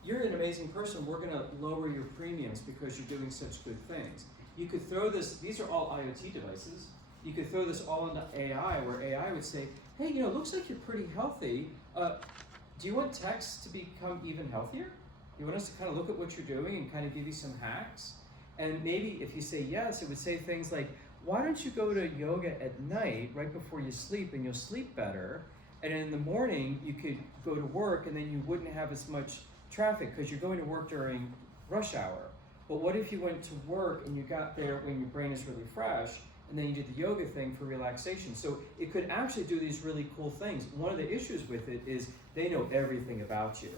you're an amazing person. We're gonna lower your premiums because you're doing such good things. You could throw this, these are all IoT devices. You could throw this all into AI, where AI would say, hey, looks like you're pretty healthy. Do you want text to become even healthier? You want us to kind of look at what you're doing and kind of give you some hacks? And maybe if you say yes, it would say things like, why don't you go to yoga at night right before you sleep and you'll sleep better? And in the morning, you could go to work and then you wouldn't have as much traffic because you're going to work during rush hour. But what if you went to work and you got there when your brain is really fresh and then you did the yoga thing for relaxation? So it could actually do these really cool things. One of the issues with it is they know everything about you.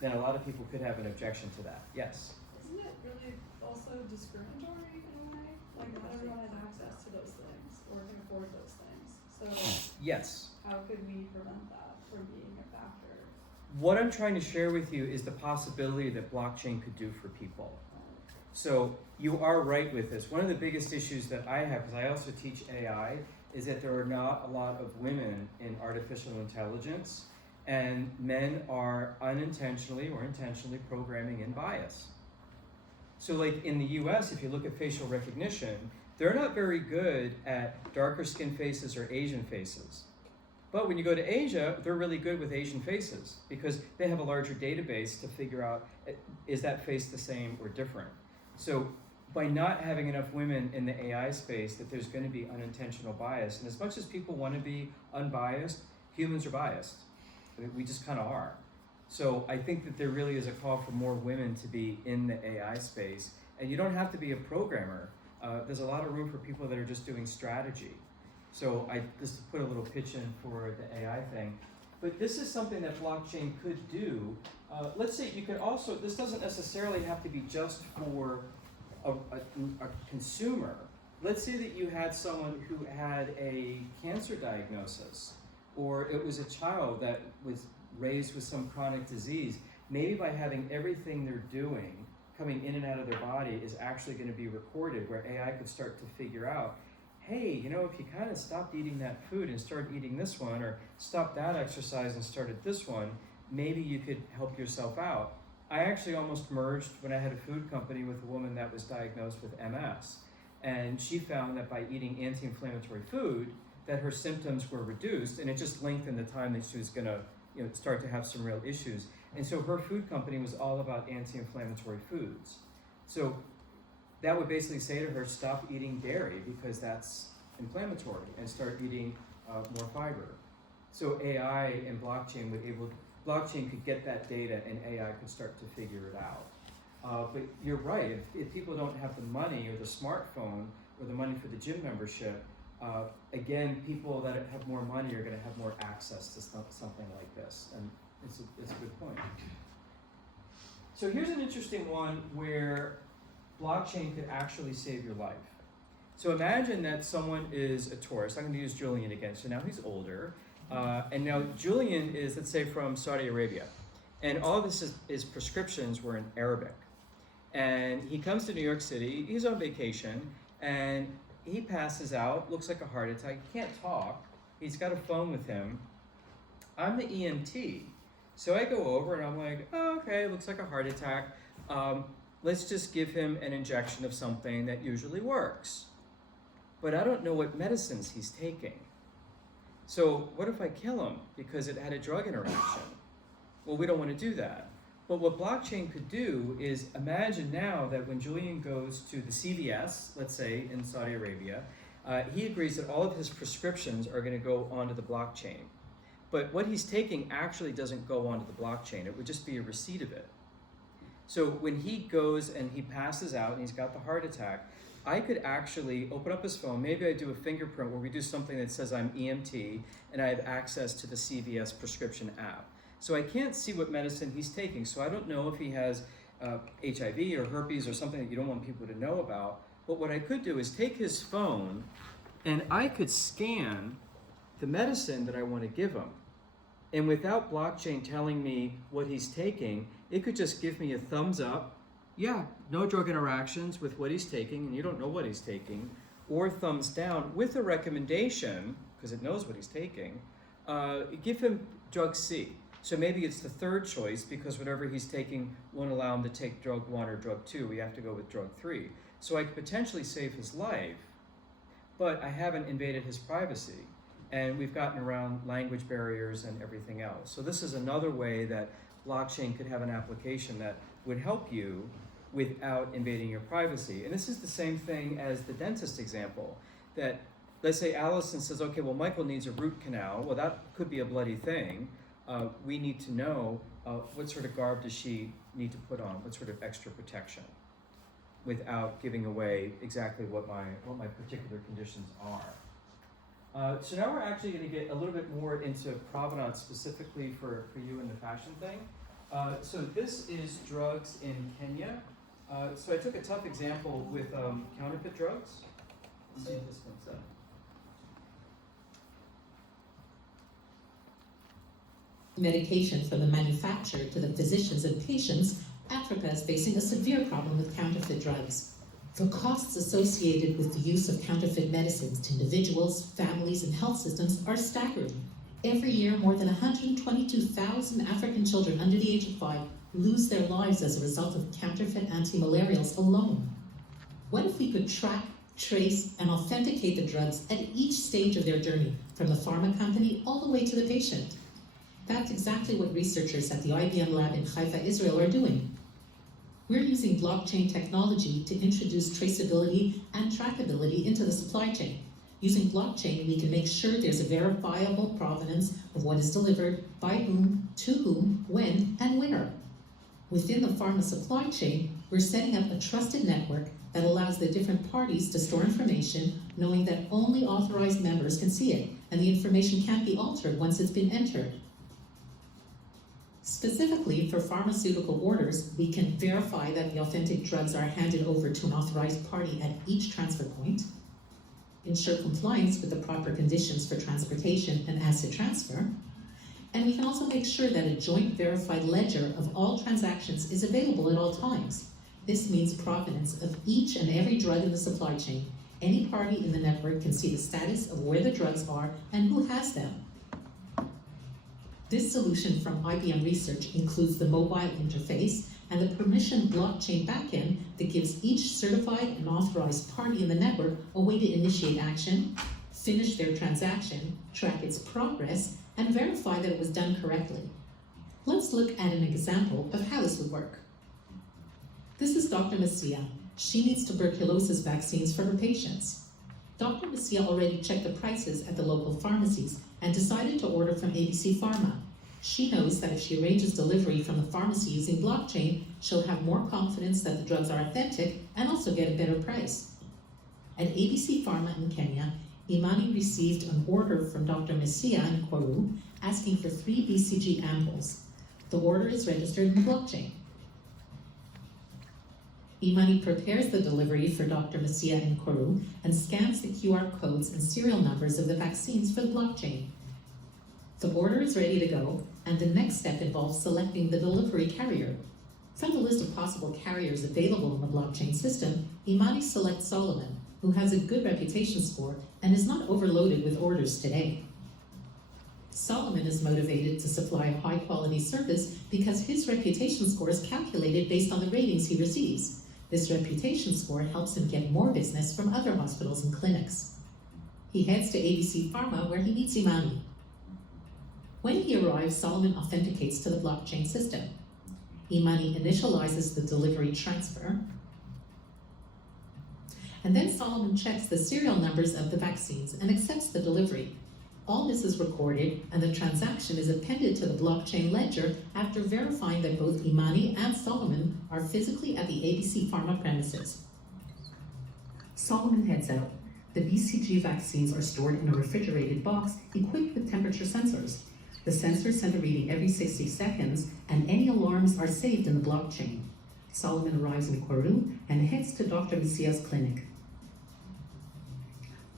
Then a lot of people could have an objection to that. Yes? Isn't it really also discriminatory in a way? Like not everyone has access to those things or can afford those things. So Yes. how could we prevent that from being a factor? What I'm trying to share with you is the possibility that blockchain could do for people. So you are right with this. One of the biggest issues that I have, because I also teach AI, is that there are not a lot of women in artificial intelligence, and men are unintentionally or intentionally programming in bias. So like in the US, if you look at facial recognition, they're not very good at darker skin faces or Asian faces. But when you go to Asia, they're really good with Asian faces because they have a larger database to figure out, is that face the same or different? So by not having enough women in the AI space, that there's going to be unintentional bias. And as much as people want to be unbiased, humans are biased. We just kind of are. So I think that there really is a call for more women to be in the AI space. And you don't have to be a programmer. There's a lot of room for people that are just doing strategy. So I just put a little pitch in for the AI thing. But this is something that blockchain could do. Let's say you could also, this doesn't necessarily have to be just for a consumer. Let's say that you had someone who had a cancer diagnosis, or it was a child that was raised with some chronic disease. Maybe by having everything they're doing coming in and out of their body is actually going to be recorded, where AI could start to figure out, hey, you know, if you kind of stopped eating that food and started eating this one, or stopped that exercise and started this one, maybe you could help yourself out. I actually almost merged when I had a food company with a woman that was diagnosed with MS. And she found that by eating anti-inflammatory food, that her symptoms were reduced, and it just lengthened the time that she was gonna, you know, start to have some real issues. And so her food company was all about anti-inflammatory foods. So that would basically say to her, stop eating dairy because that's inflammatory, and start eating more fiber. So AI and blockchain blockchain could get that data, and AI could start to figure it out. But you're right, if people don't have the money or the smartphone or the money for the gym membership, again, people that have more money are gonna have more access to something like this, and it's a good point. So here's an interesting one where blockchain could actually save your life. So imagine that someone is a tourist. I'm going to use Julian again. So now he's older. And now Julian is, let's say, from Saudi Arabia. And all this is prescriptions were in Arabic. And he comes to New York City. He's on vacation. And he passes out, looks like a heart attack. He can't talk. He's got a phone with him. I'm the EMT. So I go over and I'm like, oh, okay, looks like a heart attack. Let's just give him an injection of something that usually works. But I don't know what medicines he's taking. So what if I kill him because it had a drug interaction? Well, we don't want to do that. But what blockchain could do is imagine now that when Julian goes to the CVS, let's say in Saudi Arabia, he agrees that all of his prescriptions are going to go onto the blockchain. But what he's taking actually doesn't go onto the blockchain. It would just be a receipt of it. So when he goes and he passes out and he's got the heart attack, I could actually open up his phone. Maybe I do a fingerprint where we do something that says I'm EMT and I have access to the CVS prescription app. So I can't see what medicine he's taking. So I don't know if he has HIV or herpes or something that you don't want people to know about. But what I could do is take his phone and I could scan the medicine that I want to give him. And without blockchain telling me what he's taking, it could just give me a thumbs up. Yeah, no drug interactions with what he's taking, and you don't know what he's taking, or thumbs down with a recommendation, because it knows what he's taking, give him drug C. So maybe it's the third choice because whatever he's taking won't allow him to take drug 1 or drug 2. We have to go with drug 3. So I could potentially save his life, but I haven't invaded his privacy. And we've gotten around language barriers and everything else. So this is another way that blockchain could have an application that would help you without invading your privacy. And this is the same thing as the dentist example, that let's say Allison says, okay, well, Michael needs a root canal. Well, that could be a bloody thing. We need to know what sort of garb does she need to put on, what sort of extra protection, without giving away exactly what my particular conditions are. So now we're actually going to get a little bit more into provenance specifically for you in the fashion thing. So this is drugs in Kenya. So I took a tough example with counterfeit drugs. Let's see if this comes up. Medication from the manufacturer to the physicians and patients, Africa is facing a severe problem with counterfeit drugs. The costs associated with the use of counterfeit medicines to individuals, families, and health systems are staggering. Every year, more than 122,000 African children under the age of 5 lose their lives as a result of counterfeit anti-malarials alone. What if we could track trace, and authenticate the drugs at each stage of their journey, from the pharma company all the way to the patient. That's exactly what researchers at the IBM lab in Haifa, Israel are doing. We're using blockchain technology to introduce traceability and trackability into the supply chain. Using blockchain, we can make sure there's a verifiable provenance of what is delivered, by whom, to whom, when, and where. Within the pharma supply chain, we're setting up a trusted network that allows the different parties to store information, knowing that only authorized members can see it, and the information can't be altered once it's been entered. Specifically for pharmaceutical orders, we can verify that the authentic drugs are handed over to an authorized party at each transfer point, ensure compliance with the proper conditions for transportation and asset transfer, and we can also make sure that a joint verified ledger of all transactions is available at all times. This means provenance of each and every drug in the supply chain. Any party in the network can see the status of where the drugs are and who has them. This solution from IBM Research includes the mobile interface and the permission blockchain backend that gives each certified and authorized party in the network a way to initiate action, finish their transaction, track its progress, and verify that it was done correctly. Let's look at an example of how this would work. This is Dr. Messia. She needs tuberculosis vaccines for her patients. Dr. Messia already checked the prices at the local pharmacies and decided to order from ABC Pharma. She knows that if she arranges delivery from the pharmacy using blockchain, she'll have more confidence that the drugs are authentic and also get a better price. At ABC Pharma in Kenya, Imani received an order from Dr. Messia in Kwaru asking for 3 BCG ampoules. The order is registered in the blockchain. Imani prepares the delivery for Dr. Messia in Kwaru and scans the QR codes and serial numbers of the vaccines for the blockchain. The order is ready to go, and the next step involves selecting the delivery carrier. From the list of possible carriers available in the blockchain system, Imani selects Solomon, who has a good reputation score and is not overloaded with orders today. Solomon is motivated to supply a high-quality service because his reputation score is calculated based on the ratings he receives. This reputation score helps him get more business from other hospitals and clinics. He heads to ABC Pharma where he meets Imani. When he arrives, Solomon authenticates to the blockchain system. Imani initializes the delivery transfer, and then Solomon checks the serial numbers of the vaccines and accepts the delivery. All this is recorded, and the transaction is appended to the blockchain ledger after verifying that both Imani and Solomon are physically at the ABC Pharma premises. Solomon heads out. The BCG vaccines are stored in a refrigerated box equipped with temperature sensors. The sensors send a reading every 60 seconds, and any alarms are saved in the blockchain. Solomon arrives in Kwaru and heads to Dr. Messia's clinic.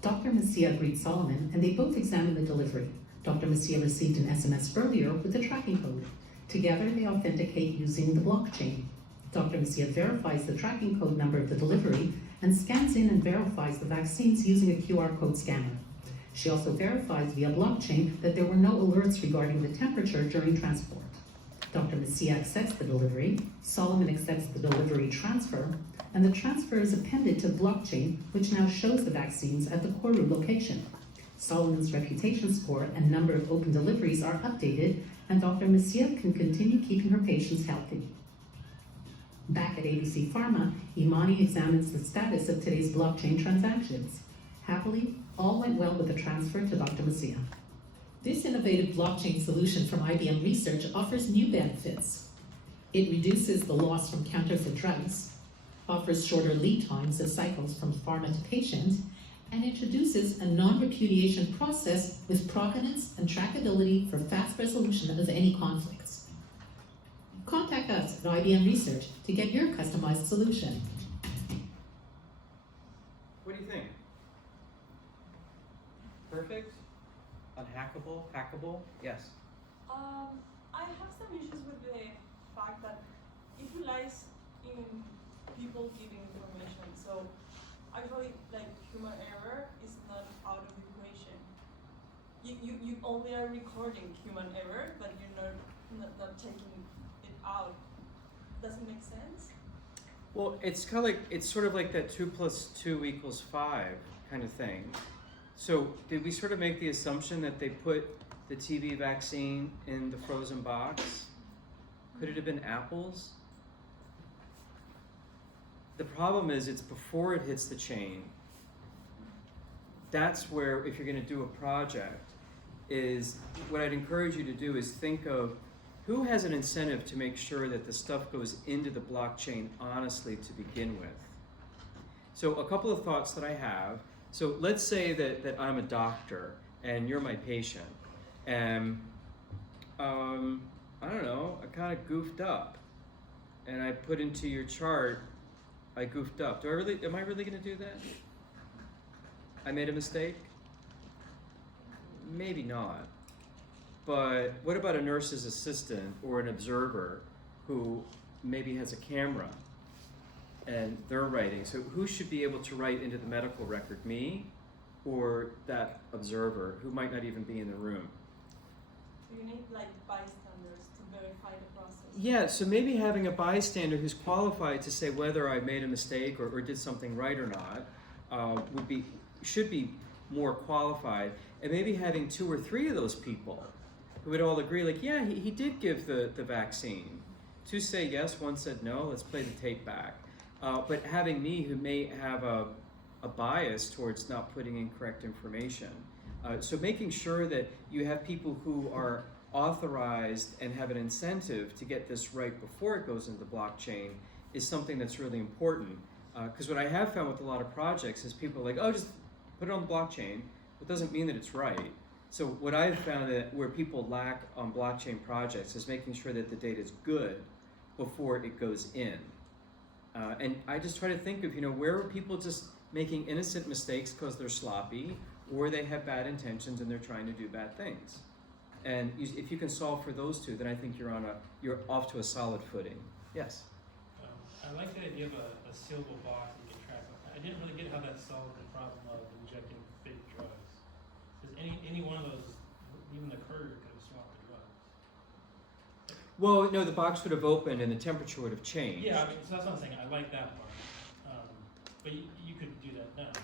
Dr. Messia greets Solomon, and they both examine the delivery. Dr. Messia received an SMS earlier with the tracking code. Together, they authenticate using the blockchain. Dr. Messia verifies the tracking code number of the delivery and scans in and verifies the vaccines using a QR code scanner. She also verifies via blockchain that there were no alerts regarding the temperature during transport. Dr. Messia accepts the delivery, Solomon accepts the delivery transfer, and the transfer is appended to the blockchain, which now shows the vaccines at the Kwaru location. Solomon's reputation score and number of open deliveries are updated, and Dr. Messia can continue keeping her patients healthy. Back at ABC Pharma, Imani examines the status of today's blockchain transactions. Happily, all went well with the transfer to Dr. Messia. This innovative blockchain solution from IBM Research offers new benefits. It reduces the loss from counterfeit drugs, offers shorter lead times of cycles from pharma to patient, and introduces a non-repudiation process with provenance and trackability for fast resolution of any conflicts. Contact us at IBM Research to get your customized solution. What do you think? Perfect? Unhackable? Hackable? Yes. I have some issues with the fact that it relies in people giving information. So actually, like, human error is not out of the equation. You only are recording human error, but you're not taking it out. Does it make sense? Well, it's kind of like, it's sort of like that 2 + 2 = 5 kind of thing. So did we sort of make the assumption that they put the TB vaccine in the frozen box? Could it have been apples? The problem is it's before it hits the chain. That's where, if you're going to do a project, is what I'd encourage you to do is think of who has an incentive to make sure that the stuff goes into the blockchain honestly to begin with. So a couple of thoughts that I have. So let's say that I'm a doctor and you're my patient, and I don't know, I kind of goofed up, and I put into your chart, I goofed up. Am I really going to do that? I made a mistake? Maybe not. But what about a nurse's assistant or an observer who maybe has a camera and they're writing? So who should be able to write into the medical record, me or that observer who might not even be in the room? So you need like bystanders to verify the process. Yeah, so maybe having a bystander who's qualified to say whether I made a mistake or did something right or not should be more qualified, and maybe having 2 or 3 of those people who would all agree, like, yeah, he did give the vaccine. 2 say yes, 1 said no, let's play the tape back. But having me who may have a bias towards not putting in correct information. So making sure that you have people who are authorized and have an incentive to get this right before it goes into the blockchain is something that's really important. Because what I have found with a lot of projects is people are like, oh, just put it on the blockchain. It doesn't mean that it's right. So what I've found that where people lack on blockchain projects is making sure that the data is good before it goes in. And I just try to think of, where are people just making innocent mistakes because they're sloppy, or they have bad intentions and they're trying to do bad things. And if you can solve for those 2, then I think you're off to a solid footing. Yes? I like the idea of a sealable box you can track. I didn't really get how that solved the problem of injecting fake drugs. Because any one of those, even the courier could have swapped the drugs. Well, no, the box would have opened and the temperature would have changed. Yeah, so that's what I'm saying. I like that part. But you could do that now, right?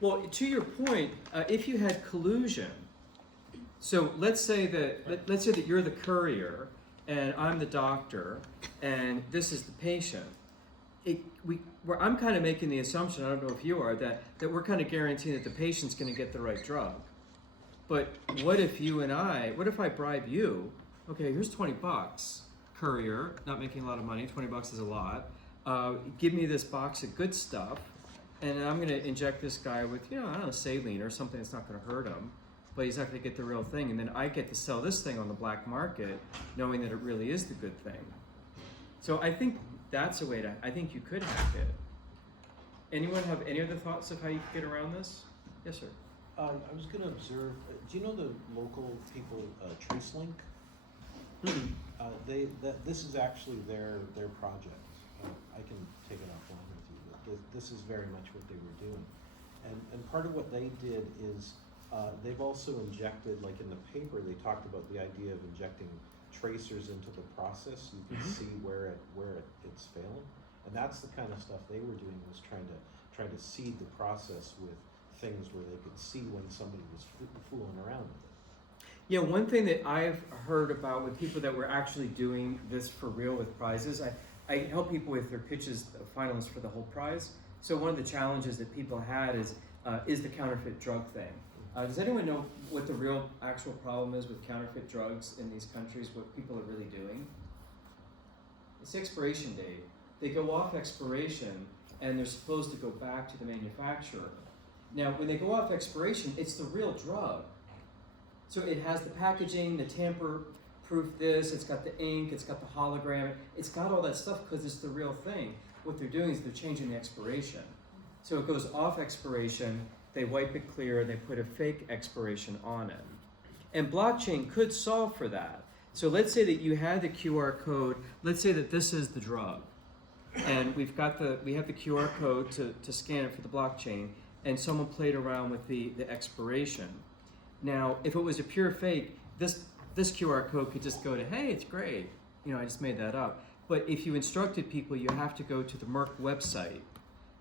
Well, to your point, if you had collusion, so let's say that you're the courier and I'm the doctor and this is the patient. I'm kind of making the assumption, I don't know if you are, that we're kind of guaranteeing that the patient's going to get the right drug. But what if I bribe you? Okay, here's $20, courier, not making a lot of money, $20 is a lot. Give me this box of good stuff, and I'm going to inject this guy with, I don't know, saline or something that's not going to hurt him, but he's not going to get the real thing. And then I get to sell this thing on the black market, knowing that it really is the good thing. So I think that's a way I think you could hack it. Anyone have any other thoughts of how you could get around this? Yes, sir. I was going to observe, do you know the local people, TraceLink? This is actually their project. I can take it offline with you, but this is very much what they were doing. And part of what they did is they've also injected, like in the paper, they talked about the idea of injecting tracers into the process. You can see where it's failing, and that's the kind of stuff they were doing, was trying to seed the process with things where they could see when somebody was fooling around with it. Yeah, one thing that I've heard about with people that were actually doing this for real with prizes, I help people with their pitches, finalists for the whole prize. So one of the challenges that people had is the counterfeit drug thing. Does anyone know what the real actual problem is with counterfeit drugs in these countries, what people are really doing? It's expiration date. They go off expiration and they're supposed to go back to the manufacturer. Now, when they go off expiration, it's the real drug. So it has the packaging, the tamper-proof this, it's got the ink, it's got the hologram, it's got all that stuff because it's the real thing. What they're doing is they're changing the expiration. So it goes off expiration, they wipe it clear, and they put a fake expiration on it. And blockchain could solve for that. So let's say that you had the QR code, let's say that this is the drug. And we have the QR code to scan it for the blockchain, and someone played around with the expiration. Now, if it was a pure fake, this QR code could just go to, hey, it's great. I just made that up. But if you instructed people you have to go to the Merck website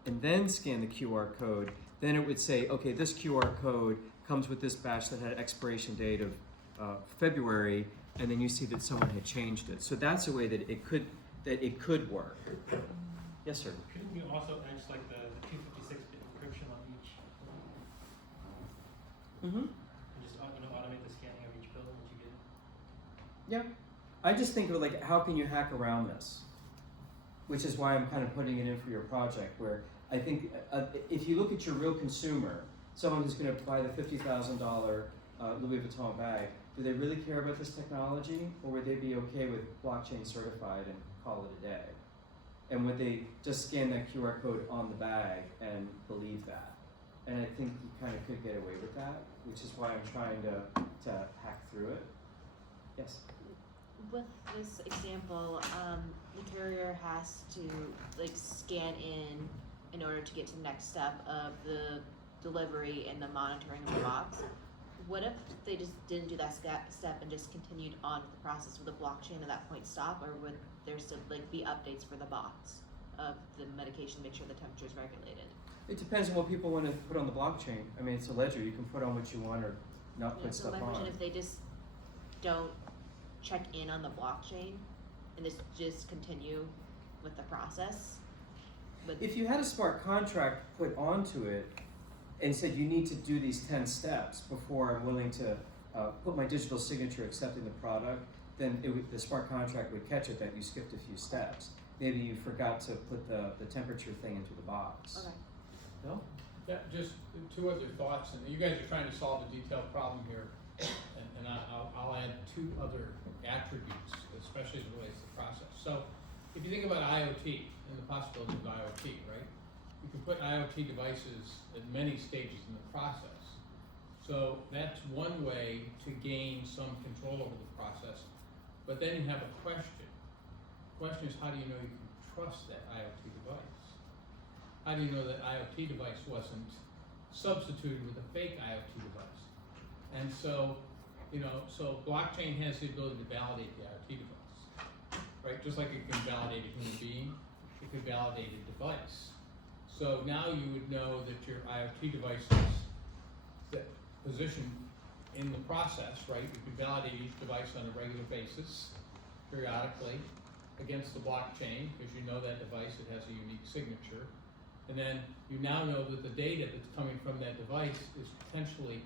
and then scan the QR code, then it would say, okay, this QR code comes with this batch that had expiration date of February, and then you see that someone had changed it. So that's a way that it could work. Yes, sir. Couldn't you also edge like the 256-bit encryption on each? Mm-hmm. And just automate the scanning of each bill once you get it? Yeah. I just think of like, how can you hack around this? Which is why I'm kind of putting it in for your project, where I think if you look at your real consumer, someone who's going to buy the $50,000 Louis Vuitton bag, do they really care about this technology, or would they be okay with blockchain certified and call it a day? And would they just scan that QR code on the bag and believe that? And I think you kind of could get away with that, which is why I'm trying to hack through it. Yes? With this example, the courier has to like scan in order to get to the next step of the delivery and the monitoring of the box. What if they just didn't do that step and just continued on with the process? Would the blockchain at that point stop, or would there still like be updates for the box of the medication to make sure the temperature is regulated? It depends on what people want to put on the blockchain. I mean, it's a ledger. You can put on what you want or not put stuff So my on. question, if they just don't check in on the blockchain and just continue with the process. But if you had a smart contract put onto it and said you need to do these 10 steps before I'm willing to put my digital signature accepting the product, then the smart contract would catch it that you skipped a few steps. Maybe you forgot to put the temperature thing into the box. Okay. No? Yeah, just two other thoughts, and you guys are trying to solve a detailed problem here, and I'll add two other attributes, especially as it relates to the process. So, if you think about IoT and the possibilities of IoT, right? You can put IoT devices at many stages in the process. So that's one way to gain some control over the process. But then you have a question. The question is, how do you know you can trust that IoT device? How do you know that IoT device wasn't substituted with a fake IoT device? And so, so blockchain has the ability to validate the IoT device, right? Just like it can validate a human being, it can validate a device. So now you would know that your IoT devices that position in the process, right? You can validate each device on a regular basis, periodically, against the blockchain, because you know that device, it has a unique signature. And then you now know that the data that's coming from that device is potentially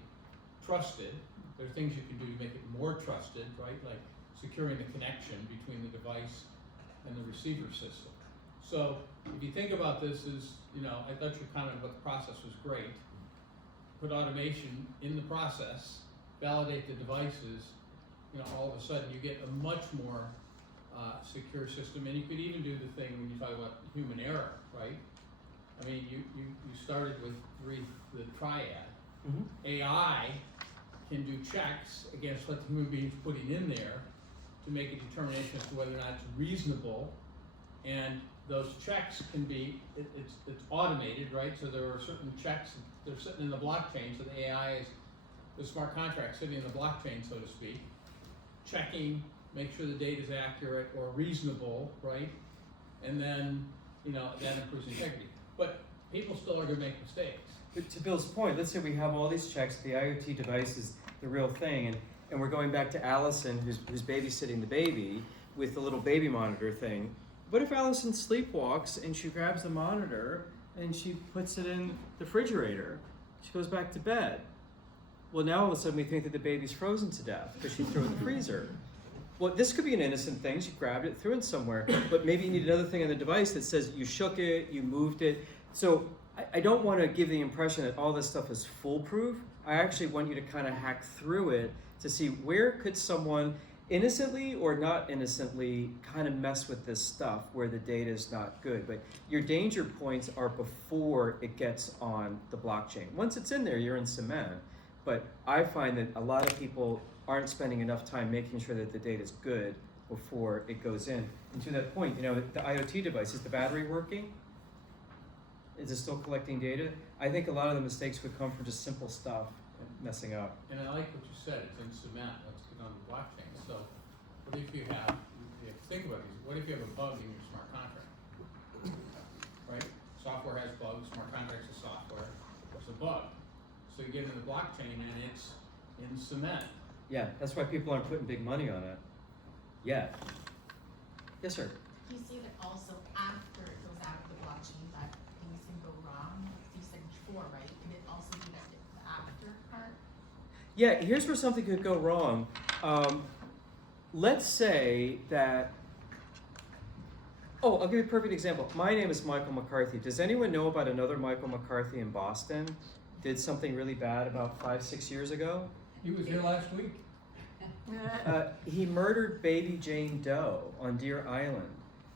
trusted. There are things you can do to make it more trusted, right? Like securing the connection between the device and the receiver system. So if you think about this as, I thought your comment about the process was great. Put automation in the process, validate the devices, all of a sudden you get a much more secure system. And you could even do the thing when you talk about human error, right? I mean, you started with the triad. Mm-hmm. AI can do checks against what the human being's putting in there to make a determination as to whether or not it's reasonable. And those checks can be, it's automated, right? So there are certain checks, they're sitting in the blockchain, so the AI is the smart contract sitting in the blockchain, so to speak, checking, make sure the data is accurate or reasonable, right? And then, that improves integrity. But people still are gonna make mistakes. But to Bill's point, let's say we have all these checks, the IoT device is the real thing, and we're going back to Allison, who's babysitting the baby with the little baby monitor thing. What if Allison sleepwalks and she grabs the monitor and she puts it in the refrigerator? She goes back to bed. Well, now all of a sudden we think that the baby's frozen to death because she threw it in the freezer. Well, this could be an innocent thing. She grabbed it, threw it somewhere, but maybe you need another thing on the device that says you shook it, you moved it. So I don't want to give the impression that all this stuff is foolproof. I actually want you to kind of hack through it to see where could someone innocently or not innocently kind of mess with this stuff where the data is not good. But your danger points are before it gets on the blockchain. Once it's in there, you're in cement. But I find that a lot of people aren't spending enough time making sure that the data is good before it goes in. And to that point, the IoT device, is the battery working? Is it still collecting data? I think a lot of the mistakes would come from just simple stuff messing up. And I like what you said, it's in cement, let's get on the blockchain. So what if you have think about these. What if you have a bug in your smart contract? Right? Software has bugs, smart contracts is software. It's a bug. So you get in the blockchain and it's in cement. Yeah, that's why people aren't putting big money on it. Yeah. Yes, sir. Do you see that also after it goes out of the blockchain that things can go wrong? You said before, right? Can it also be that the after part? Yeah, here's where something could go wrong. Let's say that, I'll give you a perfect example. My name is Michael McCarthy. Does anyone know about another Michael McCarthy in Boston? Did something really bad about 5-6 years ago? He was here last week. He murdered baby Jane Doe on Deer Island.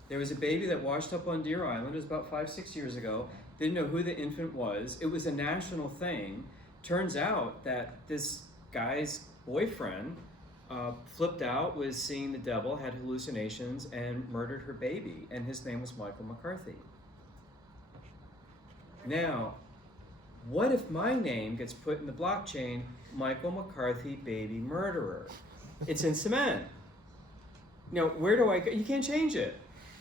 There was a baby that washed up on Deer Island. It was about 5-6 years ago. Didn't know who the infant was. It was a national thing. Turns out that this guy's boyfriend flipped out, was seeing the devil, had hallucinations, and murdered her baby. And his name was Michael McCarthy. Now, what if my name gets put in the blockchain, Michael McCarthy baby murderer? It's in cement. Now, where do I go? You can't change it.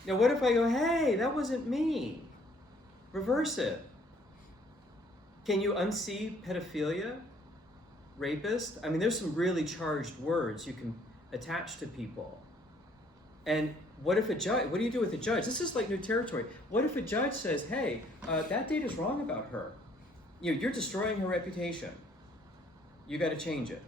Now, what if I go, hey, that wasn't me? Reverse it. Can you unsee pedophilia? Rapist? I mean, there's some really charged words you can attach to people. And what if a judge, what do you do with a judge? This is like new territory. What if a judge says, hey, that data's wrong about her? You're destroying her reputation. You got to change it.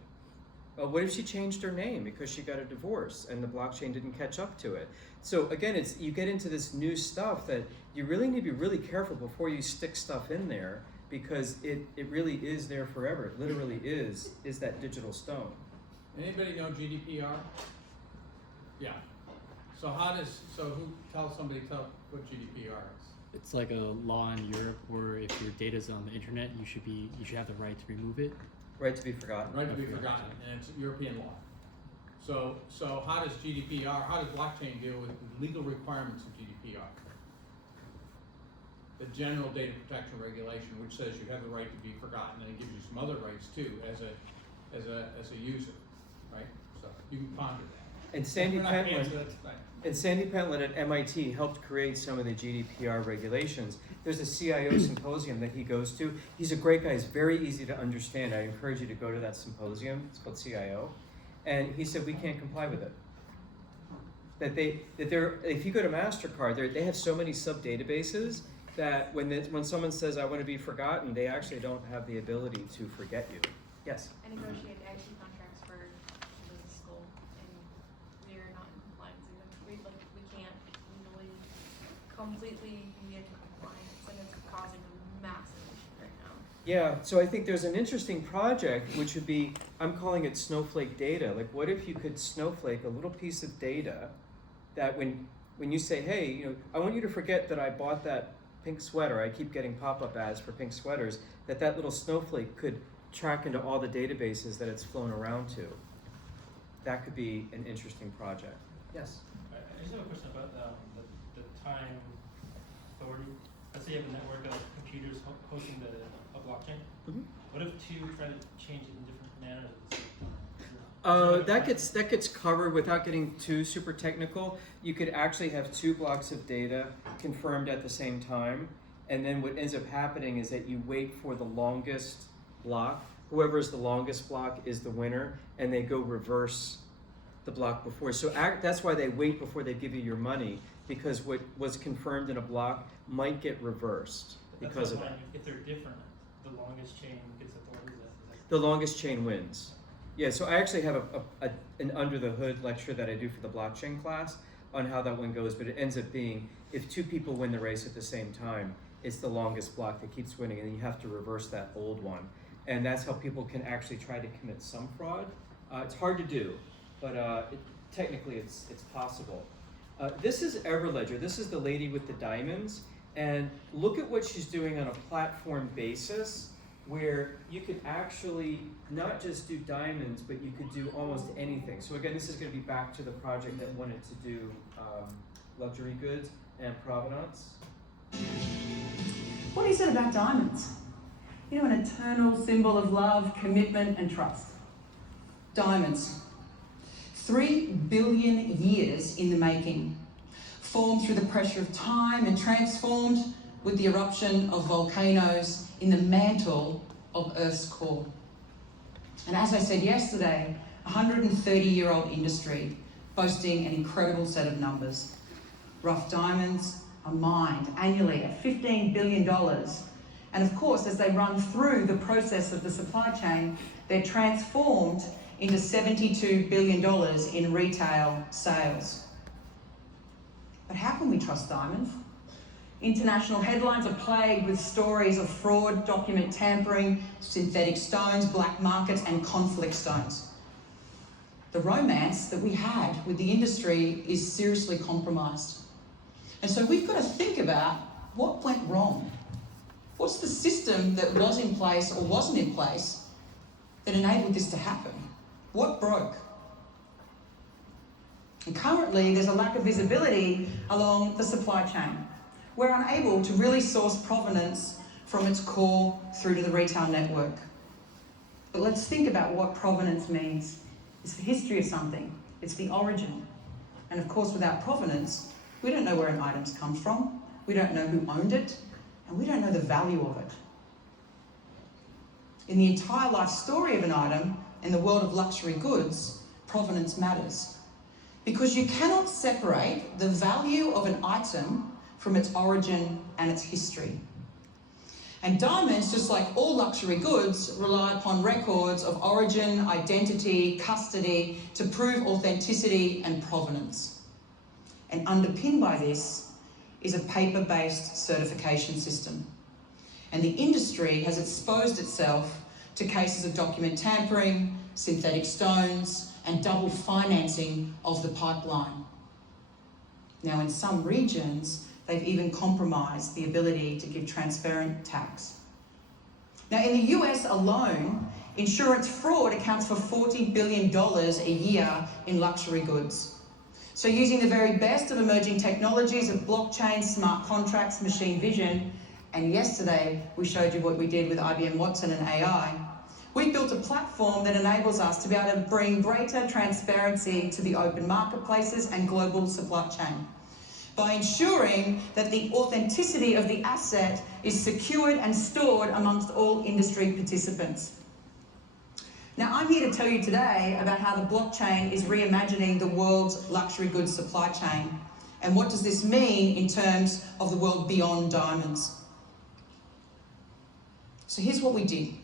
What if she changed her name because she got a divorce and the blockchain didn't catch up to it? So again, you get into this new stuff that you really need to be really careful before you stick stuff in there, because it really is there forever. It literally is that digital stone. Anybody know GDPR? Yeah. So who tells somebody what GDPR is? It's like a law in Europe where if your data's on the internet, you should have the right to remove it. Right to be forgotten. Right to be forgotten, and it's European law. So how does blockchain deal with the legal requirements of GDPR? The General Data Protection Regulation, which says you have the right to be forgotten, and it gives you some other rights too as a user, right? So you can ponder that. And Sandy Pentland at MIT helped create some of the GDPR regulations. There's a Cio Symposium that he goes to. He's a great guy. He's very easy to understand. I encourage you to go to that symposium. It's called CIO. And he said we can't comply with it. If you go to MasterCard, they have so many sub-databases that when someone says I want to be forgotten, they actually don't have the ability to forget you. Yes? I negotiated IT contracts for the school, and we are not in compliance even. We can't legally completely be in compliance, and it's causing a massive issue right now. Yeah, so I think there's an interesting project which would be, I'm calling it snowflake data. Like, what if you could snowflake a little piece of data that when you say, hey, I want you to forget that I bought that pink sweater, I keep getting pop-up ads for pink sweaters, that little snowflake could track into all the databases that it's flown around to. That could be an interesting project. Yes? I just have a question about the time authority. Let's say you have a network of computers hosting a blockchain. Mm-hmm. What if two try to change it in different manners at the same time? That gets covered without getting too super technical. You could actually have two blocks of data confirmed at the same time, and then what ends up happening is that you wait for the longest block. Whoever is the longest block is the winner, and they go reverse the block before. So that's why they wait before they give you your money, because what was confirmed in a block might get reversed because of that. If they're different, the longest chain gets authority. The longest chain wins. Yeah, so I actually have an under the hood lecture that I do for the blockchain class on how that one goes, but it ends up being, if two people win the race at the same time, it's the longest block that keeps winning, and then you have to reverse that old one. And that's how people can actually try to commit some fraud. It's hard to do, but technically it's possible. This is Everledger. This is the lady with the diamonds, and look at what she's doing on a platform basis, where you could actually not just do diamonds, but you could do almost anything. So again, this is going to be back to the project that wanted to do luxury goods and Provenance. What is it about diamonds? An eternal symbol of love, commitment, and trust. Diamonds. 3 billion years in the making, formed through the pressure of time and transformed with the eruption of volcanoes in the mantle of Earth's core. And as I said yesterday, a 130-year-old industry boasting an incredible set of numbers. Rough diamonds are mined annually at $15 billion. And of course, as they run through the process of the supply chain, they're transformed into $72 billion in retail sales. But how can we trust diamonds? International headlines are plagued with stories of fraud, document tampering, synthetic stones, black markets, and conflict stones. The romance that we had with the industry is seriously compromised. And so we've got to think about what went wrong. What's the system that was in place or wasn't in place that enabled this to happen? What broke? And currently, there's a lack of visibility along the supply chain. We're unable to really source provenance from its core through to the retail network. But let's think about what provenance means. It's the history of something. It's the origin. And of course, without provenance, we don't know where an item's come from. We don't know who owned it. And we don't know the value of it. In the entire life story of an item, in the world of luxury goods, provenance matters. Because you cannot separate the value of an item from its origin and its history. And diamonds, just like all luxury goods, rely upon records of origin, identity, custody to prove authenticity and provenance. And underpinned by this is a paper-based certification system. And the industry has exposed itself to cases of document tampering, synthetic stones, and double financing of the pipeline. Now, in some regions, they've even compromised the ability to give transparent tax. Now, in the US alone, insurance fraud accounts for $40 billion a year in luxury goods. So using the very best of emerging technologies of blockchain, smart contracts, machine vision, and yesterday we showed you what we did with IBM Watson and AI, we built a platform that enables us to be able to bring greater transparency to the open marketplaces and global supply chain, by ensuring that the authenticity of the asset is secured and stored amongst all industry participants. Now, I'm here to tell you today about how the blockchain is reimagining the world's luxury goods supply chain, and what does this mean in terms of the world beyond diamonds. So here's what we did.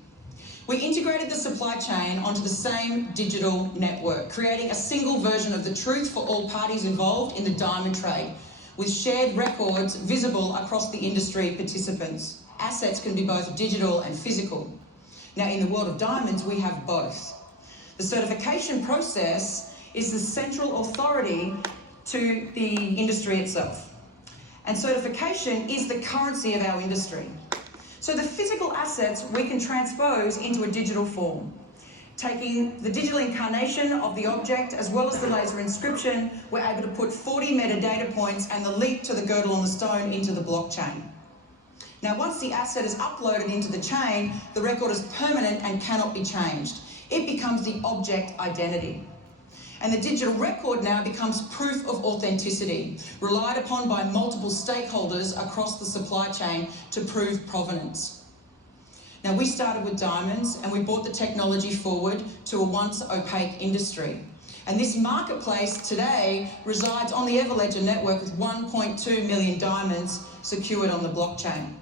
We integrated the supply chain onto the same digital network, creating a single version of the truth for all parties involved in the diamond trade, with shared records visible across the industry participants. Assets can be both digital and physical. Now, in the world of diamonds, we have both. The certification process is the central authority to the industry itself. And certification is the currency of our industry. So the physical assets we can transpose into a digital form. Taking the digital incarnation of the object as well as the laser inscription, we're able to put 40 metadata points and the link to the girdle on the stone into the blockchain. Now, once the asset is uploaded into the chain, the record is permanent and cannot be changed. It becomes the object identity. And the digital record now becomes proof of authenticity, relied upon by multiple stakeholders across the supply chain to prove provenance. Now, we started with diamonds and we brought the technology forward to a once opaque industry. And this marketplace today resides on the Everledger network with 1.2 million diamonds secured on the blockchain.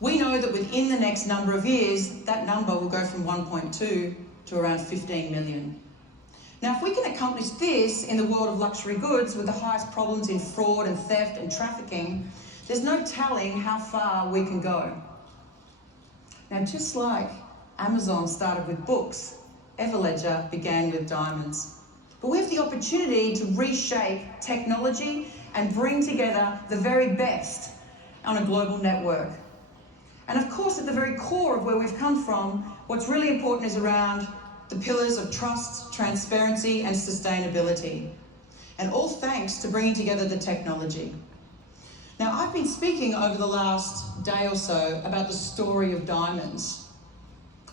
We know that within the next number of years, that number will go from 1.2 to around 15 million. Now, if we can accomplish this in the world of luxury goods with the highest problems in fraud and theft and trafficking, there's no telling how far we can go. Now, just like Amazon started with books, Everledger began with diamonds. But we have the opportunity to reshape technology and bring together the very best on a global network. And of course, at the very core of where we've come from, what's really important is around the pillars of trust, transparency, and sustainability. And all thanks to bringing together the technology. Now, I've been speaking over the last day or so about the story of diamonds,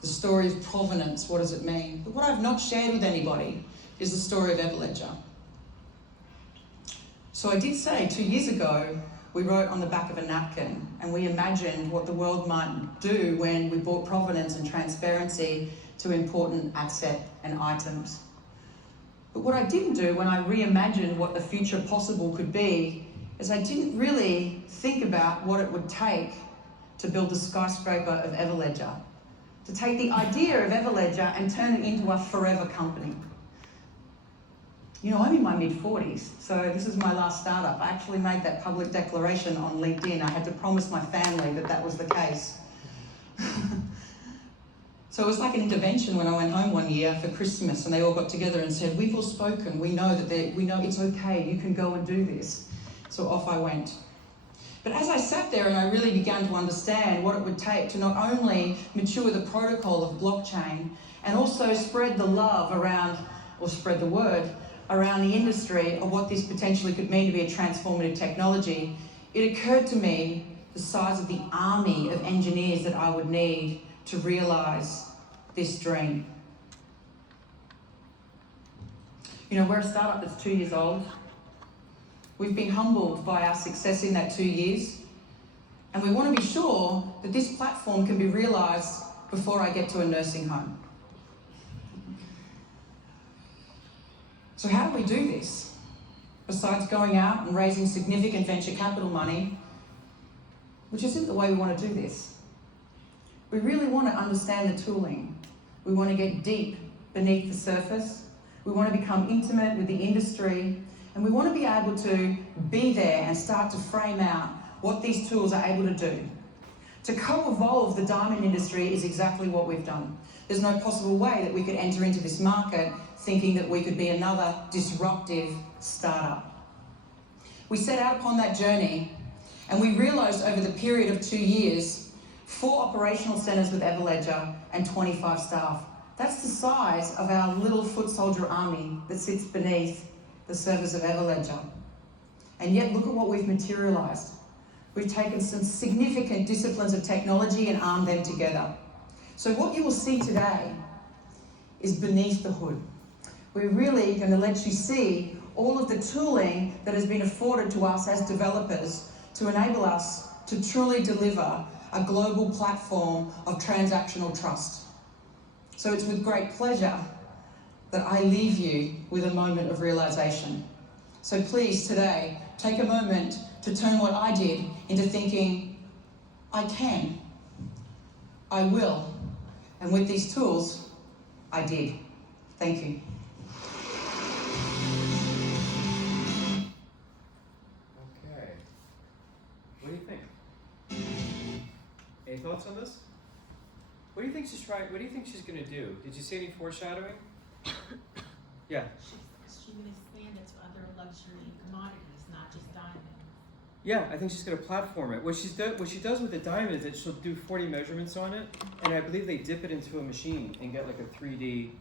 the story of provenance, what does it mean? But what I've not shared with anybody is the story of Everledger. So I did say 2 years ago, we wrote on the back of a napkin and we imagined what the world might do when we brought provenance and transparency to important asset and items. But what I didn't do when I reimagined what the future possible could be is I didn't really think about what it would take to build the skyscraper of Everledger, to take the idea of Everledger and turn it into a forever company. You know, I'm in my mid-40s, so this is my last startup. I actually made that public declaration on LinkedIn. I had to promise my family that that was the case. So it was like an intervention when I went home one year for Christmas and they all got together and said, we've all spoken, we know it's okay, you can go and do this. So off I went. But as I sat there and I really began to understand what it would take to not only mature the protocol of blockchain and also spread the love around, or spread the word, around the industry of what this potentially could mean to be a transformative technology, it occurred to me the size of the army of engineers that I would need to realise this dream. You know, we're a startup that's 2 years old. We've been humbled by our success in that 2 years, and we want to be sure that this platform can be realised before I get to a nursing home. So how do we do this? Besides going out and raising significant venture capital money, which isn't the way we want to do this. We really want to understand the tooling. We want to get deep beneath the surface. We want to become intimate with the industry, and we want to be able to be there and start to frame out what these tools are able to do. To co-evolve the diamond industry is exactly what we've done. There's no possible way that we could enter into this market thinking that we could be another disruptive startup. We set out upon that journey, and we realised over the period of 2 years, 4 operational centres with Everledger and 25 staff. That's the size of our little foot soldier army that sits beneath the servers of Everledger. And yet look at what we've materialised. We've taken some significant disciplines of technology and armed them together. So what you will see today is beneath the hood. We're really going to let you see all of the tooling that has been afforded to us as developers to enable us to truly deliver a global platform of transactional trust. So it's with great pleasure that I leave you with a moment of realisation. So please today, take a moment to turn what I did into thinking, I can, I will, and with these tools, I did. Thank you. Okay. What do you think? Any thoughts on this? What do you think she's trying? What do you think she's going to do? Did you see any foreshadowing? Yeah. She would expand it to other luxury commodities, not just diamonds. Yeah, I think she's going to platform it. What she does with the diamond is that she'll do 40 measurements on it, and I believe they dip it into a machine and get like a 3D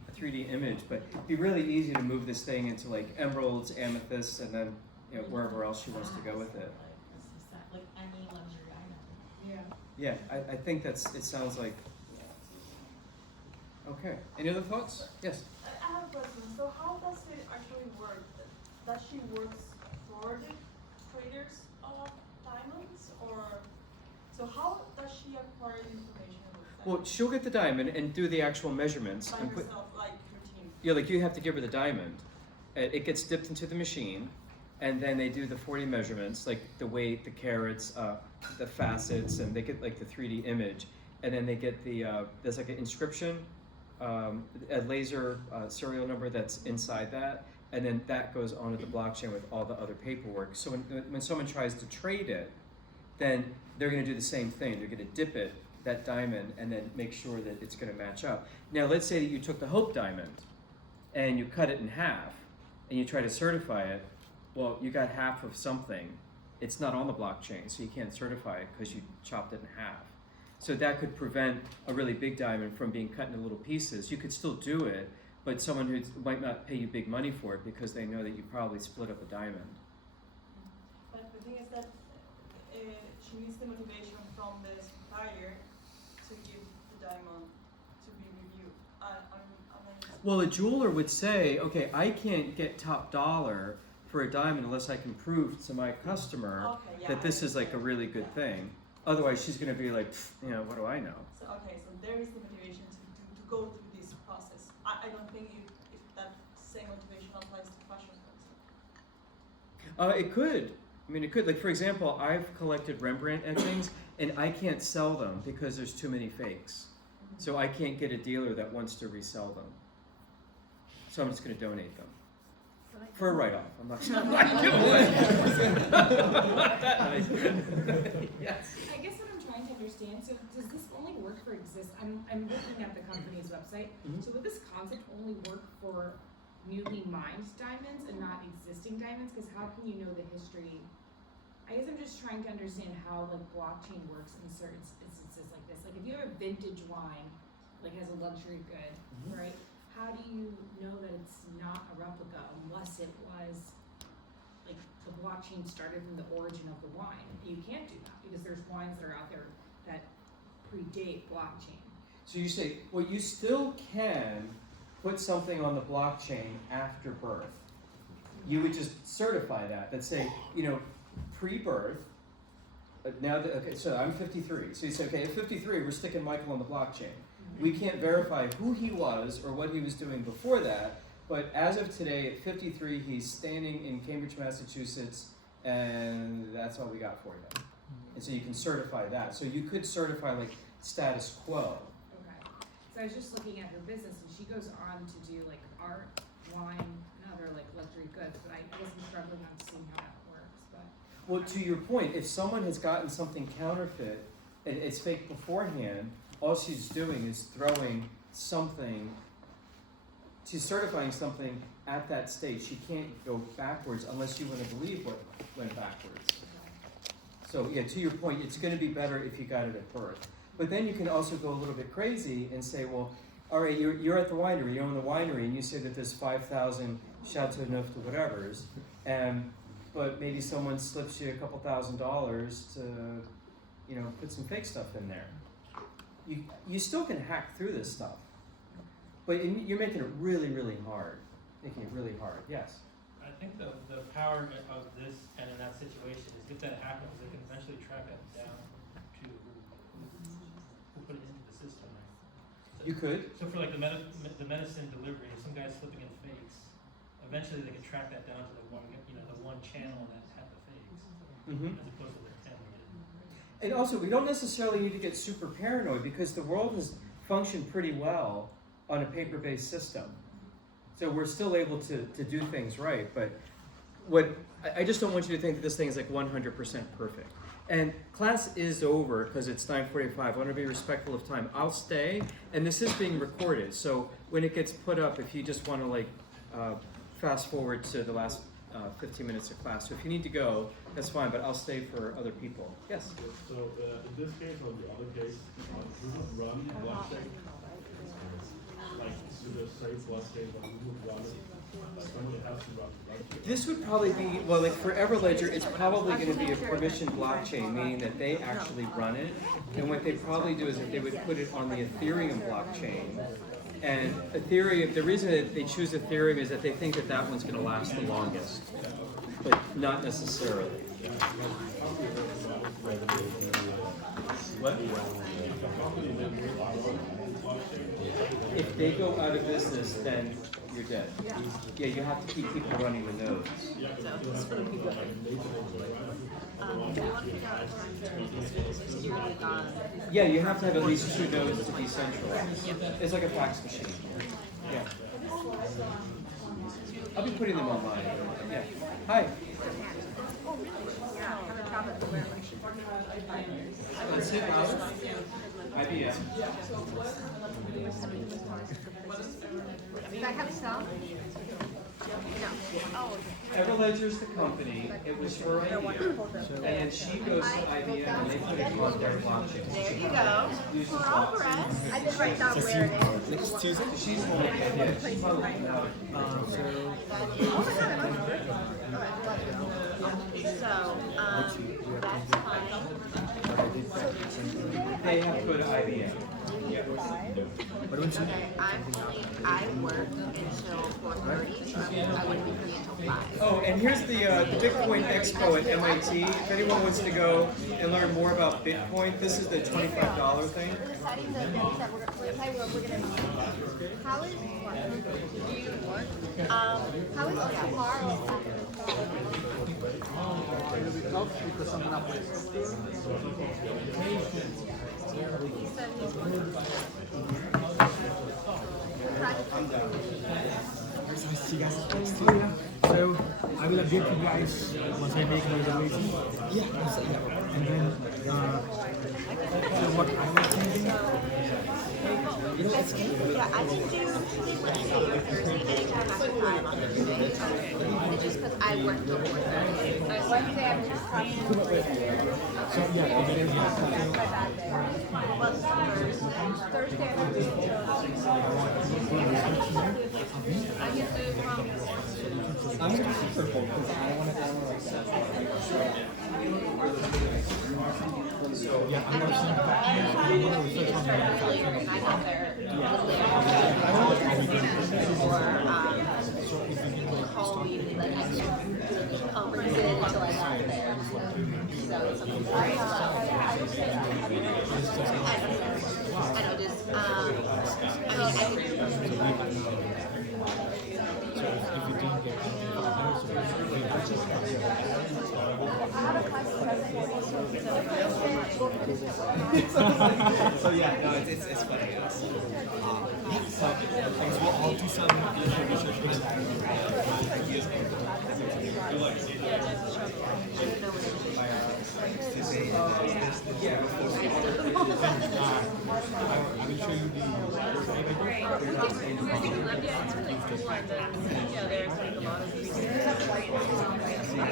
image. But it'd be really easy to move this thing into like emeralds, amethysts, and then wherever else she wants to go with it. Like any luxury item. Yeah, I think it sounds like. Okay. Any other thoughts? Yes. I have a question. So how does it actually work? Does she work for the traders of diamonds, or so how does she acquire the information? Well, she'll get the diamond and do the actual measurements. By and herself, like her team? Yeah, like you have to give her the diamond. It gets dipped into the machine, and then they do the 40 measurements, like the weight, the carats, the facets, and they get like the 3D image. And then they get there's like an inscription, a laser serial number that's inside that, and then that goes onto the blockchain with all the other paperwork. So when someone tries to trade it, then they're going to do the same thing. They're going to dip it, that diamond, and then make sure that it's going to match up. Now let's say that you took the Hope diamond and you cut it in half and you try to certify it. Well, you got half of something. It's not on the blockchain, so you can't certify it because you chopped it in half. So that could prevent a really big diamond from being cut into little pieces. You could still do it, but someone who might not pay you big money for it because they know that you probably split up a diamond. But the thing is that she needs the motivation from the supplier to give the diamond to be reviewed. Well, a jeweler would say, okay, I can't get top dollar for a diamond unless I can prove to my customer that this is like a really good thing. Otherwise, she's going to be like, you know, what do I know? So okay, so there is the motivation to go through this process. I don't think if that same motivation applies to fashion, for example. It could. I mean, it could. Like, for example, I've collected Rembrandt etchings, and I can't sell them because there's too many fakes. So I can't get a dealer that wants to resell them. So I'm just going to donate them. For a write-off. I'm not going to give away. Yes. I guess what I'm trying to understand, so does this only work for I'm looking at the company's website. Mm-hmm. So would this concept only work for newly mined diamonds and not existing diamonds? Because how can you know the history? I guess I'm just trying to understand how like blockchain works in certain instances like this. Like if you have a vintage wine, like as a luxury good, right? How do you know that it's not a replica unless it was like the blockchain started from the origin of the wine? You can't do that because there's wines that are out there that predate blockchain. So you say, well, you still can put something on the blockchain after birth. You would just certify that say, you know, pre-birth. Now that, okay, so I'm 53. So you say, okay, at 53, we're sticking Michael on the blockchain. We can't verify who he was or what he was doing before that, but as of today, at 53, he's standing in Cambridge, Massachusetts, and that's all we got for him. And so you can certify that. So you could certify like status quo. Okay. So I was just looking at her business, and she goes on to do like art, wine, and other like luxury goods, but I wasn't struggling on seeing how that works. But Well, to your point, if someone has gotten something counterfeit and it's fake beforehand, all she's doing is throwing something, she's certifying something at that stage. She can't go backwards unless you want to believe what went backwards. So yeah, to your point, it's going to be better if you got it at birth. But then you can also go a little bit crazy and say, well, all right, you're at the winery, you own the winery, and you say that there's 5,000 Chateau Neuf to whatevers, but maybe someone slips you a couple $1,000s to, you know, put some fake stuff in there. You still can hack through this stuff, but you're making it really, really hard. Making it really hard. Yes. I think the power of this and in that situation is if that happens, they can eventually track that down to who put it into the system. So, You could. So for like the medicine delivery, if some guy's slipping in fakes, eventually they can track that down to the one channel that had the fakes, as opposed to the 10. And also, we don't necessarily need to get super paranoid because the world has functioned pretty well on a paper-based system. So we're still able to do things right, but I just don't want you to think that this thing is like 100% perfect. And class is over because it's 9:45. I want to be respectful of time. I'll stay, and this is being recorded. So when it gets put up, if you just want to like fast forward to the last 15 minutes of class. So if you need to go, that's fine, but I'll stay for other people. Yes? So in this case or the other case, who would run blockchain? Like, do the same blockchain, but who would run it? Somebody has to run blockchain. This would probably be, well, like for Everledger, it's probably going to be a permissioned blockchain, meaning that they actually run it. And what they probably do is that they would put it on the Ethereum blockchain. And Ethereum, the reason that they choose Ethereum is that they think that that one's going to last the longest, but not necessarily. What? If they go out of business, then you're dead. Yeah, you have to keep people running the nodes. So this is for the people that do you want to figure out a time because you're going to be gone. Yeah, you have to have at least 2 nodes to be centralized. It's like a fax machine. Yeah. I'll be putting them online. Yeah. Hi. That's it, IBM. Does that have some? No. Oh, okay. Everledger's the company. It was her idea. And she goes to IBM and they put it on their blockchain. There you go. Progress. I didn't write down where it is. Next Tuesday? She's the one that did it. She's probably So, that's fine. They have to go to IBM. I work until 4:30, so I wouldn't be free until 5. Oh, and here's the Bitcoin Expo at MIT. If anyone wants to go and learn more about Bitcoin, this is the $25 thing. We're deciding the things that we're going to How is how is tomorrow So I will update you guys once I make my reservation. Yeah. And then so what I was thinking. Yeah, I can do Tuesday, Wednesday, or Thursday, anytime after 5 on Thursday. It's just because I work till 4:30. Wednesday, I'm just coming. So yeah, if it is Well, Thursday, I get to I'm going to be purple because I want to So yeah, I'm going to send back. I'm going to research on the manufacturing. I got there. Call me like I couldn't comprehend it until I got there. So it's something I know, just I mean, I could. So if you didn't get So yeah, no, it's funny. So we'll all do some research ideas. I will show you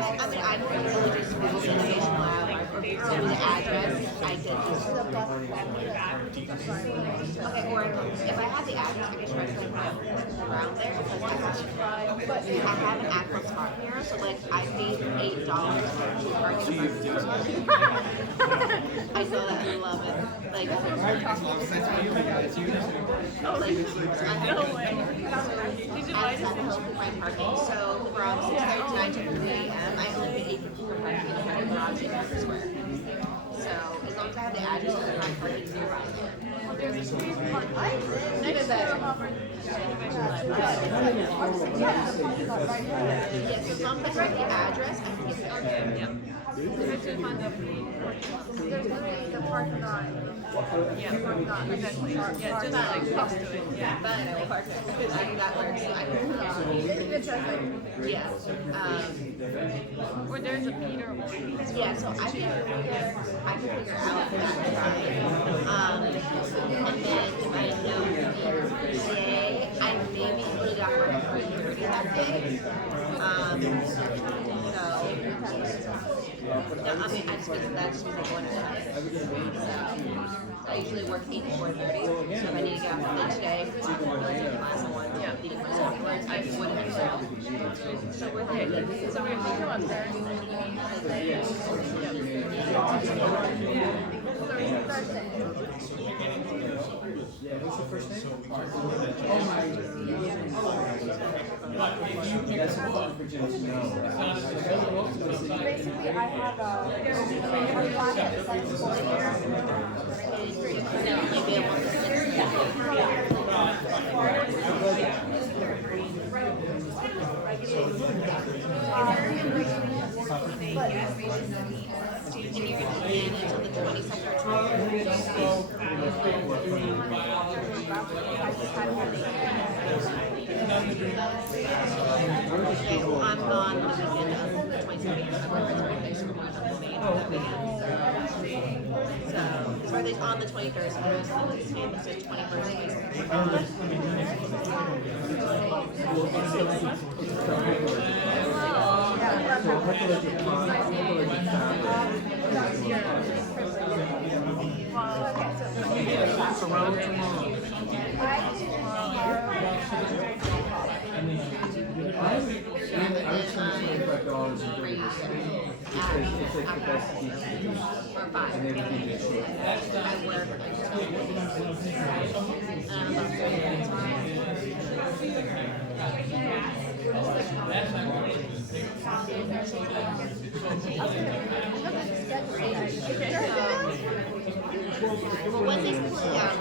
I mean, I don't really just Google Innovation Lab. There was an address. I did. Okay, or if I had the address, I could try to like around there because I have an Aqua Smart here, so like I paid $8 for 2 parking. I saw that and love it. Like, oh, like no way. I just had to help find parking, so from 6:30 to 9 to 3 a.m. I only paid $8 for parking in the garage in Market Square. So as long as I have the address, I can find parking around there. Even better. Yes, as long as I have the address, I can get there. Yeah. There's literally the parking lot. Yeah, parking lot. Like that sharp. Yeah, just like next to it. Yeah. But I know parking. I do that work, so I can. Yeah. Or there's a Peter or yeah, so I can figure out that time. And then if I know the day, I maybe put it out for 3:30 that day. No, I mean, I just mean that just means I'm going to I usually work 8 to 4:30. So if I need to get out from today, I'm going to take class on one. Yeah, needing myself. I wouldn't have. So we're there. So we're thinking about What's your first name? Basically, I have a class at I'm gone the weekend of the 22nd. I work the 23rd, so we're so his birthday's on the 23rd, so there's his name, so 21st. It's like the best pizza. Or 5. I work. Well, when they pull you out,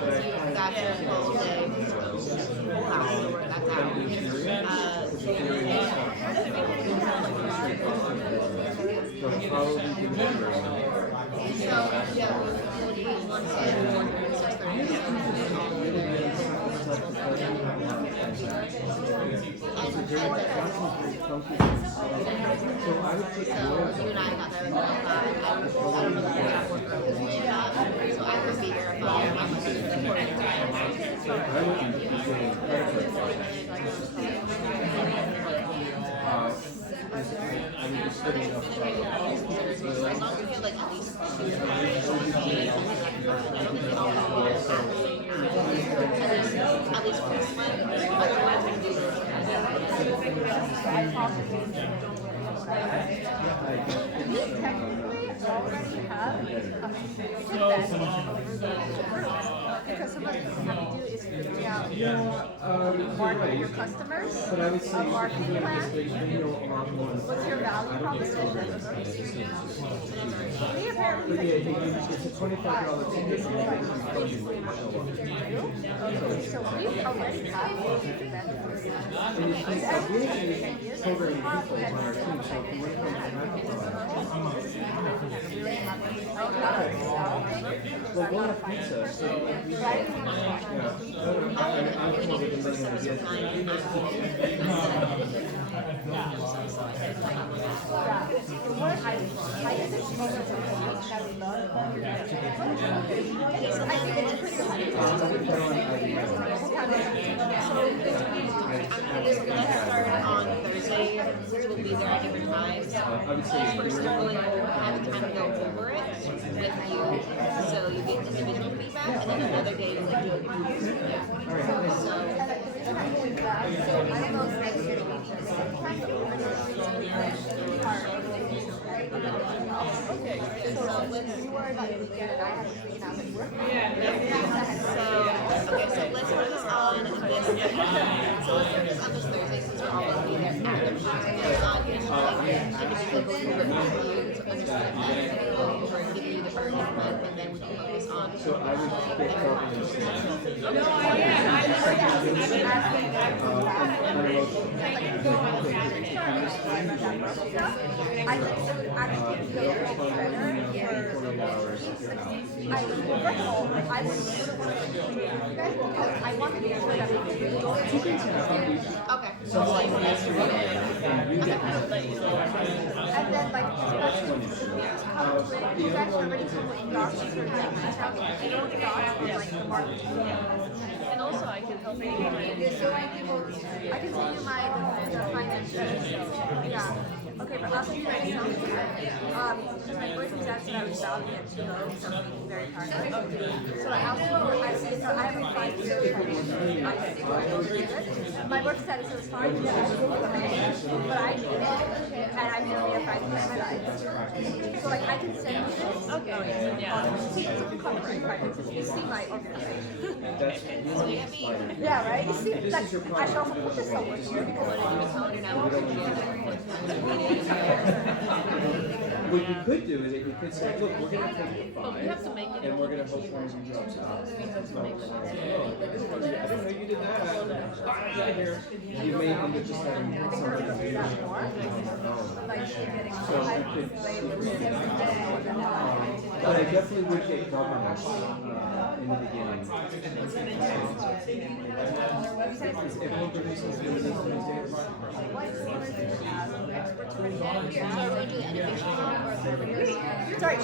that's a full day, full house, that's out. So, yeah, we'll be one side, 6:30. So you and I got there at 5. I don't know if that work early or not, so I could be there at 5. I'm because some of the things you have to do is figure out market your customers, a marketing plan, what's your value proposition. We apparently It's a $25 ticket. so we already have Programming people on our team, so when it comes to well, we'll have pizza, so I'm come up with a million ideas. On Thursday, we'll be there at different times. First, we're really having time to go over it with you, so you get individual feedback, and then another day we'll do it with you. Okay, so when you worry about the weekend, I have to freaking out at work. So let's focus on this. So let's focus on this Thursday since we're all going to be there after. Individual review to understand that, over giving you the burden of month, and then we can focus on. So I would get Provenance. I want to make sure that we okay. So like, and then like, you guys already put in docs for like detail, you know, the docs on like the marketing. And also I can help you. So I can send you my finances. Yeah. Okay, but I'll send you my email. Because my boyfriend's asking I was about to get to know something very hard. So I haven't applied to the my work status was fine, but I did it, and I'm going to be a private in my life. So like I can send you this. Okay. You see my organization. Yeah, right? You see, like, I should also put this somewhere here because What you could do is that you could say, look, we're going to take the 5, and we're going to hope one of you drops out. That's not what I didn't know you did that. You may end up just having somebody who is so you could but I definitely would get governance in the beginning. Is everyone producing this data Sorry.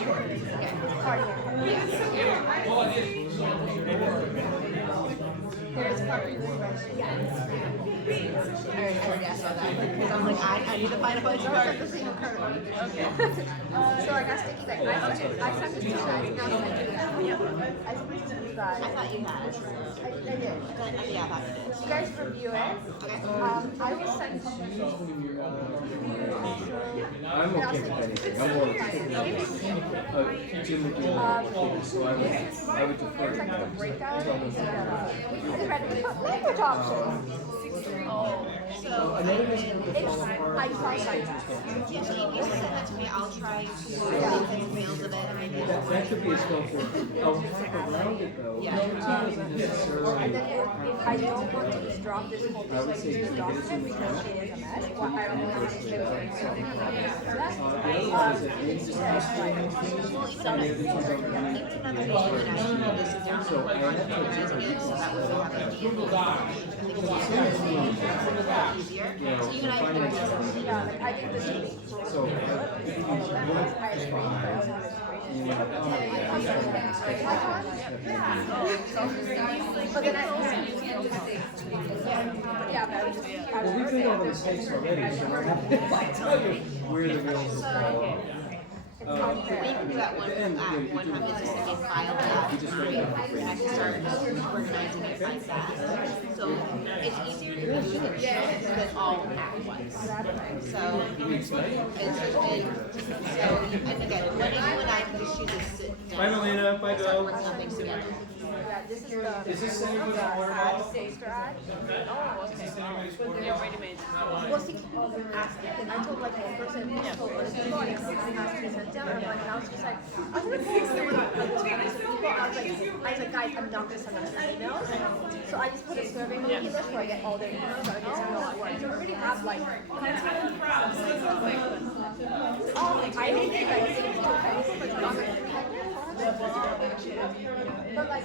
Here's part. Alright, I already asked about that. Because I'm like, I need to find a bunch of cards. Okay. So I got sticky like I sent it to you guys. Now that I do that. I sent it to you guys. I thought you had. I did. Yeah, I thought you did. You guys review it. Okay. I will send you. I'm okay with anything. I'm more Jim would be more okay, so I would defer to him. Breakout. Language options. So Another reason to It's fall apart. like yeah, so if you send that to me, I'll try to make mails of it and maybe That could be a skill for I'll talk around it though. Yeah. It doesn't necessarily. And then if I don't want to just drop this whole thing, like this document because it is a mess, well, I don't know how to do it. Yeah, like I think this would be So, but then yeah, but well, we've been over mistakes already, so we're happy to tell you where the wheels fall off. We can do that one time business to get filed out. I can start organizing it like that. So it's easier to do than all at once. So and again, when you and I can just shoot this sit down. Bye, Melina. Bye, Start Bill. working on things together. yeah, this is the water bottle? Staster ad. Oh, okay. Well, see, people asking, and I told like one person, I told one people, I asked me to send down, and I was just like, I'm gonna post there were like 2 million people. I was like, guys, I'm not gonna send them emails. So I just put a survey monkey list where I get all their emails, so I just know what works. So I already have like, I don't think I think it's too heavy, but it's not gonna be heavy. But like,